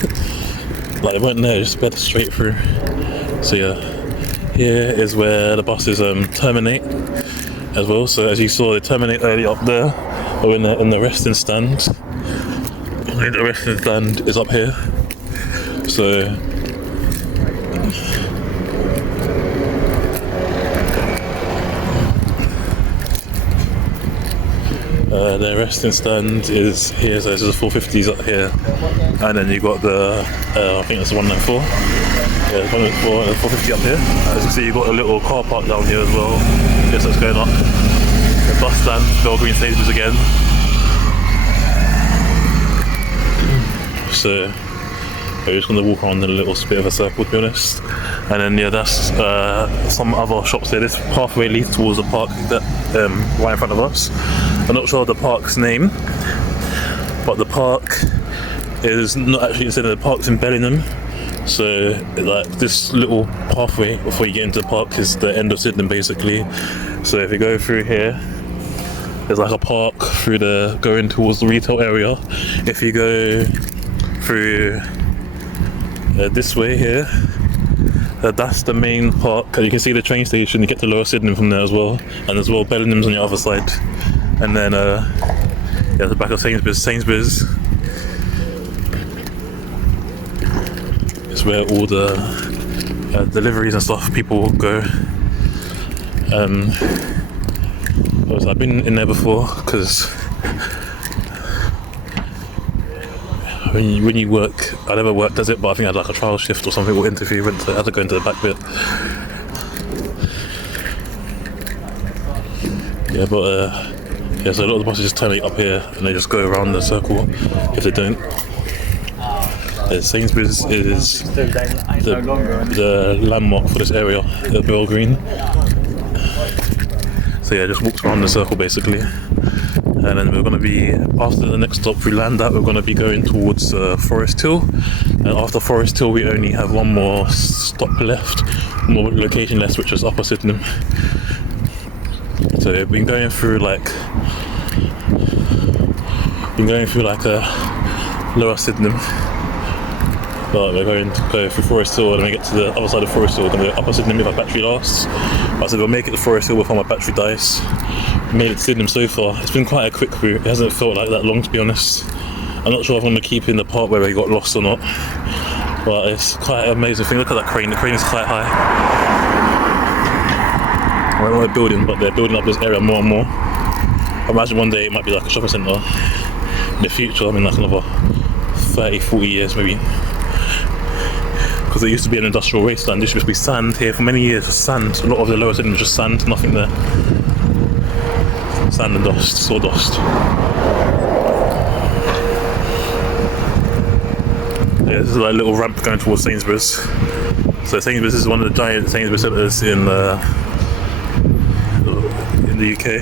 Like, it weren't there, just sped straight through. So yeah, here is where the buses terminate as well. So as you saw, they terminate early up there, or in the resting stand. The resting stand is up here. So the resting stand is here, so this is the 450s up here, and then you got the I think it's 194. Yeah, 194 and the 450 up here. As you can see, you got a little car park down here as well. Yes, that's going up. The bus stand, Bell Green Stages again. So we're just going to walk around in a little bit of a circle, to be honest. And then yeah, that's some other shops there. This pathway leads towards the park that right in front of us. I'm not sure of the park's name, but the park is not actually in the park's in Bellingham. So like this little pathway before you get into the park is the end of Sydenham basically. So if you go through here, there's like a park through the going towards the retail area. If you go through this way here, that's the main park. You can see the train station. You get to Lower Sydenham from there as well, and as well Bellingham's on the other side. And then yeah, the back of Sainsbury's is where all the deliveries and stuff people go. I've been in there before because when you work, I never worked as it, but I think I had like a trial shift or something or interview, I had to go into the back bit. Yeah, but yeah, so a lot of the buses just terminate up here and they just go around the circle if they don't. Sainsbury's is the landmark for this area, the Bell Green. So yeah, just walks around the circle basically. And then we're going to be, after the next stop we land at, we're going to be going towards Forest Hill. And after Forest Hill we only have one more stop left, one more location left, which is Upper Sydenham. So we've been going through like Lower Sydenham, but we're going to go through Forest Hill, and then we get to the other side of Forest Hill, we're going to go Upper Sydenham if our battery lasts. I said we'll make it to Forest Hill before my battery dies. We made it to Sydenham so far. It's been quite a quick route, it hasn't felt like that long to be honest. I'm not sure if I'm going to keep in the part where we got lost or not, but it's quite an amazing thing. Look at that crane, the crane is quite high. I don't know they're building, but they're building up this area more and more. I imagine one day it might be like a shopping centre. In the future, I mean like another 30, 40 years maybe. Because there used to be an industrial wasteland, there used to be sand here for many years, just sand. A lot of the Lower Sydenham was just sand, nothing there. Sand and dust, sawdust. Yeah, this is like a little ramp going towards Sainsbury's. So Sainsbury's is one of the giant Sainsbury's centres in the UK.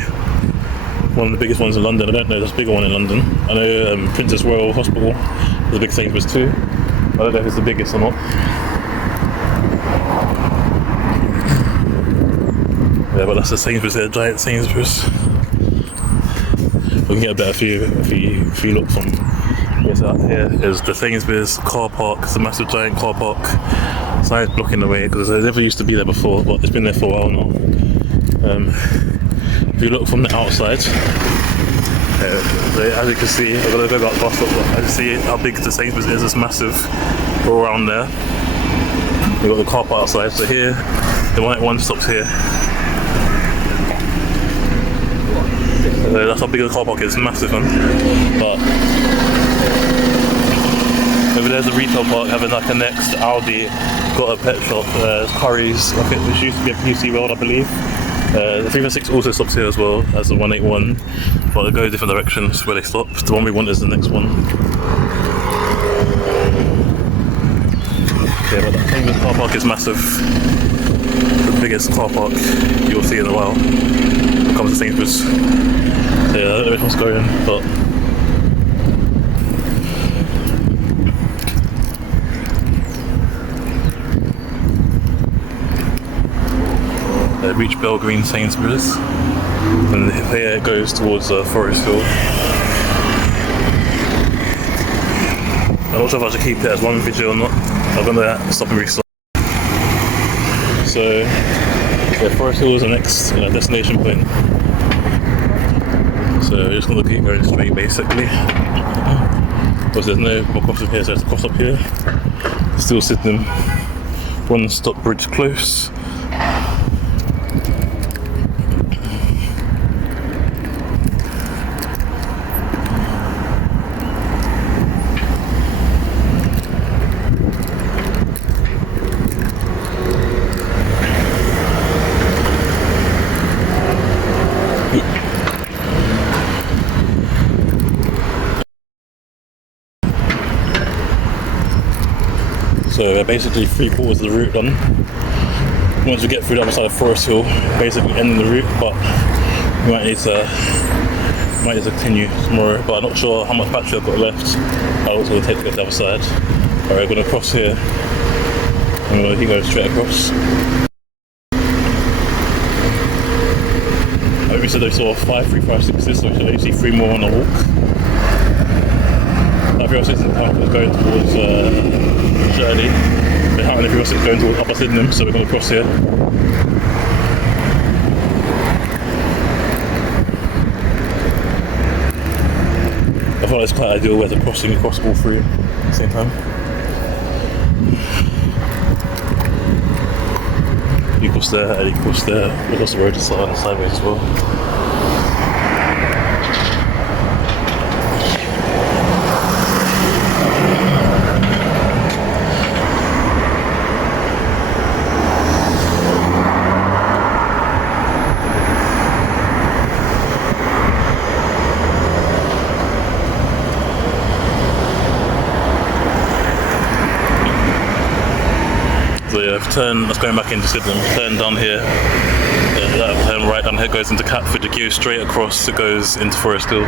One of the biggest ones in London. I don't know if there's a bigger one in London. I know Princess Royal Hospital is a big Sainsbury's too. I don't know if it's the biggest or not. Yeah, but that's the Sainsbury's there, giant Sainsbury's. We can get a better view if you look from yes, out here is the Sainsbury's car park. It's a massive giant car park. Signs blocking the way because it never used to be there before, but it's been there for a while now. If you look from the outside, So as you can see, I'm gonna go back bus stop. As you see how big the Sainsbury's is, it's massive all around there. We've got the car park outside, so here, the one stops here. So that's how big the car park is, massive, man. But over there's a retail park having like a next Aldi, got a pet shop, Curry's, I think which used to be a PC World, I believe. The 356 also stops here as well as the 181, but they go different directions where they stop. The one we want is the next one. Yeah, but I think this car park is massive. The biggest car park you'll see in a while when it comes to Sainsbury's. So yeah, I don't know if what's going, but reach Bell Green Sainsbury's, and here it goes towards Forest Hill. I'm not sure if I should keep it as one video or not. I'm gonna stop and restart. So yeah, Forest Hill is the next destination point. So we're just gonna keep going straight basically. Because there's no more crossing here, so there's a cross up here. Still Sydenham. One stop bridge close. So we're basically 3/4 of the route done. Once we get through the other side of Forest Hill, basically ending the route, but we might need to continue tomorrow, but I'm not sure how much battery I've got left. How long it's going to take to get to the other side. Alright, we're going to cross here, and we're going to keep going straight across. I think we said they saw 5 356s, so we should actually see 3 more on the walk. 306 is going towards Shirley. Behind the 306 going towards Upper Sydenham, so we're going to cross here. I thought it's quite ideal where they're crossing across all three at the same time. You cross there, and you cross there. We cross the road sideways as well. So yeah, turn, that's going back into Sydenham, turn down here, that turn right down here goes into Catford, it goes straight across, it goes into Forest Hill.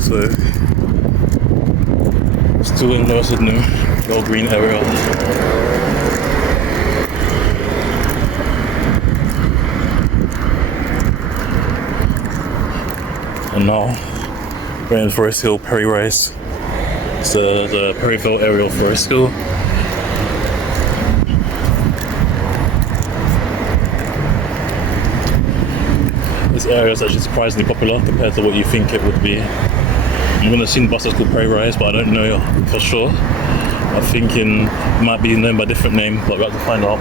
So, still in Lower Sydenham, Bell Green area. And now, we're in Forest Hill, Perry Rise. It's the Perryville area of Forest Hill. This area is actually surprisingly popular compared to what you think it would be. I'm going to assume the bus is called Perry Rise, but I don't know for sure. I'm thinking it might be known by a different name, but we have to find out.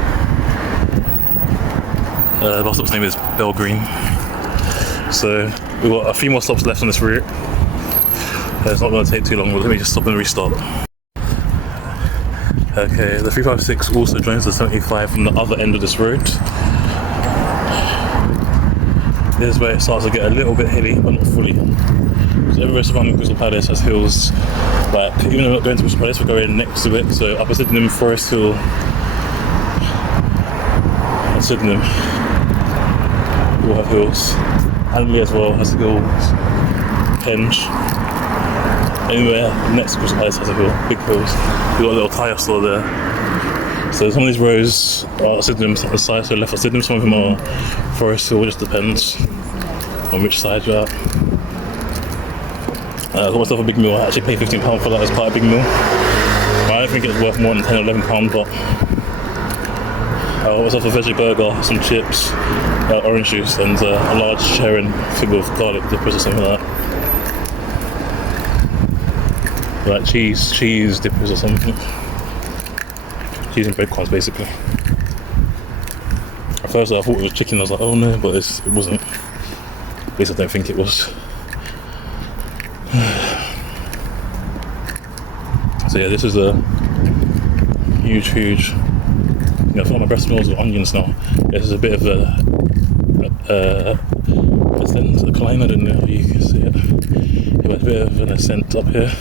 The bus stop's name is Bell Green. So we've got a few more stops left on this route. It's not going to take too long, but let me just stop and restart. Okay, the 356 also joins the 75 from the other end of this road. This is where it starts to get a little bit hilly, but not fully. So everywhere surrounding Crystal Palace has hills. Like, even though we're not going to Crystal Palace, we're going next to it. So Upper Sydenham, Forest Hill, and Sydenham all have hills. Handley as well has a hill. Penge. Anywhere next to Crystal Palace has a hill, big hills. We've got a little tyre store there. So some of these roads are Sydenham on the side, so left of Sydenham, some of them are Forest Hill, it just depends on which side you're at. I got myself a big meal. I actually paid £15 for that. It's quite a big meal. I don't think it's worth more than £10 or £11, but I got myself a veggie burger, some chips, orange juice, and a large sharing fig of garlic dippers or something like that. Like cheese dippers or something. Cheese and breadcrumbs, basically. At first I thought it was chicken. I was like, oh no, but it wasn't. At least I don't think it was. So yeah, this is a huge. I feel like my breast smells of onions now. This is a bit of a ascent, a climb. I don't know if you can see it. Yeah, a bit of an ascent up here.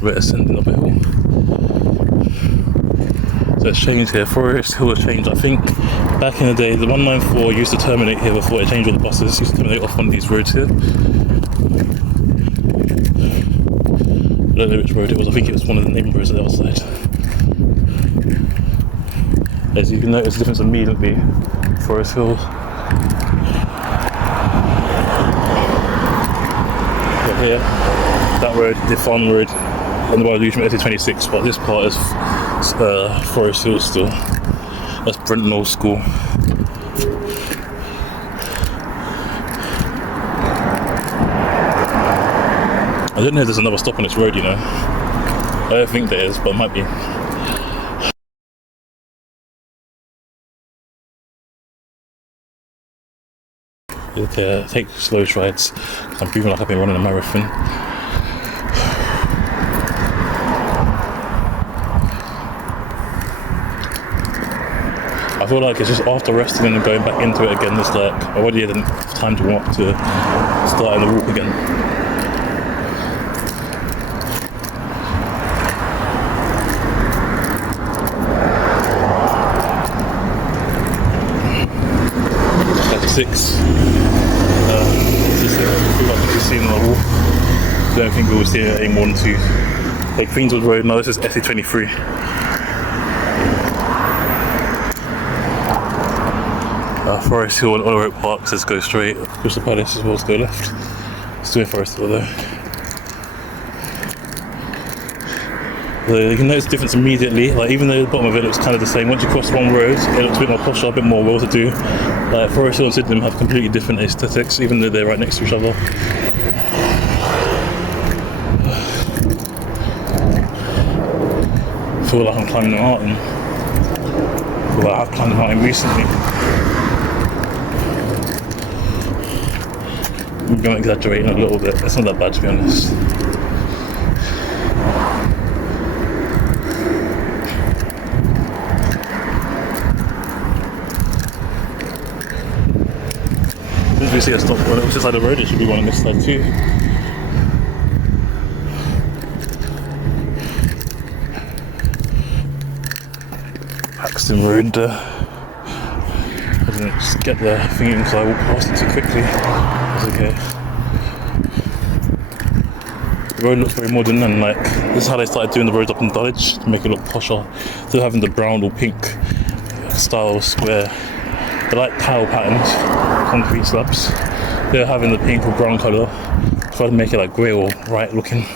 We're ascending up a hill. So it's changed here. Forest Hill has changed. I think back in the day, the 194 used to terminate here before it changed all the buses. Used to terminate off one of these roads here. I don't know which road it was. I think it was one of the neighbouring roads on the other side. As you can notice the difference immediately. Forest Hill. But here, that road, the farm road, on the road from SE26, but this part is Forest Hill still. That's Brenton Old School. I don't know if there's another stop on this road, you know. I don't think there is, but it might be. Take slow strides. I'm feeling like I've been running a marathon. I feel like it's just after resting and then going back into it again, it's like I already had enough time to walk to start in the walk again. Six. This is what you've seen on the wall. I don't think we will see it any more than two. Like Queenswood Road, no, this is SE23. Forest Hill and Oak Park says go straight. Crystal Palace as well as go left. It's doing Forest Hill though. So you can notice the difference immediately. Like even though the bottom of it looks kind of the same, once you cross one road, it looks a bit more posh, a bit more well to do. Forest Hill and Sydenham have completely different aesthetics, even though they're right next to each other. I feel like I'm climbing a mountain. I feel like I've climbed a mountain recently. I'm exaggerating a little bit. It's not that bad, to be honest. If you see a stop on the opposite side of the road, it should be one on this side too. Paxton Road. I didn't just get the thingy because I walked past it too quickly. It's okay. The road looks very modern and like this is how they started doing the roads up in Dulwich to make it look posher. Still having the brown or pink style square. They like tile patterns, concrete slabs. They're having the pink or brown colour. Try to make it like grey or bright looking,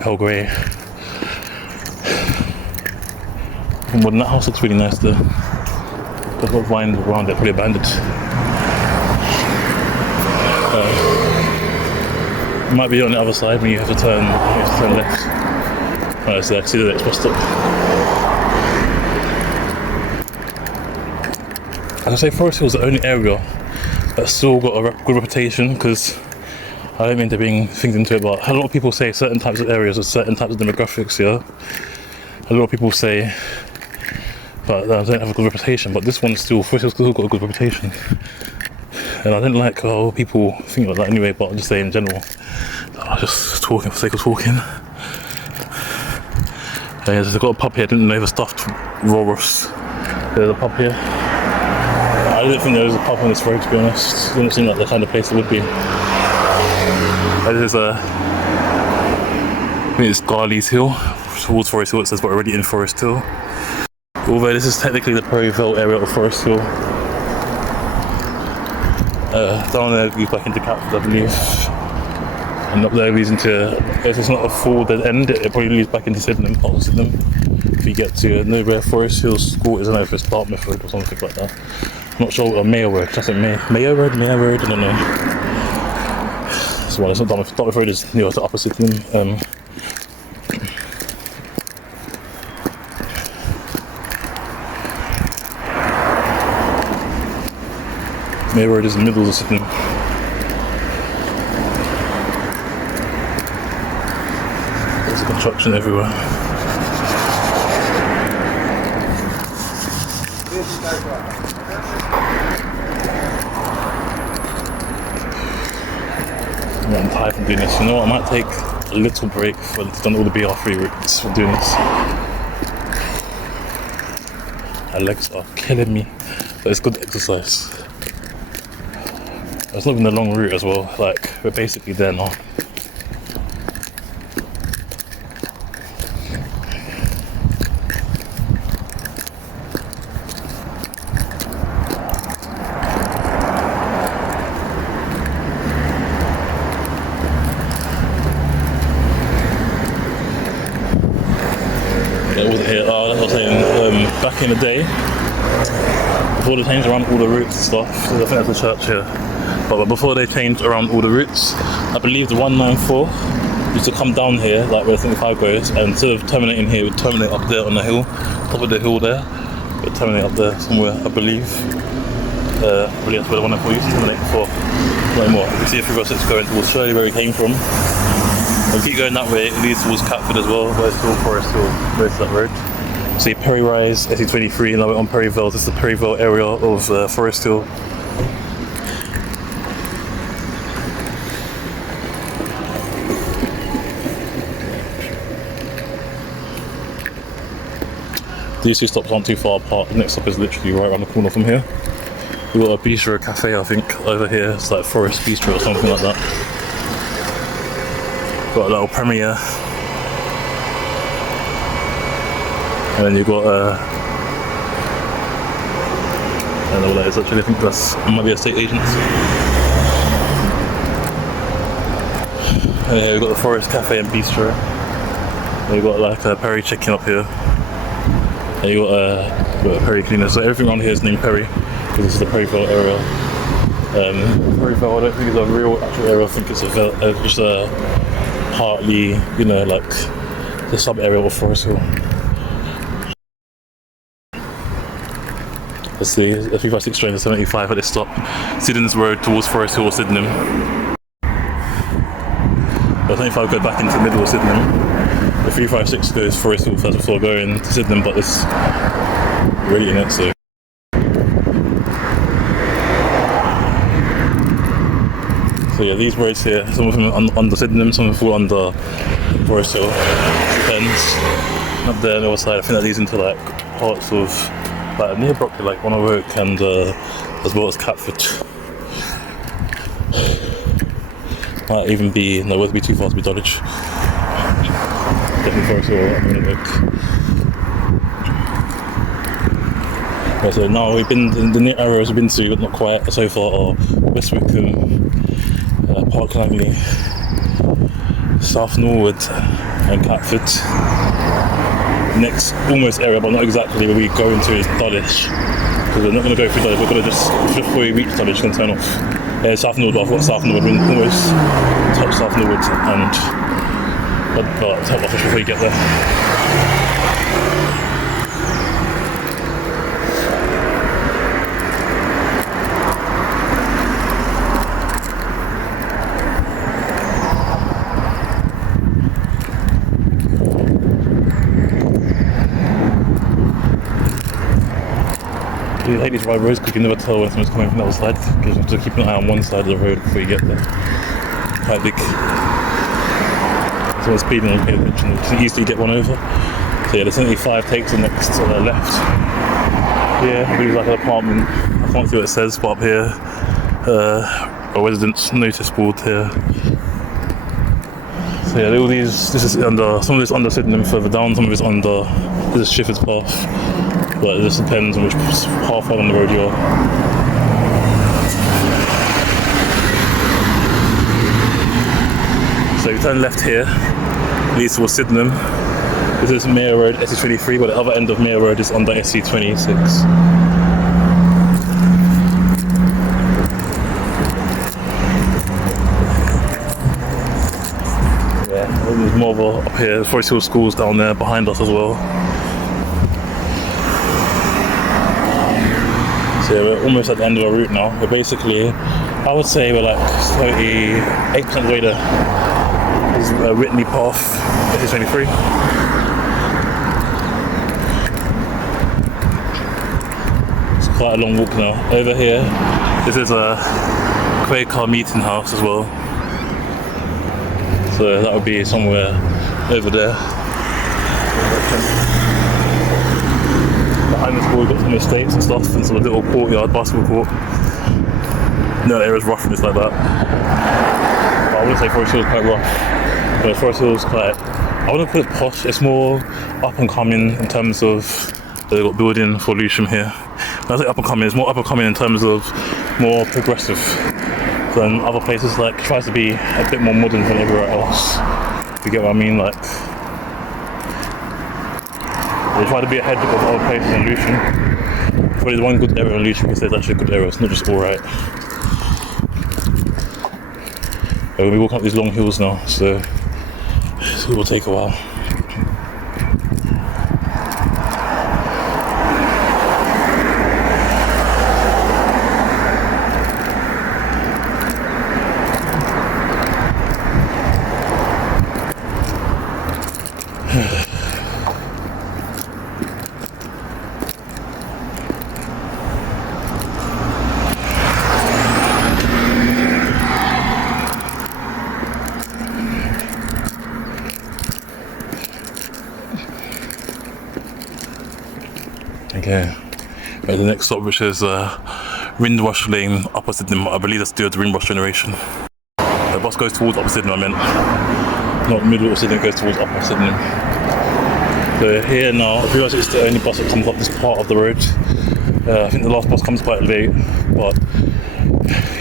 pale grey. More than that house looks really nice though. There's a lot of vines around it, probably abandoned. It might be on the other side when you have to turn left. Right, so I can see the next bus stop. I can say Forest Hill is the only area that's still got a good reputation, because I don't mean to bring things into it, but a lot of people say certain types of areas with certain types of demographics, yeah. A lot of people say but they don't have a good reputation, but this one's still, Forest Hill's still got a good reputation. And I don't like how people think like that anyway, but I'm just saying in general. I'm just talking for the sake of talking. They've got a pub here, I didn't know they stuffed Walrus. There's a pub here. I didn't think there was a pub on this road, to be honest. It didn't seem like the kind of place it would be. This is I think it's Garley's Hill, towards Forest Hill. It says, but already in Forest Hill. Although this is technically the Perryville area of Forest Hill. Down there leads back into Catford, I believe. And up there leads into, if it's not a full dead end, it probably leads back into Sydenham, part of Sydenham. If you get to know where Forest Hill School is, I don't know if it's Dartmouth Road or something like that. I'm not sure, Mayo Road, I think Mayo Road, I don't know. Well, it's not Dartmouth. Dartmouth Road is near to Upper Sydenham. Mayo Road is in the middle of Sydenham. There's construction everywhere. I'm tired from doing this. You know what? I might take a little break for done all the BR3 routes for doing this. My legs are killing me, but it's good exercise. It's not even a long route as well. Like, we're basically there now. Back in the day, before they changed around all the routes and stuff, I think that's the church here, but before they changed around all the routes, I believe the 194 used to come down here, like where 75 goes, and instead of terminating here, it would terminate up there on the hill, top of the hill there, it would terminate up there somewhere, I believe. I believe that's where the 194 used to terminate before. Not anymore. You can see a 306 going towards Shirley, where we came from. We'll keep going that way, it leads towards Catford as well, but it's still Forest Hill, most of that road. See Perry Rise, SE23, and now we're on Perryville. This is the Perryville area of Forest Hill. These two stops aren't too far apart. The next stop is literally right around the corner from here. We've got a bistro cafe, I think, over here. It's like Forest Bistro or something like that. Got a little premiere. And then you've got, I don't know what that is actually, I think that might be estate agents. And here we've got the Forest Cafe and Bistro. And you've got like a Perry chicken up here. And you've got a Perry cleaner. So everything around here is named Perry, because this is the Perryville area. Perryville, I don't think it's a real actual area, I think it's just a partly, you know, like the sub area of Forest Hill. Let's see, a 356 train to 75 at this stop. Sydenham's Road towards Forest Hill or Sydenham. The 75 goes back into the middle of Sydenham. The 356 goes Forest Hill first before going to Sydenham, but it's really in it, so. So yeah, these roads here, some of them are under Sydenham, some of them fall under Forest Hill. Depends. Up there on the other side, I think that leads into like parts of like near Brockley, like on a road, and as well as Catford. Might even be, no, it won't be too far to be Dulwich. Definitely Forest Hill, I'm gonna look. Right, so now we've been, the near areas we've been to, but not quite so far, are West Wickham, Park Langley, South Norwood, and Catford. Next almost area, but not exactly, where we go into is Dulwich, because we're not going to go through Dulwich, we're going to just before we reach Dulwich, going to turn off South Norwood. I've got South Norwood, we almost touch South Norwood, and top off before you get there. You hate these wide roads because you can never tell when someone's coming from the other side, because you have to keep an eye on one side of the road before you get there. Quite big. Someone's speeding and pay attention, you can easily get one over. So yeah, the 75 takes the next left. Yeah, I believe like an apartment I can't see what it says, but up here, a residence notice board here. So yeah, all these, this is under, some of it's under Sydenham further down, some of it's under, this is Shepherd's Path, but it just depends on which half on the road you are. So you turn left here, leads towards Sydenham. This is Mayor Road, SC23, but the other end of Mayor Road is under SC26. There's more of a, up here, Forest Hill School's down there behind us as well. So yeah, we're almost at the end of our route now. We're basically, I would say we're like 38% of the way there. This is Whitney Path, SC23. It's quite a long walk now. Over here, this is a Quaker meeting house as well. So that would be somewhere over there. Behind the school we've got some estates and stuff and some little courtyard, basketball court. No area's rough and it's like that. But I wouldn't say Forest Hill's quite rough. But Forest Hill's quite, I wouldn't put it posh, it's more up and coming in terms of, they've got building for Lewisham here. When I say up and coming, it's more up and coming in terms of more progressive than other places. Like, tries to be a bit more modern than everywhere else. You get what I mean? Like, they try to be ahead of other places in Lewisham. But there's one good area in Lewisham because there's actually a good area. It's not just alright. We'll be walking up these long hills now, so it will take a while. Okay, the next stop, which is Windrush Lane, Upper Sydenham. I believe that's due to Windrush Generation. The bus goes towards Upper Sydenham, I meant. Not middle of Sydenham, goes towards Upper Sydenham. So here now, I realise it's the only bus that comes up this part of the road. I think the last bus comes quite late, but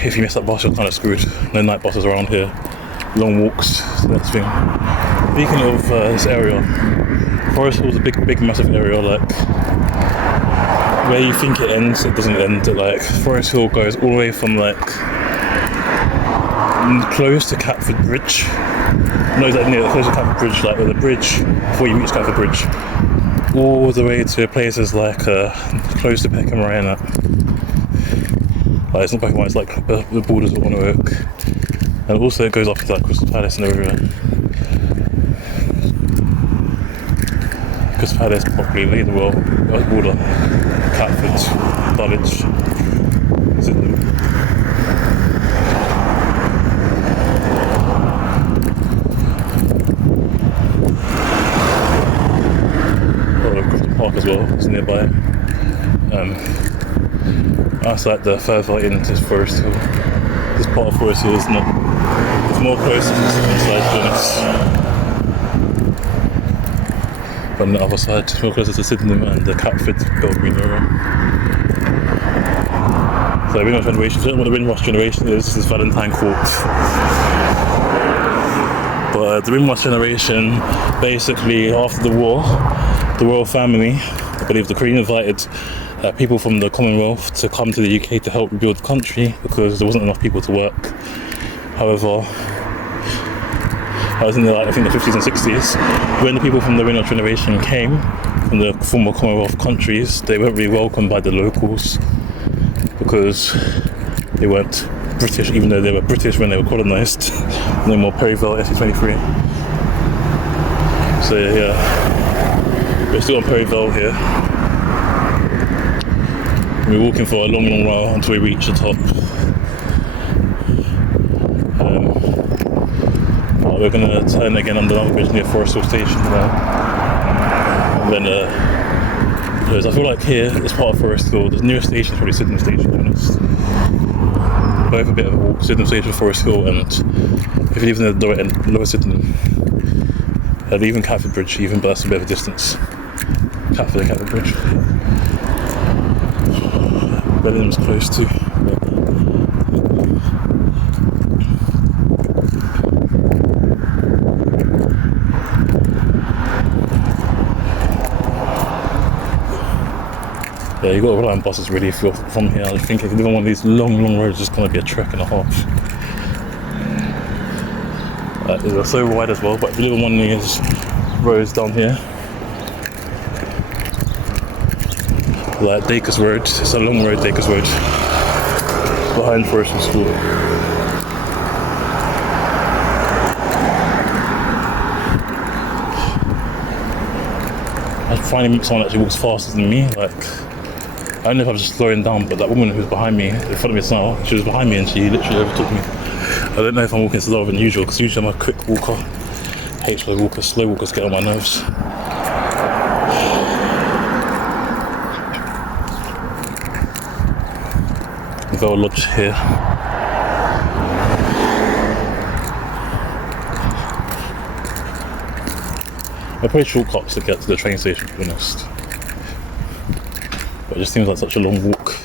if you miss that bus, you're kind of screwed. No night buses around here. Long walks, so that's the thing. Speaking of this area, Forest Hill's a big, massive area. Like, where you think it ends, it doesn't end. Like, Forest Hill goes all the way from like close to Catford Bridge. No, exactly near close to Catford Bridge, like where the bridge before you reach Catford Bridge, all the way to places like close to Peckham Ryan. Like, it's not Peckham Ryan, it's like the borders of Oak. And also it goes up to like Crystal Palace and everywhere. Crystal Palace probably lead the world border. Catford, Dulwich, Sydenham. Crystal Park as well, it's nearby. That's like the further into Forest Hill. This part of Forest Hill is not, it's more close to the Sydenham side, to be honest. From the other side, more closer to Sydenham and the Catford Belgreen area. So Windrush Generation, if you don't know what the Windrush Generation is, this is Valentine Court. But the Windrush Generation, basically after the war, the royal family, I believe the Queen invited people from the Commonwealth to come to the UK to help rebuild the country because there wasn't enough people to work. However, I was in the, I think the 50s and 60s, when the people from the Windrush Generation came from the former Commonwealth countries, they weren't really welcomed by the locals because they weren't British, even though they were British when they were colonised. No more Perryville, SC23. So yeah, we're still on Perryville here. We're walking for a long while until we reach the top. We're going to turn again under another bridge near Forest Hill Station now. And then Because I feel like here it's part of Forest Hill. The nearest station is probably Sydenham Station, to be honest. Both a bit of a walk, Sydenham Station, Forest Hill, and if you leave in the lower end, Lower Sydenham, and even Catford Bridge, even, but that's a bit of a distance. Catford Bridge. Bellingham's close too. Yeah, you got to rely on buses really if you're from here. I think if you live on one of these long roads, it's going to be a trek and a half. They're so wide as well, but if you live on one of these roads down here, like Dacres Road, it's a long road, Dacres Road, behind Forest Hill School. I finally meet someone that actually walks faster than me. Like, I don't know if I was just slowing down, but that woman who was behind me, in front of me now, she was behind me and she literally overtook me. I don't know if I'm walking slower than usual, because usually I'm a quick walker. I hate slow walkers. Slow walkers get on my nerves. Vale Lodge here. They're probably shortcuts to get to the train station, to be honest. But it just seems like such a long walk.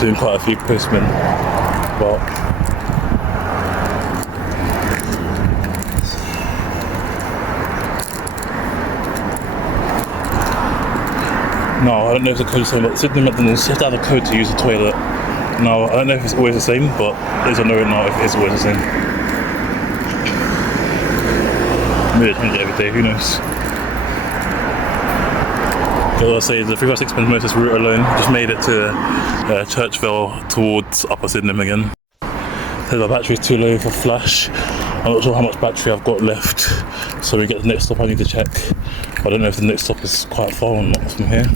Seeing quite a few postmen, but no, I don't know if the code is the same, but Sydney McDonald's, you have to have a code to use the toilet. No, I don't know if it's always the same, but there's a no now if it is always the same. Maybe they change it every day, who knows? As I say, the 356 Motors route alone just made it to Churchville towards Upper Sydenham again. So the battery's too low for flash. I'm not sure how much battery I've got left, so we get the next stop I need to check. I don't know if the next stop is quite far or not from here.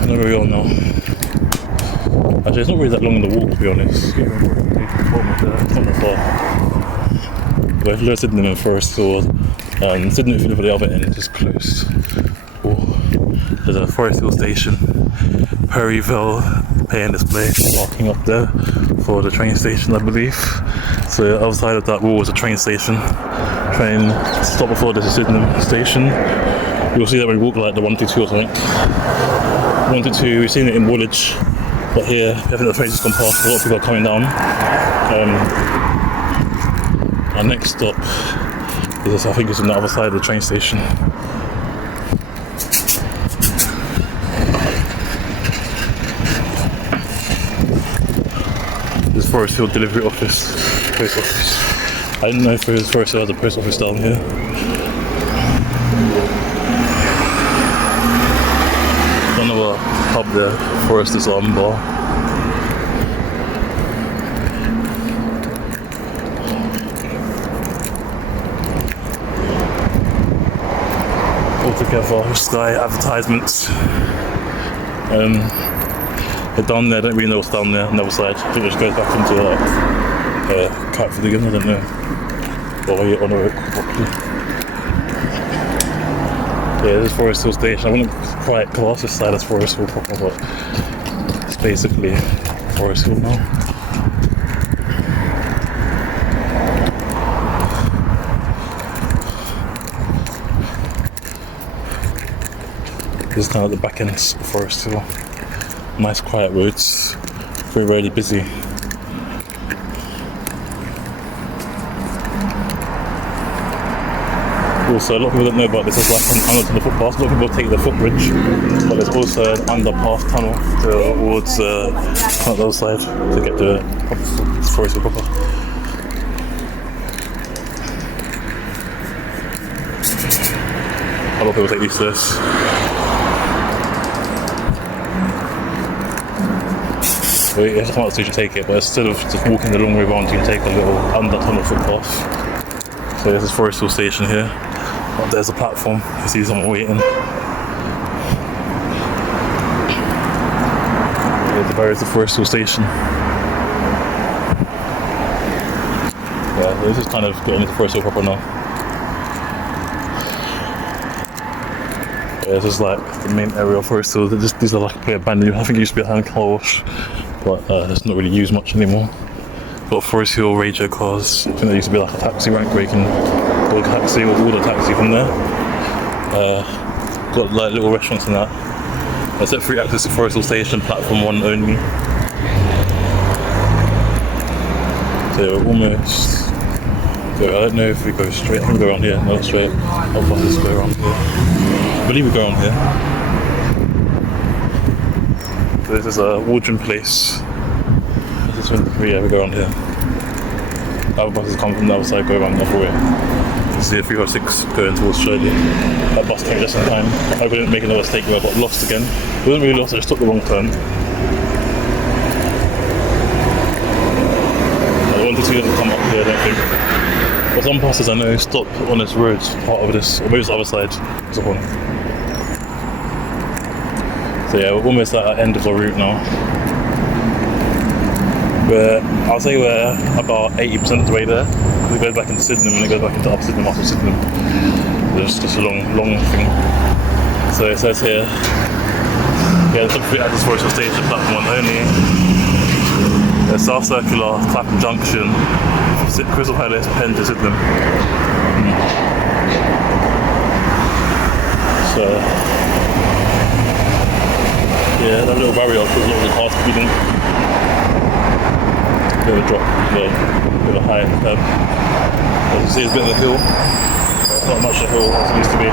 I know where we are now. Actually, it's not really that long in the walk, to be honest. It's not that far. But if Lower Sydenham and Forest Hill, Sydenham, if you live at the other end, is closed. There's a Forest Hill station, Perryville pay and display, parking up there for the train station, I believe. So outside of that wall is a train station. Train stop before there's a Sydenham station. You'll see that when we walk like the 122 or something. 122, we've seen it in Woolwich, but here I think the train's just gone past. A lot of people are coming down. Our next stop is, I think, it's on the other side of the train station. This is Forest Hill Delivery Office, Post Office. I didn't know if Forest Hill has a post office down here. Another pub there, Forester's Arm Bar. Altogether, Sky advertisements. Down there, I don't really know what's down there on the other side. I think it just goes back into Catford again, I don't know. Or on the road properly. Yeah, this is Forest Hill Station. I wouldn't quite class this side as Forest Hill proper, but it's basically Forest Hill now. This is now at the back end of Forest Hill. Nice quiet roads, very rarely busy. Also, a lot of people don't know about this, there's like an under to the footpath. A lot of people take the footbridge, but there's also an underpass tunnel towards the other side to get to Forest Hill proper. A lot of people take these stairs. So you have to come out the station to take it, but instead of just walking the long way around, you can take a little under tunnel footpath. So this is Forest Hill Station here. Oh, there's a platform. You see someone waiting. Yeah, the Barrows Forestall Station. Yeah, so this is kind of getting into Forestall proper now. Yeah, this is like the main area of Forestall. These are like pretty abandoned. I think it used to be a hand car wash, but it's not really used much anymore. Got Forest Hill radio cars. I think there used to be like a taxi rank where you can book a taxi or order a taxi from there. Got like little restaurants and that. That's at free access to Forest Hill Station, platform 1 only. So we're almost. I don't know if we go straight. I think we go around here. No, not straight. Our buses go around here. I believe we go around here. So this is a Waldron Place. This is 23. Yeah, we go around here. Other buses come from the other side, go around the other way. You see a 306 going towards Shirley. That bus came just in time. I hope I didn't make another mistake where I got lost again. It wasn't really lost, I just took the wrong turn. I wanted to come up here, I don't think. But some buses I know stop on this road, part of this, or maybe it's the other side. So yeah, we're almost at the end of the route now. I'll say we're about 80% of the way there. It goes back into Sydenham and it goes back into Upper Sydenham after Sydenham. It's just a long thing. So it says here, yeah, the top 3 access Forest Hill Station, platform 1 only. The South Circular, Clapham Junction, Crystal Palace, Penn to Sydenham. So, yeah, that little barrier was a lot of the cars speeding. Bit of a drop, bit of a high. As you see, it's a bit of a hill. It's not much of a hill as it used to be.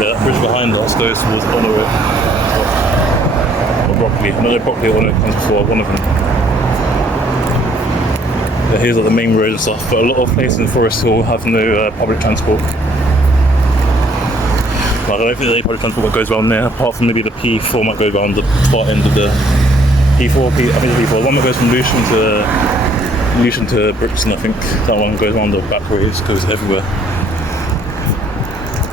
Yeah, that bridge behind us goes towards Honour. Or Broccoli. I don't know Broccoli or Honour comes before one of them. Yeah, here's like the main road and stuff, but a lot of places in Forest Hill have no public transport. I don't think there's any public transport that goes around there, apart from maybe the P4 might go around the far end of the P4. I think the P4, one that goes from Lucian to Brixton, I think. That one goes around the back ways, goes everywhere.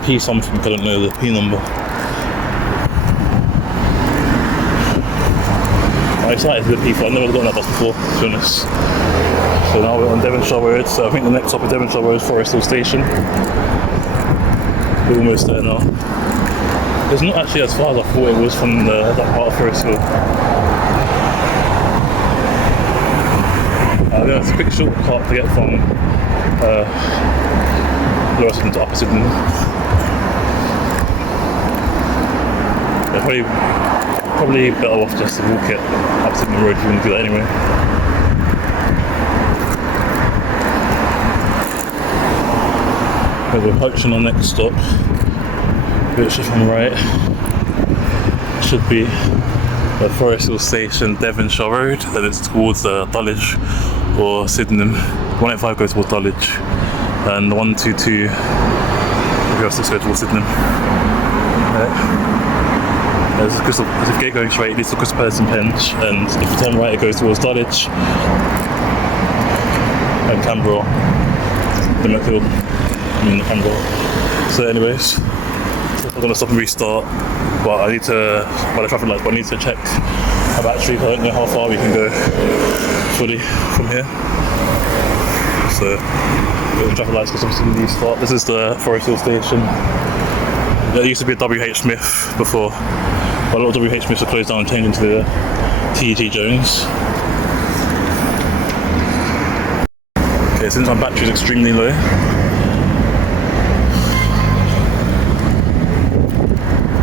P something, I don't know the P number. I'm excited for the P4, I've never gotten that bus before, to be honest. So now we're on Devonshire Road, so I think the next stop of Devonshire Road is Forest Hill Station. We're almost there now. It's not actually as far as I thought it was from that part of Forest Hill. It's a quick shortcut to get from Lower Sydenham to Upper Sydenham. Yeah, probably better off just to walk it up Sydenham Road if you want to do that anyway. We're approaching our next stop, which if I'm right, should be the Forest Hill Station, Devonshire Road, and it's towards Dulwich or Sydenham. 185 goes towards Dulwich, and 122 goes towards Sydenham. There's if you get going straight, it leads to Crystal Palace and Penge, and if you turn right, it goes towards Dulwich and Canberra, the Metfield. So anyways, I'm going to stop and restart, but I need to, by the traffic lights, but I need to check my battery. I don't know how far we can go fully from here. So the traffic lights because obviously we restart. This is the Forest Hill Station. There used to be a WH Smith before, but a lot of WH Smiths are closed down and changed into the TG Jones. Okay, since my battery is extremely low,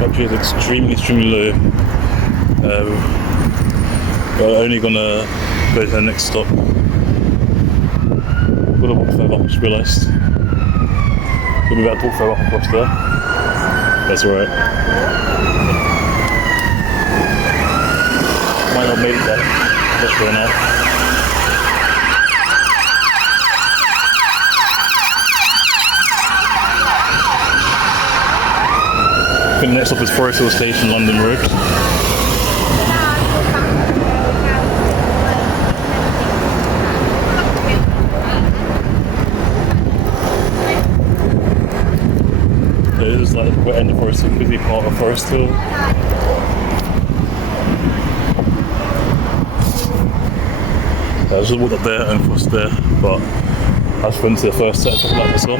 battery is extremely low. We're only gonna go to the next stop. Got to walk further up, I just realised. We'll be about to walk further up across there. That's alright. Might not make that. Let's go now. I think the next stop is Forest Hill Station, London Road. we're in the Forest Hill, busy part of Forest Hill. I just walked up there and crossed there, but I just went to the first set of traffic lights as well.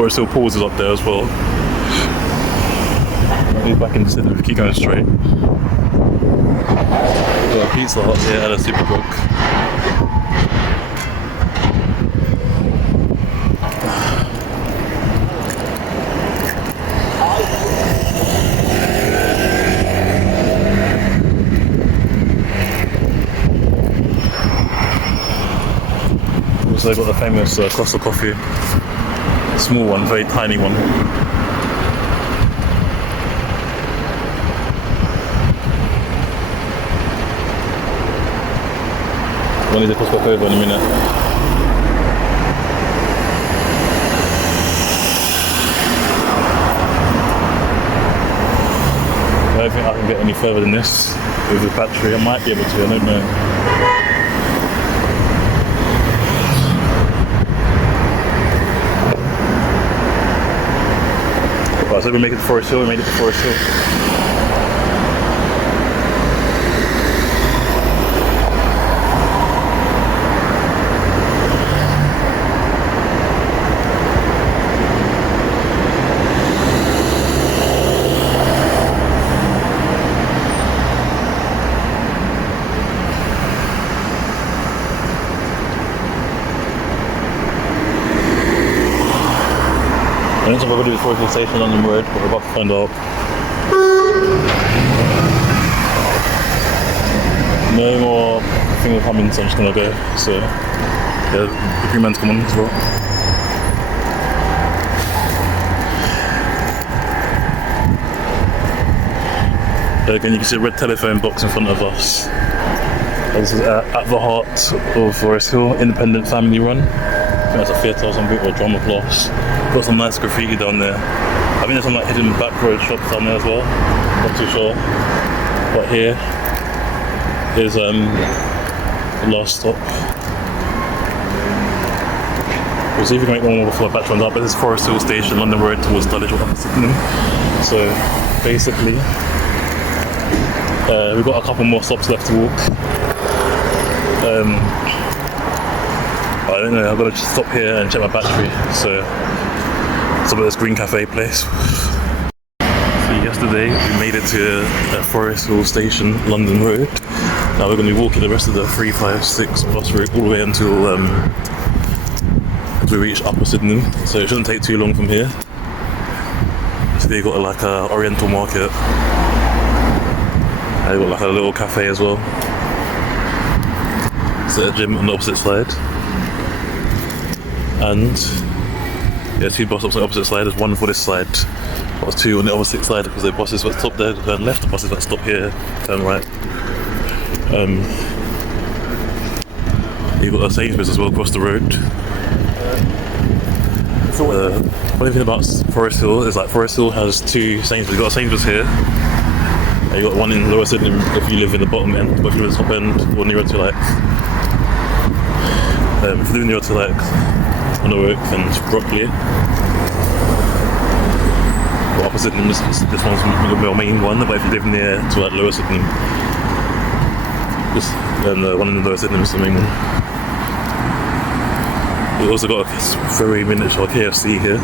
Forest Hill Pools is up there as well. He's back in Sydenham, we keep going straight. We've got a Pizza Hut here and a Superbook. Also got the famous Costa coffee. Small one, very tiny one. We'll need to cross back over in a minute. I don't think I can get any further than this with the battery. I might be able to, I don't know. Right, so we make it to Forest Hill, we made it to Forest Hill. I don't know if we're going to do the Forest Hill Station on the road, but we're about to find out. No more thing coming, so I'm just going to go. So, yeah, the green man's come on as well. Again, you can see a red telephone box in front of us. This is at the heart of Forest Hill, independent family run. I think that's a theatre or something, or drama class. Got some nice graffiti down there. I think there's some like hidden back road shops down there as well. Not too sure. But here is the last stop. We'll see if we can make one more before the batch runs out. But this is Forest Hill Station, London Road towards Dulwich or Sydenham. So basically, we've got a couple more stops left to walk. I don't know, I've got to just stop here and check my battery. So, stop at this green cafe place. So yesterday we made it to Forest Hill Station, London Road. Now we're going to be walking the rest of the 356 bus route all the way until we reach Upper Sydenham. So it shouldn't take too long from here. So they've got like a Oriental market. They've got like a little cafe as well. So a gym on the opposite side. And yeah, two bus stops on the opposite side. There's one for this side. There's two on the opposite side because the buses that stop there turn left, the buses that stop here turn right. You've got a Sainsbury's as well across the road. Funny thing about Forest Hill is like Forest Hill has two Sainsbury's. You've got a Sainsbury's here. And you've got one in Lower Sydenham if you live in the bottom end, but if you live in the top end or nearer to like if you live nearer to like Norwich and Brockley. Well, Upper Sydenham, this one's the main one, but if you live near to like Lower Sydenham, then the one in the Lower Sydenham is the main one. We've also got a very miniature KFC here.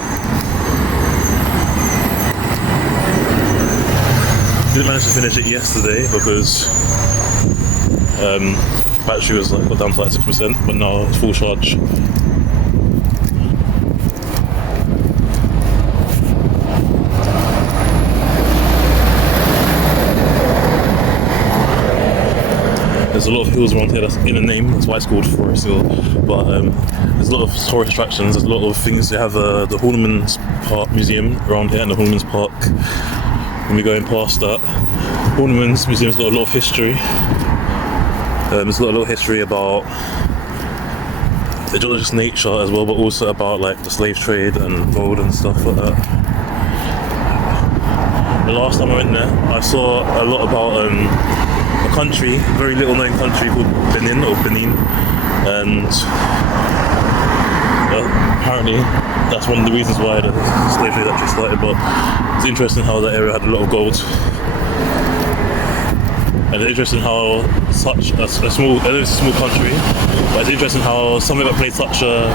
Didn't manage to finish it yesterday because battery was like got down to like 6%, but now it's full charge. There's there's a lot of hills around here that's in the name, that's why it's called Forest Hill. But there's a lot of tourist attractions, there's a lot of things. They have the Horniman's Park Museum around here, and the Horniman's Park. When we're going past that, Horniman's Museum's got a lot of history. There's got a lot of history about not just nature as well, but also about like the slave trade and gold and stuff like that. The last time I went there, I saw a lot about a country, a very little known country called Benin, and apparently that's one of the reasons why the slave trade actually started. But it's interesting how that area had a lot of gold. And it's interesting how such a small, I know it's a small country, but it's interesting how something that played such a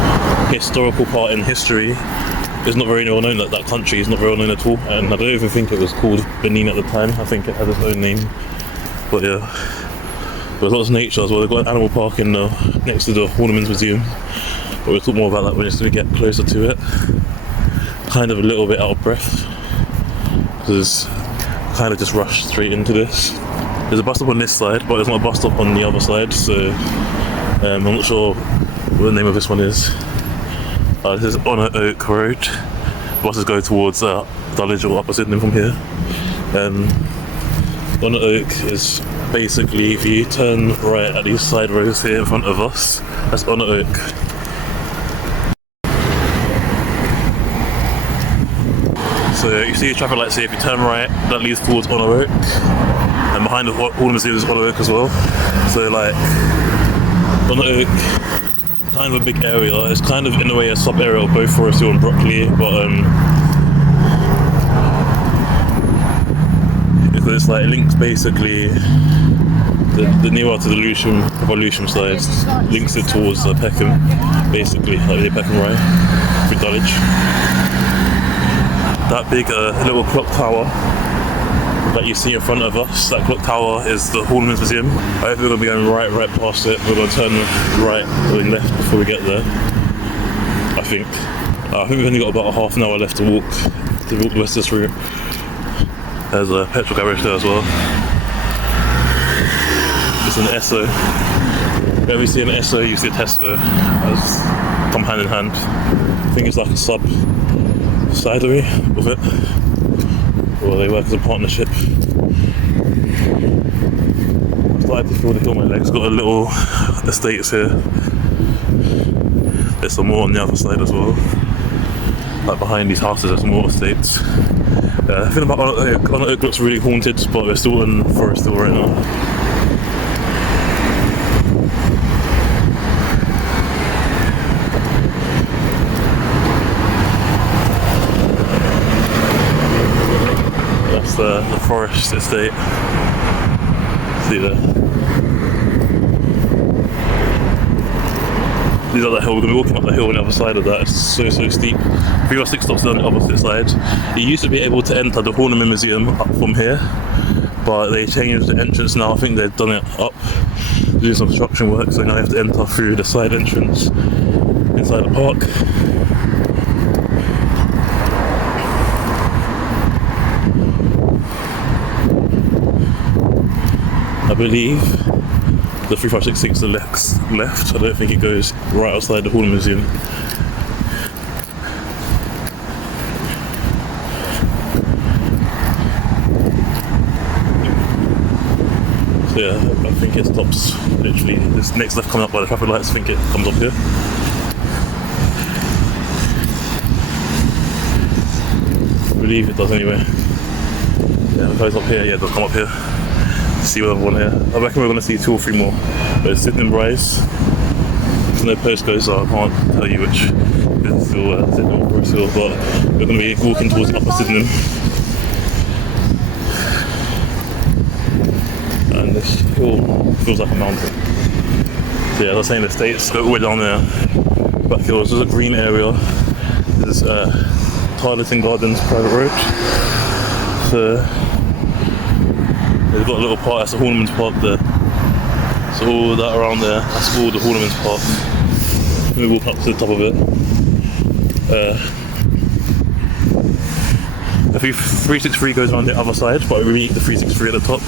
historical part in history is not very well known. That country is not very well known at all, and I don't even think it was called Benin at the time. I think it had its own name. But yeah, there's lots of nature as well. They've got an animal park in next to the Horniman's Museum, but we'll talk more about that when we get closer to it. Kind of a little bit out of breath because I kind of just rushed straight into this. There's a bus stop on this side, but there's not a bus stop on the other side, so I'm not sure what the name of this one is. This is Honor Oak Road. Buses go towards Dulwich or Upper Sydenham from here. Honor Oak is basically, if you turn right at these side roads here in front of us, that's Honor Oak. So you see the traffic lights here, if you turn right, that leads towards Honor Oak. And behind the Horniman's Museum is Honor Oak as well. So like, Honor Oak, kind of a big area. It's kind of in a way a sub area of both Forest Hill and Brockley, but because it's like it links basically the nearer to the Lewisham side, links it towards Peckham, basically like the Peckham Rye through Dulwich. That big little clock tower that you see in front of us, that clock tower is the Horniman's Museum. I think we're going to be going right past it. We're going to turn right, going left before we get there. I think we've only got about a half an hour left to walk the rest of this route. There's a petrol garage there as well. It's an Esso. Whenever you see an Esso, you see a Tesco. Those come hand in hand. I think it's like a subsidiary of it. Or they work as a partnership. I started to feel the hill on my legs. Got a little estates here. There's some more on the other side as well. Like behind these houses there's some more estates. I think about Honor Oak looks really haunted, but we're still in Forest Hill right now. The forest estate. See there. These are the hill. We're going to be walking up the hill on the other side of that. It's so steep. 3 or 6 stops on the opposite side. You used to be able to enter the Horniman Museum up from here, but they changed the entrance now. I think they've done it up, doing some construction work, so now you have to enter through the side entrance inside the park. I believe the 3566 is the left. I don't think it goes right outside the Horniman Museum. So yeah, I think it stops literally this next left coming up by the traffic lights. I think it comes up here. I believe it does anyway. Yeah, it goes up here. Yeah, it does come up here. See another one here. I reckon we're going to see 2 or 3 more. But it's Sydenham Rise. There's no postcodes, so I can't tell you which is still Sydenham or Forest Hill, but we're going to be walking towards Upper Sydenham. And this hill feels like a mountain. So yeah, as I was saying, the estates go all the way down there. Back here, there's a green area. There's Tarleton Gardens private road. So they've got a little park, that's the Horniman's Park there. So all that around there, that's all the Horniman's Park. We walk up to the top of it. The 363 goes around the other side, but we meet the 363 at the top.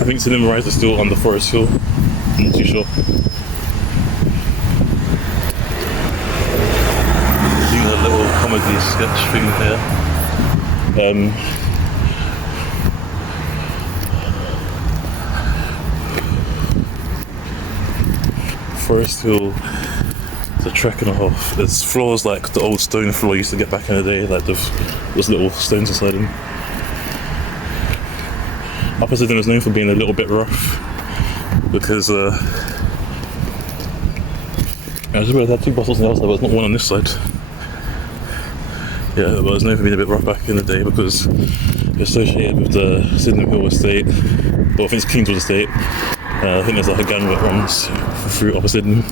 I think Sydenham Rise is still on the Forest Hill. I'm not too sure. Doing a little comedy sketch thing here. Forest Hill is a trek and a half. There's floors like the old stone floor you used to get back in the day, like those little stones inside them. Upper Sydenham is known for being a little bit rough because I just realised I had two buses on the other side, but there's not one on this side. Yeah, but it's known for being a bit rough back in the day because it's associated with the Sydenham Hill estate, or I think it's Kingswood estate. I think there's like a gang that runs through Upper Sydenham.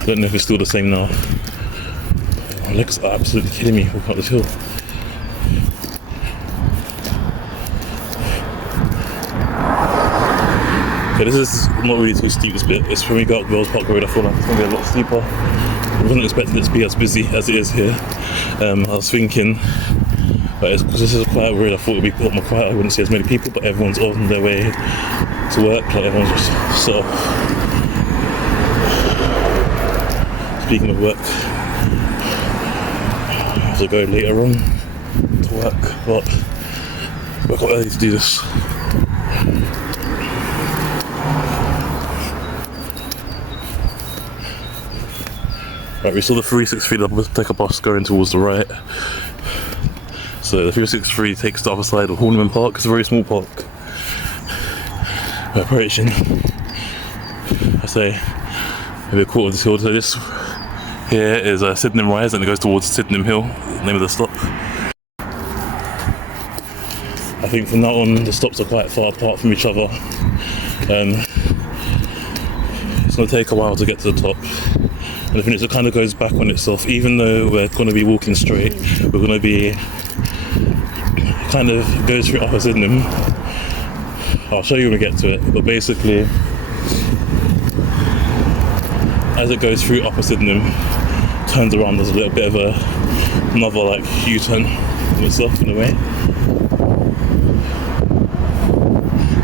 I don't know if it's still the same now. My legs are absolutely killing me walking up this hill. Okay, this is not really too steep, this bit. It's when we go up Wells Park Road, I feel like it's going to be a lot steeper. I wasn't expecting it to be as busy as it is here. I was thinking, because this is a quiet road, I thought it would be a lot more quiet. I wouldn't see as many people, but everyone's on their way to work. Like everyone's just sort of. Speaking of work, I have to go later on to work, but I got early to do this. Right, we saw the 363 that take a bus going towards the right. So the 363 takes the other side of Horniman Park. It's a very small park. We're approaching, I say, maybe a quarter of this hill. So this here is Sydenham Rise, and it goes towards Sydenham Hill, the name of the stop. I think from now on the stops are quite far apart from each other. It's going to take a while to get to the top. And I think it kind of goes back on itself. Even though we're going to be walking straight, we're going to be kind of goes through Upper Sydenham. I'll show you when we get to it. But basically, as it goes through Upper Sydenham, turns around. There's a little bit of another like U-turn on itself in a way.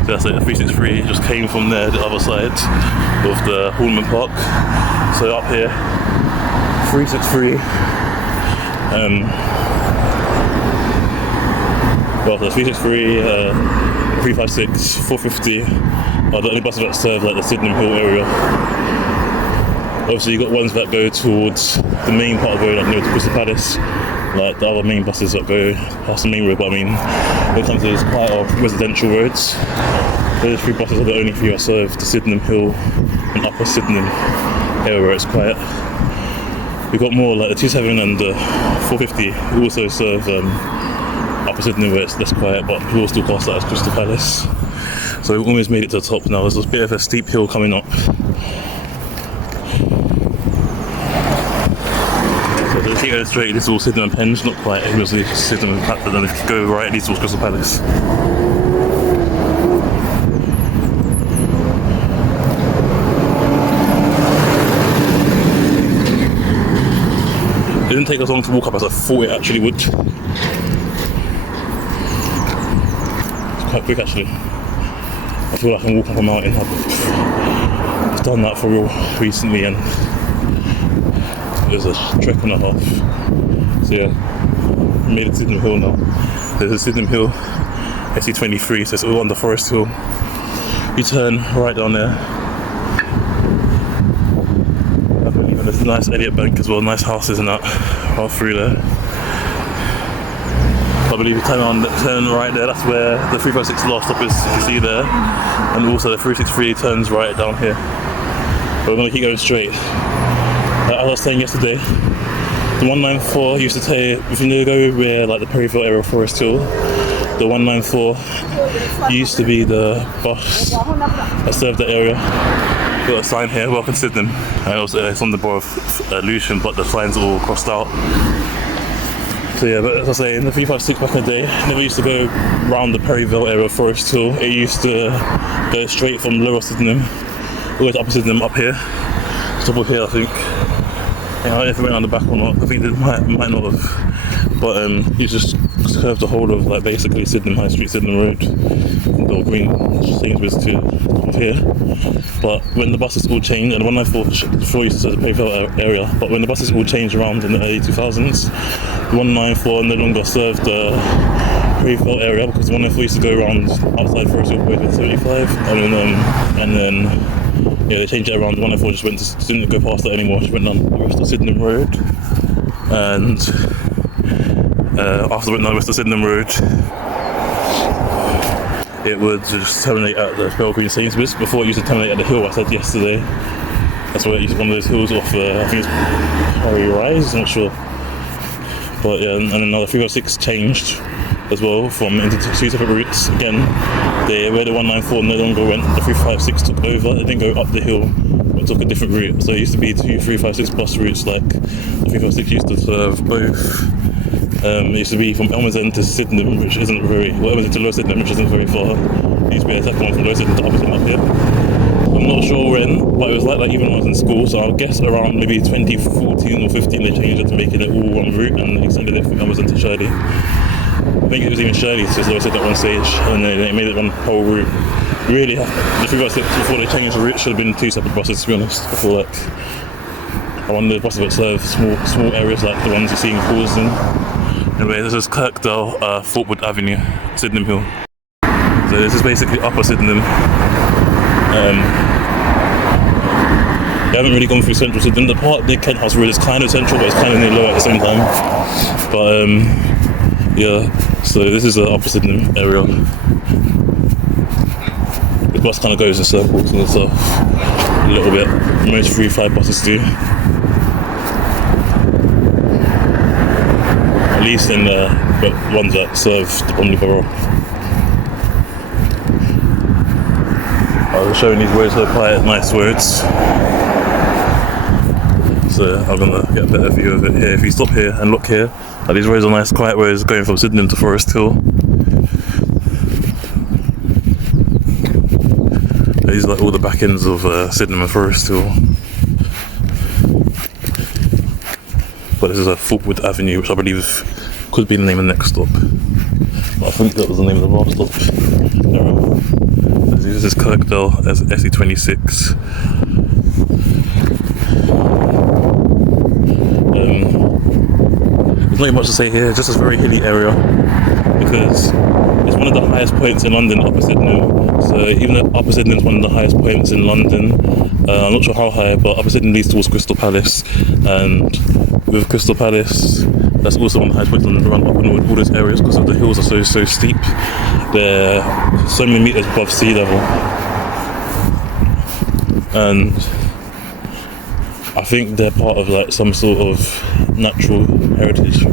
So that's it. The 363 just came from there, the other side of the Horniman Park. So up here, 363, well, the 363, 356, 450 are the only buses that serve like the Sydenham Hill area. Obviously, you got ones that go towards the main part of the road, like near to Crystal Palace, like the other main buses that go past the main road. But I mean, when it comes to these quite residential roads, those three buses are the only three that serve the Sydenham Hill and Upper Sydenham area where it's quiet. We've got more like the 27 and the 450 who also serve Upper Sydenham where it's less quiet, but we will still pass that as Crystal Palace. So we've almost made it to the top now. There's a bit of a steep hill coming up. So if you go straight, this is all Sydenham and Penge, not quite, it was Sydenham and Pat, but then if you go right, this is all Crystal Palace. It didn't take us long to walk up as I thought it actually would. It's quite quick actually. I feel like I can walk up a mountain. I've done that for real recently and it was a trek and a half. So yeah, I made it to Sydenham Hill now. There's a Sydenham Hill, SE23, so it's all on the Forest Hill. You turn right down there. There's a nice Elliott Bank as well, nice houses and that, all through there. I believe you turn right there, that's where the 356 last stop is, you can see there. And also the 363 turns right down here. But we're going to keep going straight. As I was saying yesterday, the 194 used to take, if you go where like the Perryville area of Forest Hill, the 194 used to be the bus that served that area. Got a sign here, welcome to Sydenham. It's on the borough of Lucian, but the sign's all crossed out. So yeah, but as I say, in the 356 back in the day, it never used to go round the Perryville area of Forest Hill. It used to go straight from Lower Sydenham, all the way to Upper Sydenham up here. Top of here, I think. know if it went on the back or not. I think it might not have. But you just curved the whole of like basically Sydenham High Street, Sydenham Road, or Green Sainsbury's to here. But when the buses all changed, and the 194 before used to serve the Payvale area, but when the buses all changed around in the early 2000s, the 194 no longer served the Payvale area because the 194 used to go around outside Forest Hill with 75, and then yeah, they changed it around. The 194 just didn't go past that anymore. Just went down the rest of Sydenham Road, and after it went down the rest of Sydenham Road, it would just terminate at the Pale Green Sainsbury's. Before it used to terminate at the hill I said yesterday. That's where it used to be one of those hills off, I think it's Harry Rise, I'm not sure. But yeah, and then now the 306 changed as well from into two separate routes. Again, where the 194 no longer went, the 356 took over. It didn't go up the hill, but took a different route. So it used to be two 356 bus routes, like the 356 used to serve both. It used to be from Elmer's End to Sydenham, which isn't very, well, Elmer's End to Lower Sydenham, which isn't very far. It used to be a second one from Lower Sydenham to Upper Sydenham up here. I'm not sure when, but it was like that even when I was in school, so I'll guess around maybe 2014 or 15 they changed it to making it all one route and extended it from Elmer's End to Shirley. I think it was even Shirley to Lower Sydenham at one stage, and then they made it one whole route. Really, the 356 before they changed the route should have been two separate buses, to be honest. I feel like I wonder the buses that serve small areas like the ones you see in Causden. Anyway, this is Kirkdale, Fortwood Avenue, Sydenham Hill. So this is basically Upper Sydenham. We haven't really gone through Central Sydenham. The part near Kent House Road is kind of central, but it's kind of near lower at the same time. But yeah, so this is the Upper Sydenham area. The bus kind of goes in circles and stuff a little bit. Most 3-5 buses do. At least in the ones that serve the Bromley Borough. I was showing these roads, they're quite nice roads. So I'm gonna get a better view of it here. If you stop here and look here, these roads are nice, quiet roads going from Sydenham to Forest Hill. These are like all the back ends of Sydenham and Forest Hill. But this is a Fortwood Avenue, which I believe could be the name of the next stop. But I think that was the name of the last stop. This is Kirkdale as SE26. There's not much to say here, just a very hilly area because it's one of the highest points in London, Upper Sydenham. So even though Upper Sydenham is one of the highest points in London, I'm not sure how high, but Upper Sydenham leads towards Crystal Palace, and with Crystal Palace, that's also one of the highest points in London, around all those areas because the hills are so steep. They're so many meters above sea level, and I think they're part of like some sort of natural heritage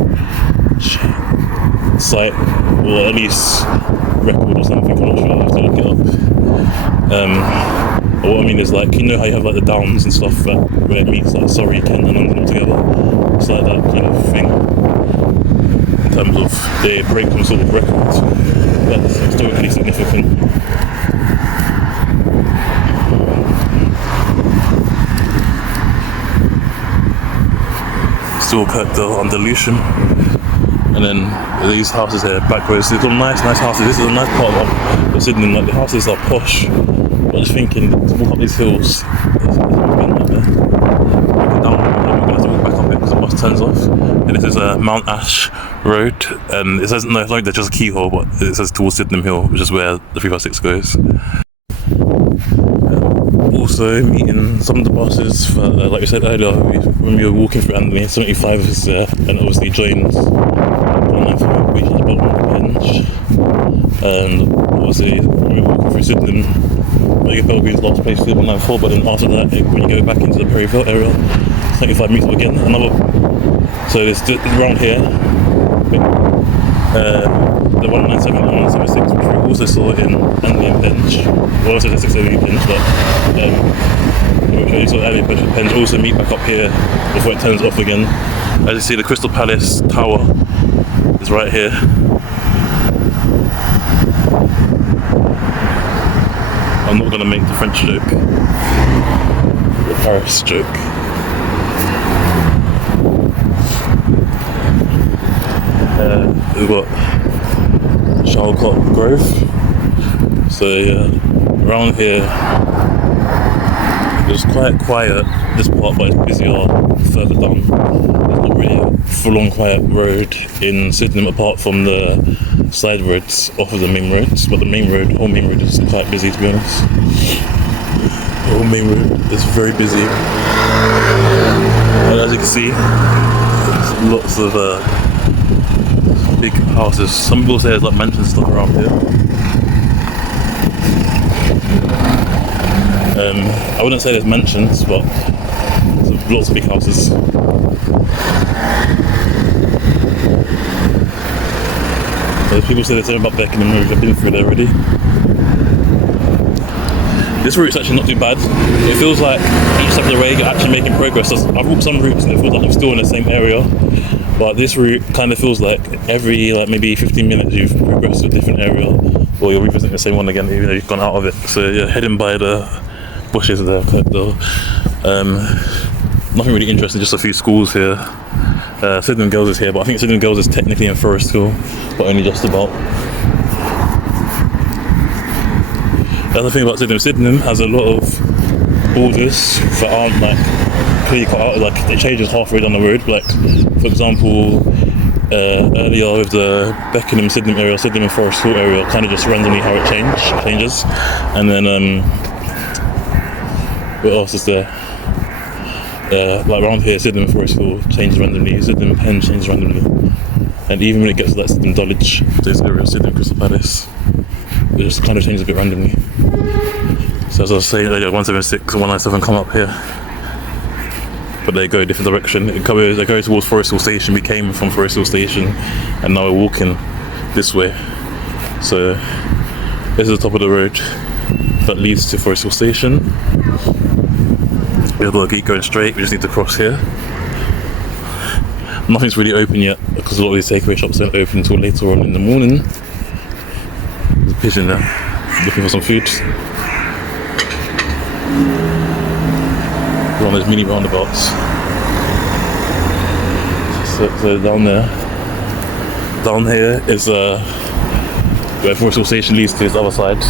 site, or at least record or something. I'm not sure, I'll have to look it up. But what I mean is, like, you know how you have like the downs and stuff where it meets like Surrey, Kent and London together? It's like that kind of thing in terms of they break some sort of record that's historically significant. Still Kirkdale under Lewisham, and then these houses here, back roads. These are nice houses. This is a nice part of Sydenham. Like the houses are posh, but just thinking to walk up these hills, it's been like that. We're gonna have to walk back up it because the bus turns off. And this is Mount Ash Road, and it says no, it's like just a keyhole, but it says towards Sydenham Hill, which is where the 356 goes. Also meeting some of the buses for, like we said earlier, when we were walking through Anthony, 75 is there, and obviously joins 194, which is at the bottom of the bench. And obviously when we were walking through Sydenham, you get Belgreen's last place to the 194, but then after that, when you go back into the Perryville area, 75 metres again, another. So there's around here, the 197 and 176, which we also saw in Anlian Bench. Well, also the 680 Bench, but which we saw Anlian Bench also meet back up here before it turns off again. As you see, the Crystal Palace Tower is right here. I'm not going to make the French joke, the Paris joke. we've got Shalcott Grove. So yeah, around here it's quite quiet this part, but it's busier further down. There's not really a full-on quiet road in Sydenham apart from the side roads off of the main roads, but the whole main road is quite busy, to be honest. The whole main road is very busy, and as you can see, there's lots of big houses. Some people say there's like mansion stuff around here. I wouldn't say there's mansions, but there's lots of big houses. People say the same about Beckenham Road. I've been through there already. This route's actually not too bad. It feels like each step of the way you're actually making progress. I've walked some routes and it feels like I'm still in the same area, but this route kind of feels like every maybe 15 minutes you've progressed to a different area, or you're revisiting the same one again even though you've gone out of it. So yeah, heading by the bushes there, though. Nothing really interesting, just a few schools here. Sydenham Girls is here, but I think Sydenham Girls is technically in Forest Hill, but only just about. The other thing about Sydenham has a lot of borders that aren't like clearly cut out, like it changes halfway down the road. Like for example, earlier with the Beckenham Sydenham area, Sydenham and Forest Hill area, kind of just randomly how it changes, and then what else is there? Like around here, Sydenham and Forest Hill changes randomly, Sydenham and Penn changes randomly, and even when it gets to like Sydenham Dulwich, those areas, Sydenham Crystal Palace, it just kind of changes a bit randomly. So as I was saying earlier, 176 and 197 come up here, but they go a different direction. They go towards Forest Hill Station. We came from Forest Hill Station, and now we're walking this way. So this is the top of the road that leads to Forest Hill Station. We've got to keep going straight. We just need to cross here. Nothing's really open yet because a lot of these takeaway shops don't open until later on in the morning. There's a pigeon there looking for some food. We're on those mini roundabouts. So down here is where Forest Hill Station leads to, is the other side.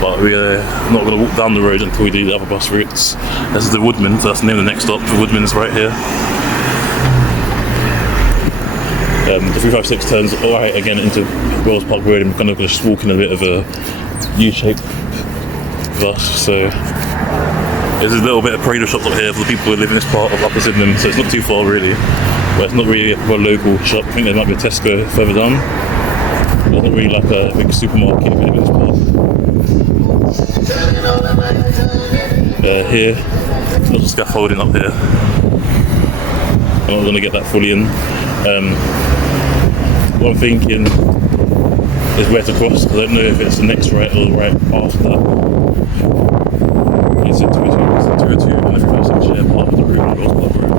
But we're not going to walk down the road until we do the other bus routes. This is the Woodman, so that's the name of the next stop. The Woodman is right here. The 356 turns right again into Wells Park Road, and we're kind of just walking a bit of a U-shaped bus. So there's a little bit of Prado shops up here for the people who live in this part of Upper Sydenham, so it's not too far really. But it's not really a local shop. I think there might be a Tesco further down. There's not really like a big supermarket in this part. Here, lots of scaffolding up here. I'm not going to get that fully in. What I'm thinking is where to cross, because I don't know if it's the next right or the right after. It's a 202 and the 356 share part of the route, the Wells Park Road.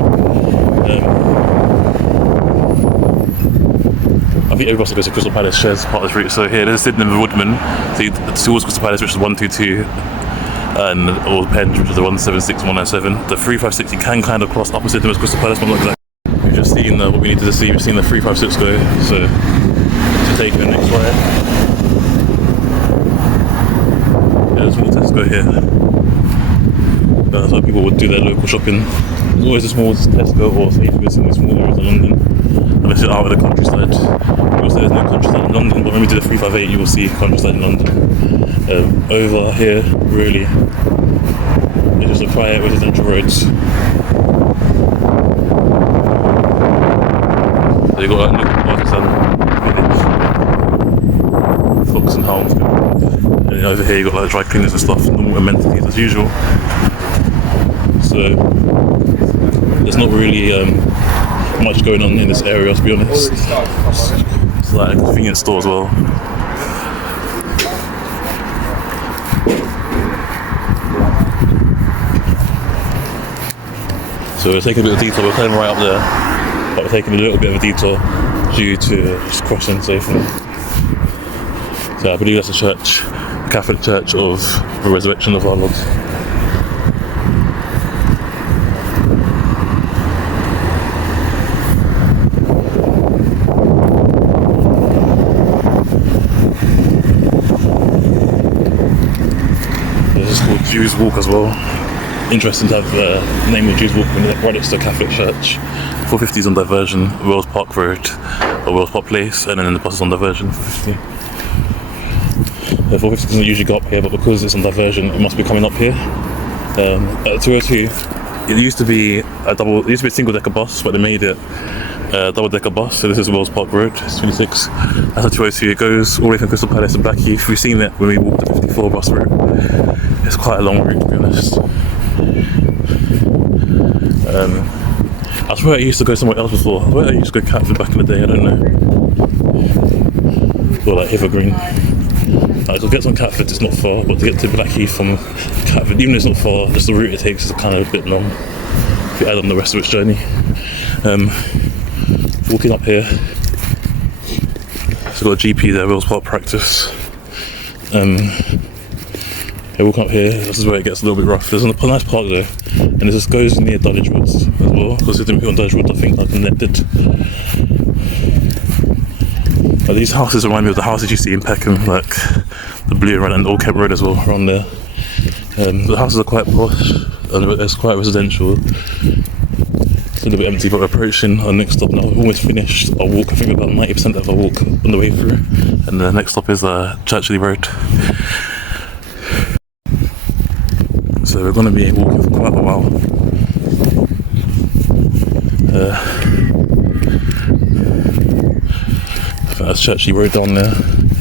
I think every bus that goes to Crystal Palace shares part of this route. So here, this is Sydenham and Woodman. So towards Crystal Palace, which is 122, and or Penn, which is the 176, 197. The 356 you can kind of cross Upper Sydenham as Crystal Palace, but not exactly. We've just seen what we needed to see. We've seen the 356 go, so to take the next right. Yeah, there's more Tesco here. That's why people would do their local shopping. There's always a small Tesco or Sainsbury's in the small areas of London, unless you're out of the countryside. You'll say there's no countryside in London, but when we do the 358 you will see countryside in London. Over here, really, it's just a quiet residential roads. So you've got like little artisan village, Fox and Hounds, and over here you've got like dry cleaners and stuff, normal amenities as usual. So there's not really much going on in this area, to be honest. It's like a convenience store as well. So we're taking a bit of a detour. We're kind of right up there, but we're taking a little bit of a detour due to just crossing safely. So I believe that's a church, the Catholic Church of the Resurrection of our Lord. Jews Walk as well. Interesting to have the name of Jews Walk when right next to a Catholic church. 450 is on diversion, Wells Park Road, or Wells Park Place, and then the bus is on diversion, 450. The 450 doesn't usually go up here, but because it's on diversion, it must be coming up here. At 202, it used to be a single-decker bus, but they made it a double-decker bus. So this is Wells Park Road, it's 26. That's a 202. It goes all the way from Crystal Palace and Blackheath. We've seen it when we walked the 54 bus route. It's quite a long route, to be honest. I swear I used to go somewhere else before. I swear I used to go Catford back in the day, I don't know. Or like Hither Green. To get on Catford it's not far, but to get to Blackheath from Catford, even though it's not far, just the route it takes is kind of a bit long if you add on the rest of its journey. Walking up here, so got a GP there, Wells Park Practice. Walking up here, this is where it gets a little bit rough. There's a nice park there, and it just goes near Dulwich Woods as well, because it didn't put on Dulwich Woods, I think, like connected. These houses remind me of the houses you see in Peckham, like the Blue and Old Kent Road as well, around there. The houses are quite posh, and it's quite residential. It's a little bit empty, but we're approaching our next stop now. We've almost finished our walk. I think about 90% of our walk on the way through, and the next stop is Churchley Road. So we're going to be walking for quite a while. That's Churchley Road down there.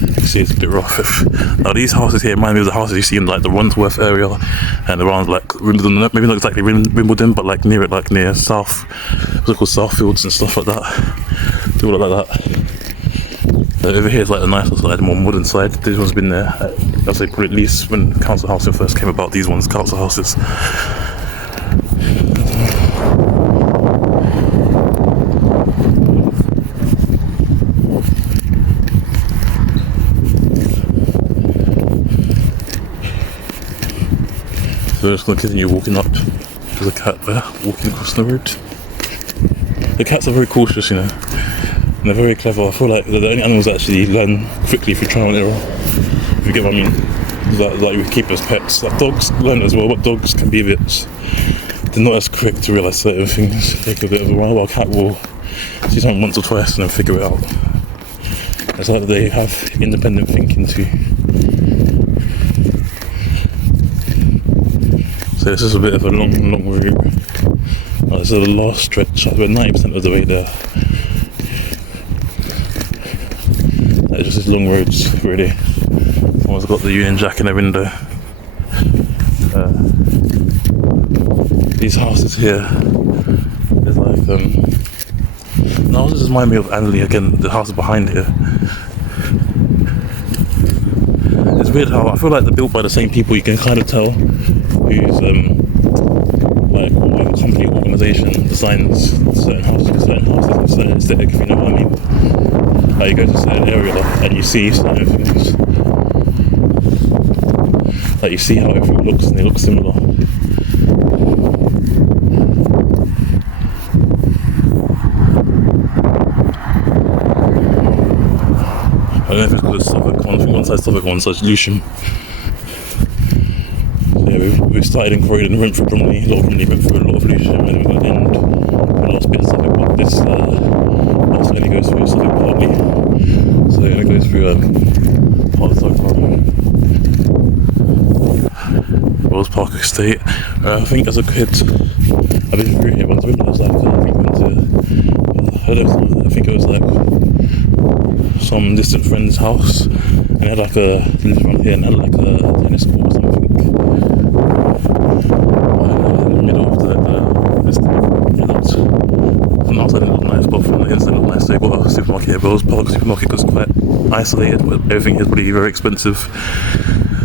You can see it's a bit rough. Now these houses here remind me of the houses you see in like the Wandsworth area and around like Wimbledon, maybe not exactly Wimbledon, but like near it, like near South, what's it called, Southfields and stuff like that. They all look like that. Over here is like the nicer side, the more modern side. This one's been there, I'd say probably at least when council housing first came about, these ones, council houses. So we're just going to continue walking up. There's a cat there, walking across the road. The cats are very cautious, you know, and they're very clever. I feel like they're the only animals that actually learn quickly if you trial and error, if you get what I mean. Like we keep as pets. Like dogs learn as well, but dogs can be a bit, they're not as quick to realise certain things. They take a bit of a while, while a cat will see something once or twice and then figure it out. It's like they have independent thinking too. So this is a bit of a long route. This is the last stretch. We're 90% of the way there. It's just these long roads, really. Someone's got the Union Jack in their window. These houses here, there's like the houses just remind me of Anley again. The houses behind here. It's weird how I feel like they're built by the same people. You can kind of tell who's like a company organisation designs certain houses with a certain aesthetic, if you know what I mean. Like you go to a certain area and you see certain things. Like you see how everything looks and they look similar. I don't know if it's because it's Southwark, one side's Southwark, one side's Lewisham. We started in Croydon and went through Bromley, a lot of Bromley, went through a lot of Lewisham, and then we got the end, the last bit of Southwark, but this last only goes through Southwark partly, so it only goes through part of Southwark. Wells Park Estate. I think as a kid, I've been through here once. I was like, I think it was like some distant friend's house, and they had like lived around here and had like a tennis court or something. In the middle of the from the outside it looked nice, but from the inside it looked nice. So you got a supermarket here, Wells Park supermarket, was quite isolated, but everything here is probably very expensive.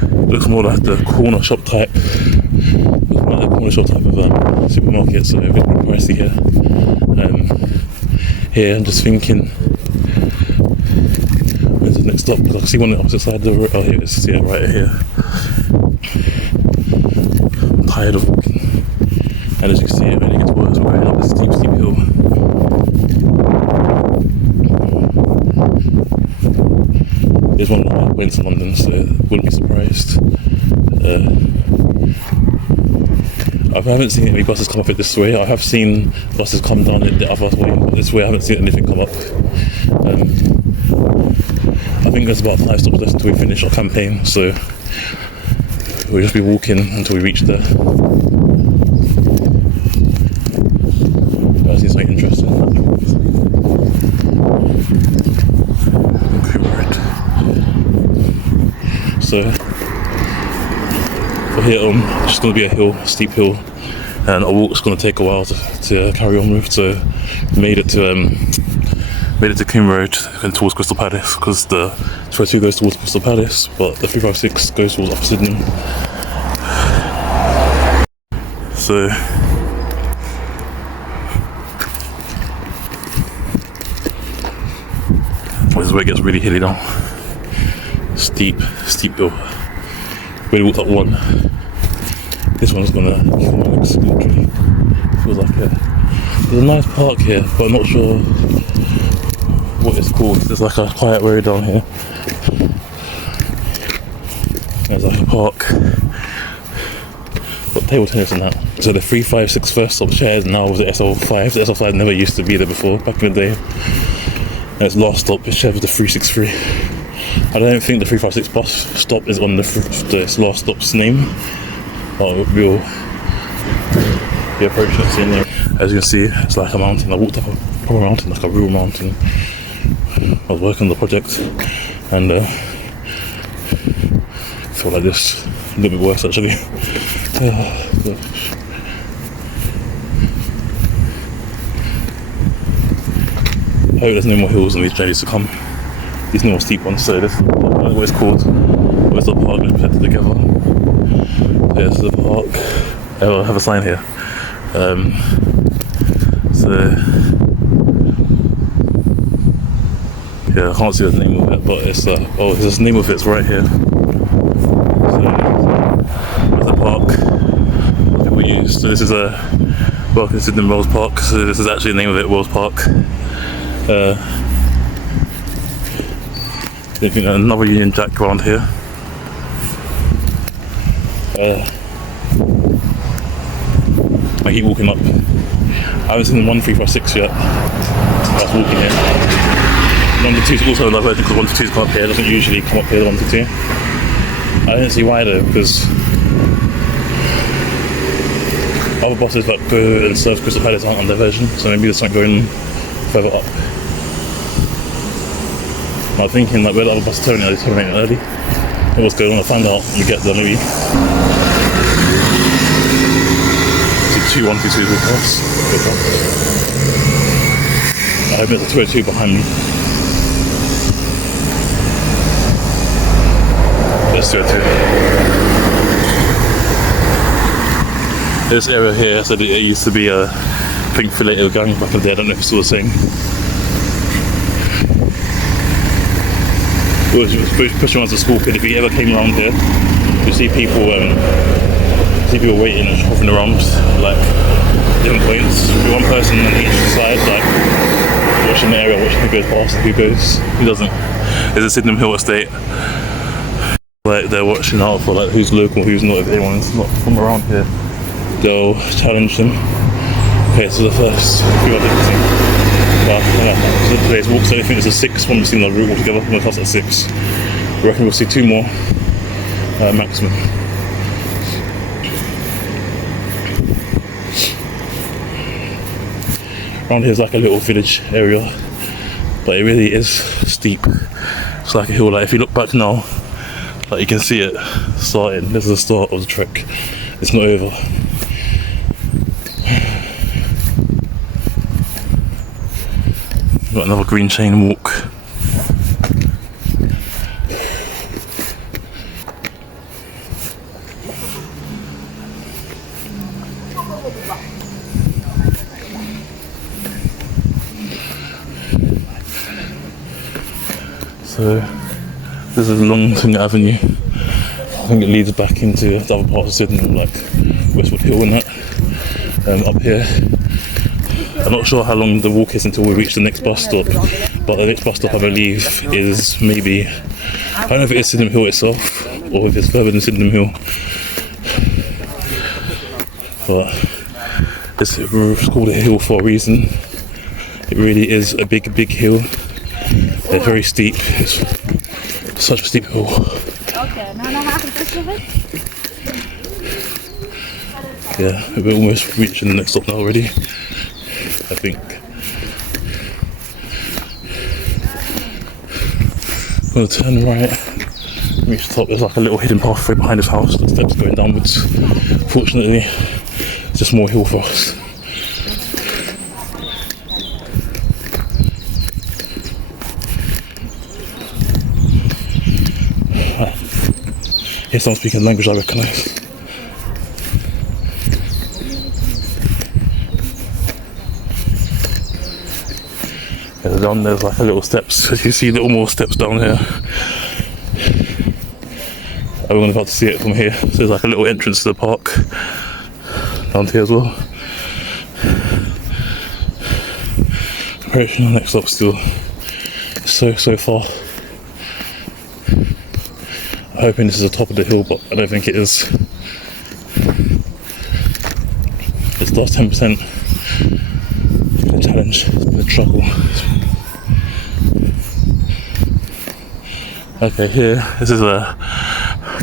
It looks more like the corner shop type. It looks more like the corner shop type of supermarket, so it's a bit pricey here. Here I'm just thinking, where's the next stop? Because I can see one on the opposite side of the road. Oh, here it is, yeah, right here. I'm tired of walking, and as you can see, it really gets worse. We're going up this steep hill. There's one of my points in London, so I wouldn't be surprised. I haven't seen any buses come up it this way. I have seen buses come down it the other way, but this way I haven't seen anything come up. I think there's about 5 stops left until we finish our campaign, so we'll just be walking until we reach there. I see something interesting. So for here it's just going to be a hill, a steep hill, and a walk's going to take a while to carry on with. So made it to Coombe Road and towards Crystal Palace, because the 22 goes towards Crystal Palace, but the 356 goes towards Upper Sydenham. So this is where it gets really hilly now. Steep hill. We walked up one. This one's gonna look scary. Feels like there's a nice park here, but I'm not sure what it's called. There's like a quiet road down here. There's like a park. Got table tennis and that. So the 356 first stop chairs now was the SL5. The SL5 never used to be there before, back in the day. And its last stop is shared with the 363. I don't think the 356 bus stop is on its last stop's name. But we'll be approaching it soon. As you can see, it's like a mountain. I walked up a proper mountain, like a real mountain. I was working on the project, and I felt like this a little bit worse actually. I hope there's no more hills on these journeys to come. These no more steep ones. So this is what it's called. Where's the park connected together? There's the park. I have a sign here. So yeah, I can't see the name of it, but it's there's the name of it's right here. So there's a park that people use. So this is a Welcome to Sydenham Wells Park. So this is actually the name of it, Wells Park. Another Union Jack around here. I keep walking up. I haven't seen 1356 yet. I was walking here. 122 is also another version, because 122's come up here. It doesn't usually come up here, the 122. I don't see why though, because other buses like Go and Serve Crystal Palace aren't on their version, so maybe there's something going further up. I was thinking like where the other bus is terminating early. What's going on? I'll find out when we get there maybe. See 2122 will pass. I hope there's a 202 behind me. There's 202. This area here, so it used to be a pink filet gang back in the day. I don't know if it's still the same. It was pushing onto the school pit. If you ever came around here, you see people waiting and hovering around like different points. One person on each side, like watching the area, watching who goes past and who doesn't. There's a Sydenham Hill estate. Like they're watching out for like who's local, who's not. If anyone's not from around here, they'll challenge them. Okay, so the first few I think. But yeah, so today's walk, so I think there's a 6 one we've seen on the route altogether, and the class at 6. I reckon we'll see 2 more maximum. Around here is like a little village area, but it really is steep. It's like a hill. Like if you look back now, like you can see it starting. This is the start of the trek. It's not over. Got another green chain walk. So this is Longton Avenue. I think it leads back into the other parts of Sydenham, like Westwood Hill and that. Up here. I'm not sure how long the walk is until we reach the next bus stop, but the next bus stop I believe is maybe, I don't know if it is Sydenham Hill itself or if it's further than Sydenham Hill. but it's called a hill for a reason. It really is a big hill. They're very steep. It's such a steep hill. Yeah, we're almost reaching the next stop now already, I think. I'm gonna turn right, reach the top. There's like a little hidden pathway behind this house, the steps going downwards. Fortunately, it's just more hill for us. Here's someone speaking a language I recognise. Yeah, down there's like a little steps. As you can see, little more steps down here. We're going to be able to see it from here. So there's like a little entrance to the park down here as well. Approaching our next stop still. So far. I'm hoping this is the top of the hill, but I don't think it is. This last 10% has been a challenge, it's been a struggle. Okay, here, this is a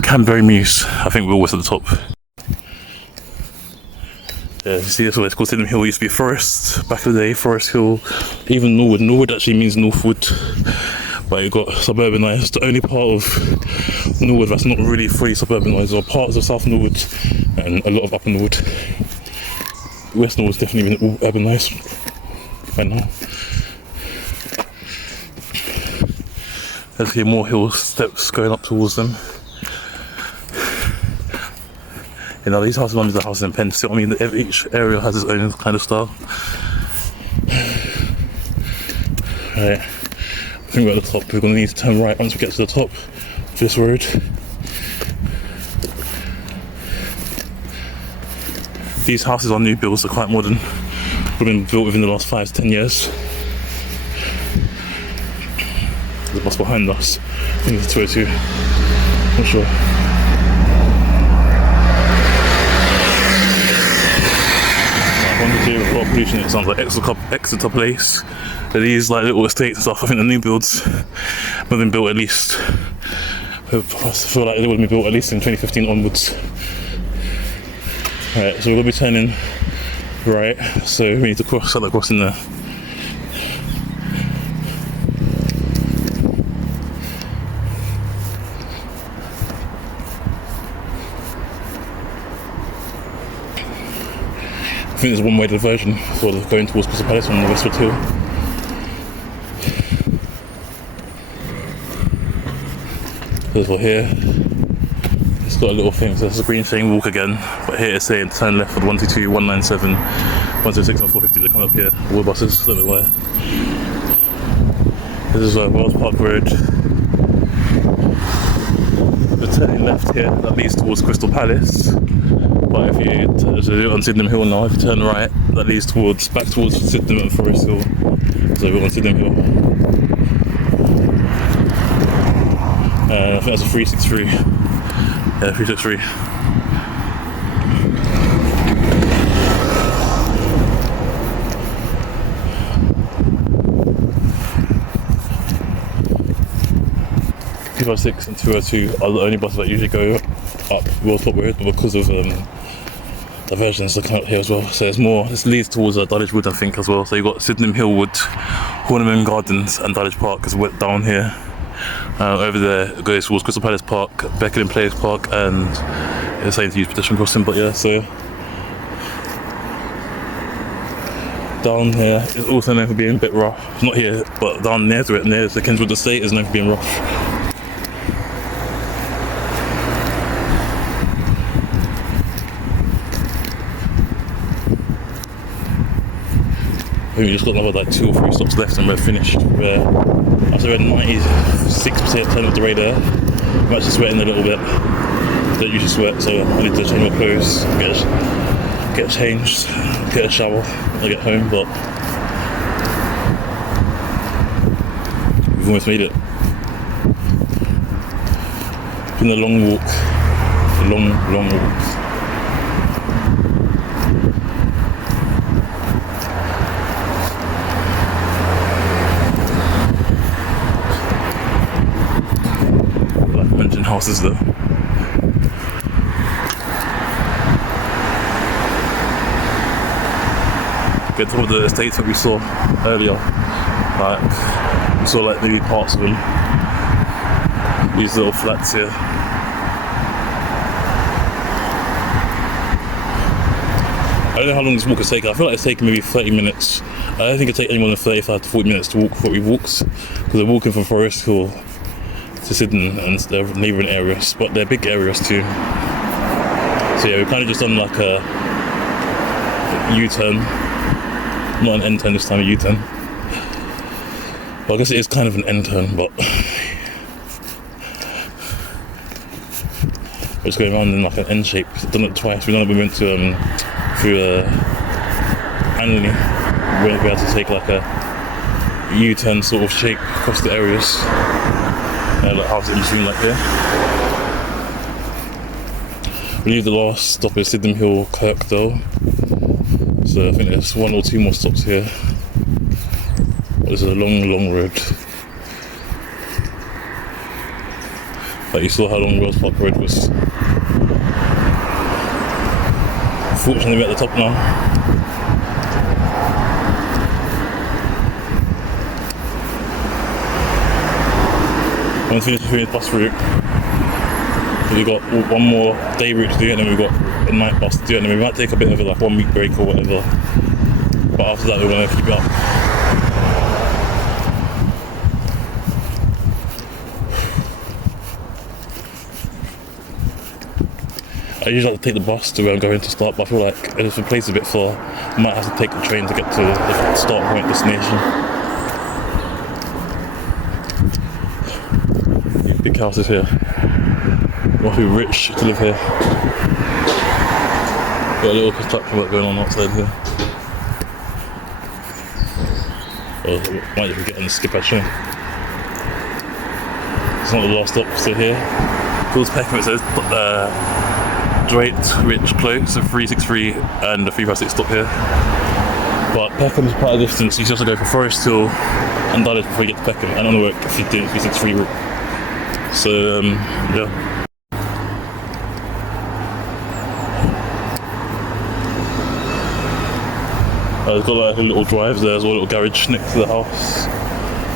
Canberra Mews. I think we're always at the top. Yeah, you see this one, it's called Sydenham Hill. It used to be a forest back in the day, Forest Hill, even Norwood. Norwood actually means Northwood, but it got suburbanised. The only part of Norwood that's not really fully suburbanised are parts of South Norwood and a lot of Upper Norwood. West Norwood's definitely been all urbanised by now. There's here more hill steps going up towards them. You know, these houses are the houses in Penn. See what I mean? Each area has its own kind of style. Right, I think we're at the top. We're going to need to turn right once we get to the top of this road. These houses are new builds, they're quite modern. They've been built within the last 5 to 10 years. There's a bus behind us. I think it's 202. Not sure. A lot of pollution. It sounds like Exeter Place. These like little estates and stuff. I think the new builds have been built at least. I feel like they would have been built at least in 2015 onwards. Right, so we're gonna be turning right. So we need to start crossing there. I think there's one way diversion for going towards Crystal Palace on the Westwood Hill. There's one here. It's got a little thing, so there's a green saying walk again, but here it's saying turn left for the 122, 197, 106 and 450 that come up here. All buses, don't know why. This is Wells Park Road. We're turning left here, that leads towards Crystal Palace. But if you on Sydenham Hill now, if you turn right, that leads back towards Sydenham and Forest Hill. So we're on Sydenham Hill. I think that's a 363. Yeah, 363. .206 and 202 are the only buses that usually go up Wells Park Road, but because of diversions that come out here as well. So there's more, this leads towards Dulwich Wood I think as well. So you've got Sydenham Hill Wood, Horniman Gardens and Dulwich Park is down here. Over there it goes towards Crystal Palace Park, Beckenham Place Park and it's saying to use pedestrian crossing, but yeah, so down here is also known for being a bit rough. Not here, but down near to it, near the Kingswood Estate is known for being rough. We just got another like 2 or 3 stops left and we're finished. After we're 96% of the way there, I'm actually sweating a little bit. I don't usually sweat, so I need to change my clothes, get changed, get a shower when I get home, but we've almost made it. It's been a long walk, long walk. houses though. Get some of the estates that we saw earlier. Like, we saw like maybe parts of them. These little flats here. I don't know how long this walk is taking. I feel like it's taking maybe 30 minutes. I don't think it'll take any more than 35 to 40 minutes to walk what we walked. Because we're walking from Forest Hill to Sydenham and their neighbouring areas. But they're big areas too. So yeah, we've kind of just done like a U-turn. Not an N-turn this time, a U-turn. Well, I guess it is kind of an N-turn, but we're just going around in like an N shape. We've done it twice. We've done it, we went to through Anley. We had to take like a U-turn sort of shape across the areas. Like houses in between like here. We leave the last stop is Sydenham Hill Kirk though. So I think there's 1 or 2 more stops here. There's a long road. But you saw how long Rose Park Road was. Fortunately we're at the top now. I'm finished doing the bus route. We've got one more day route to do and then we've got a night bus to do it, and then we might take a bit of like 1 week break or whatever. But after that we're going to keep it up. I usually like to take the bus to where I'm going to start, but I feel like if the place is a bit far, I might have to take the train to get to the start point destination. These big houses here. You must be rich to live here. Got a little construction work going on outside here. Well, I might just get on the skip actually. It's not the last stop, still here. Towards Peckham it says Drayton Rich Close, so 363 and the 356 stop here. But Peckham's quite a distance, you just have to go for Forest Hill and Dulwich before you get to Peckham, and on the work if you do the 363 route. So yeah. It's got like a little drive there as well, a little garage next to the house.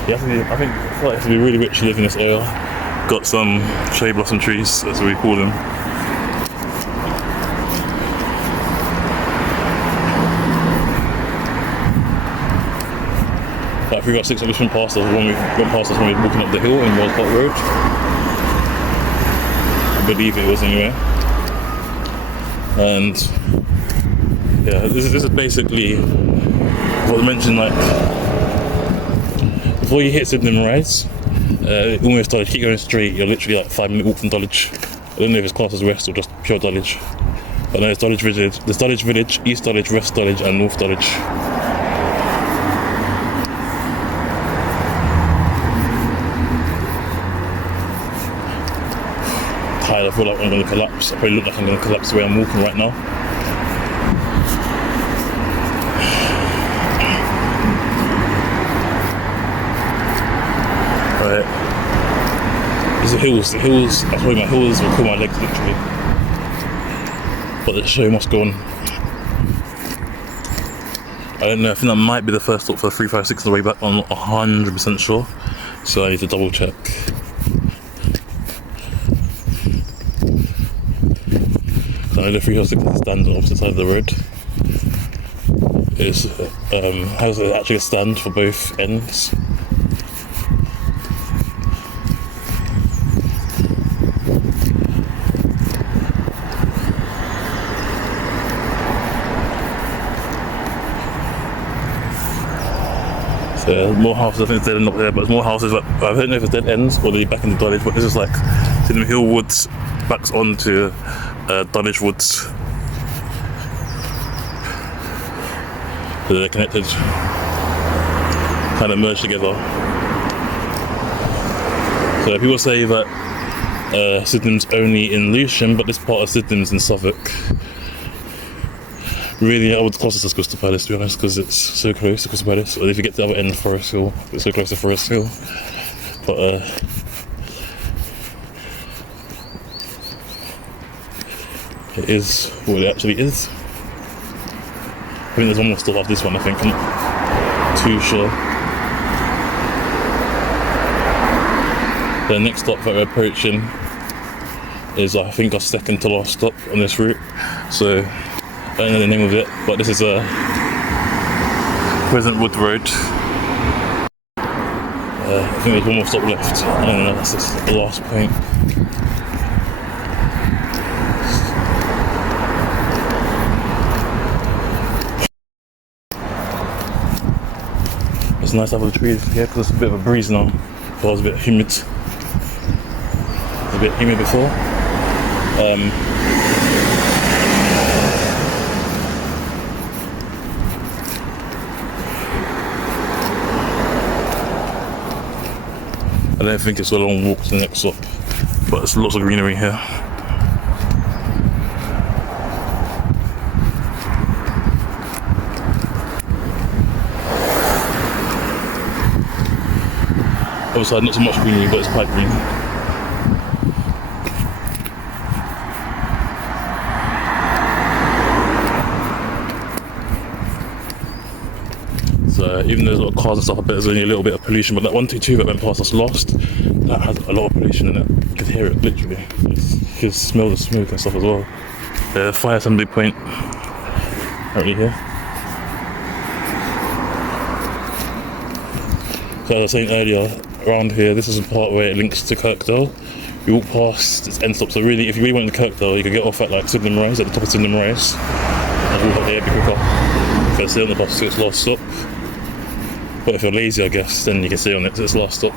You have to be, I think, I feel like you have to be really rich to live in this area. Got some cherry blossom trees, as we call them. Like 356 we went past us when we went past us when we were walking up the hill in Rose Park Road. I believe it was anyway. And yeah, this is basically what I mentioned, like before you hit Sydenham Rise, almost Dulwich, keep going straight, you're literally like 5-minute walk from Dulwich. I don't know if it's classed as West or just pure Dulwich. But no, it's Dulwich Village, there's Dulwich Village, East Dulwich, West Dulwich and North Dulwich. I feel like I'm going to collapse. I probably look like I'm going to collapse the way I'm walking right now. Right. These are hills. The hills, I told you my hills will kill my legs literally. But the show must go on. I don't know, I think that might be the first stop for the 356 on the way back. I'm not 100% sure. So I need to double check. I know the 356 stand on the opposite side of the road. It has actually a stand for both ends. So more houses, I think it's dead end up there, but there's more houses, but I don't know if it's dead ends or they're back into Dulwich, but this is like Sydenham Hill Woods backs onto Dulwich Woods. So they're connected, kind of merged together. So people say that Sydenham's only in Lewisham, but this part of Sydenham's in Southwark. Really, I would class this as Crystal Palace, to be honest, because it's so close to Crystal Palace. Or if you get to the other end, Forest Hill, it's so close to Forest Hill. But it is what it actually is. I think there's one more stop after this one, I think. I'm not too sure. The next stop that we're approaching is, I think, our second to last stop on this route. So, I don't know the name of it, but this is a Pleasant Wood Road. I think there's one more stop left. I don't know, that's the last point. It's nice to have the trees here because it's a bit of a breeze now. It was a bit humid. It was a bit humid before. I don't think it's a long walk to the next stop, but there's lots of greenery here. Other side, not so much greenery, but it's quite green. So even though there's a lot of cars and stuff, I bet there's only a little bit of pollution, but that 122 that went past us last, that has a lot of pollution in it. You could hear it, literally. You could smell the smoke and stuff as well. The fire assembly point, apparently here. So as I was saying earlier, around here, this is the part where it links to Kirkdale. You walk past its end stop, so really, if you really went to Kirkdale, you could get off at like Sydenham Rise, at the top of Sydenham Rise, and walk up there, be quicker. So stay on the bus to its last stop. But if you're lazy, I guess, then you can stay on it to its last stop.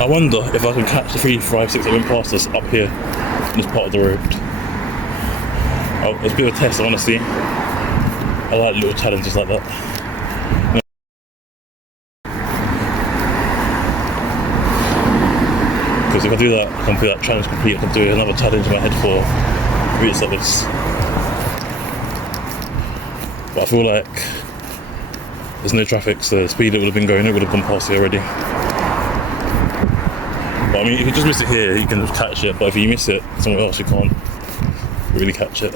I wonder if I can catch the 356 that went past us up here in this part of the road. It's a bit of a test, honestly. I like little challenges like that. Because if I do that, I can do that challenge complete. I can do another challenge in my head for routes like this. But I feel like there's no traffic, so the speed it would have been going, it would have gone past here already. But I mean, if you just miss it here, you can just catch it. But if you miss it somewhere else, you can't really catch it.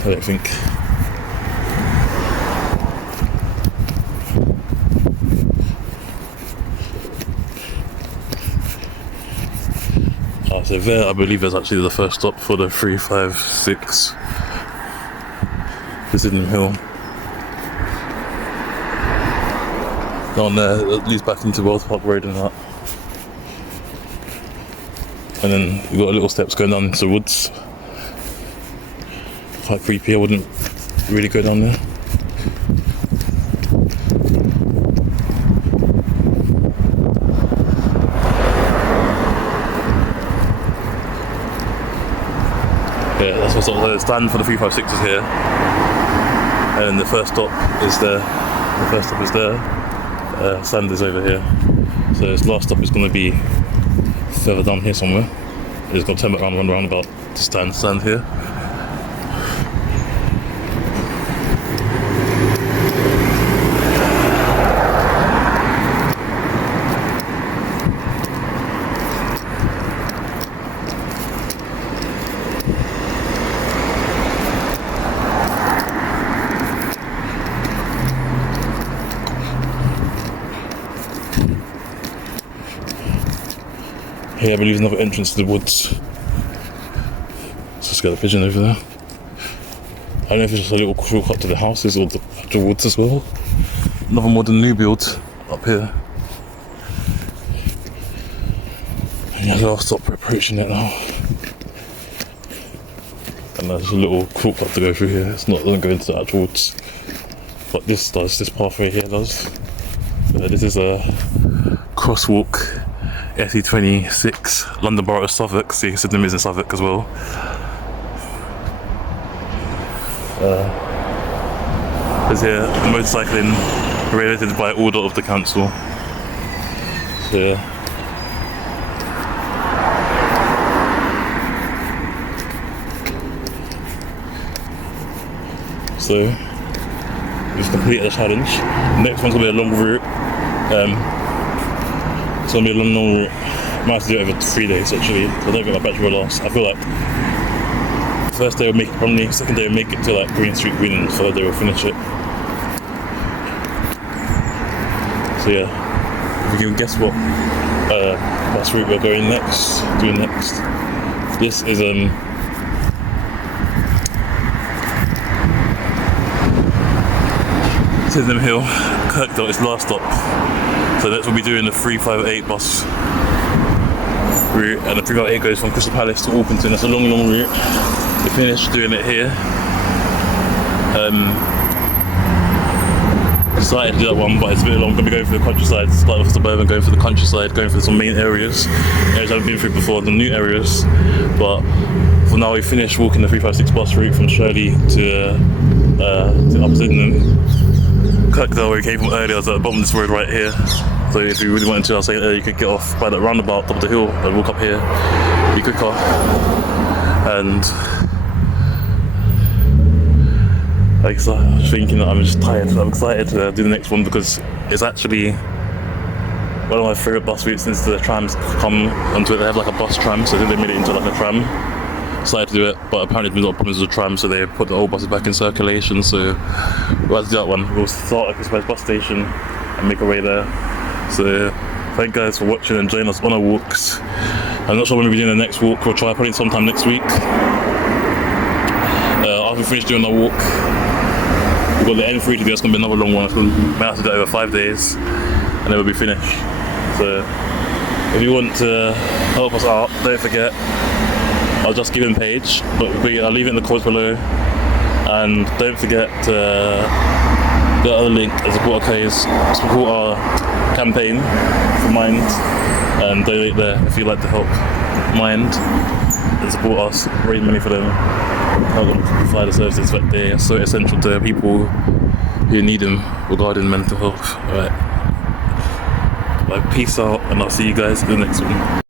I don't think. Oh, so there, I believe, is actually the first stop for the 356. The Sydenham Hill. Down there, it leads back into Wells Park Road and that. And then we've got little steps going down into the woods. Quite creepy, I wouldn't really go down there. Yeah, that's what sort of the stand for the 356 is here. And the first stop is there. The first stop is there. Stand is over here. So this last stop is going to be further down here somewhere. It's going to turn back around, run about to stand here. Here I believe is another entrance to the woods. Let's just get the pigeon over there. I don't know if it's just a little shortcut to the houses or the woods as well. Another modern new build up here. And yeah, I'll stop approaching it now. And there's a little shortcut to go through here. It doesn't go into the actual woods. But this does, this pathway here does. This is a crosswalk. SE26, London Borough of Southwark. See, Sydenham is in Southwark as well. There's here motorcycling regulated by order of the council. So, yeah. So we've completed the challenge. The next one's gonna be a long route. It's gonna be a long route. I might have to do it over 3 days actually, so I don't get my petrol lost. I feel like first day will make it Bromley, second day will make it to like Green Street Green, and third day will finish it. So yeah, if you can guess what bus route we're doing next. This is Sydenham Hill, Kirkdale is last stop. So next we'll be doing the 358 bus route, and the 358 goes from Crystal Palace to Orpington. That's a long route. We finished doing it here. Decided to do that one, but it's a bit long. I'm going to be going through the countryside, start off suburban, going through the countryside, going through some main areas I haven't been through before, the new areas. But for now, we finished walking the 356 bus route from Shirley to Upper Sydenham. Kirkdale, where we came from earlier, was at the bottom of this road right here. So if you really wanted to, I was saying you could get off by that roundabout, top of the hill, and walk up here, be quicker. And I was thinking that I'm just tired, so I'm excited to do the next one because it's actually one of my favourite bus routes since the trams come onto it. They have like a bus tram, so I think they made it into like a tram. Decided to do it, but apparently there's been a lot of problems with the tram, so they put the old buses back in circulation, so we'll have to do that one. We'll start at Crystal Palace bus station and make our way there. So thank you guys for watching and joining us on our walks. I'm not sure when we'll be doing the next walk. We'll try probably sometime next week. After we finish doing our walk, we've got the N3 to do. That's going to be another long one. We might have to do it over 5 days and then we'll be finished. So if you want to help us out, don't forget our Just Giving page, but I'll leave it in the comments below. And don't forget the other link is support our cause, support our campaign for Mind, and donate there if you'd like to help Mind and support us, raise money for them, help them provide the services that they are so essential to people who need them regarding mental health. Alright, peace out, and I'll see you guys in the next one.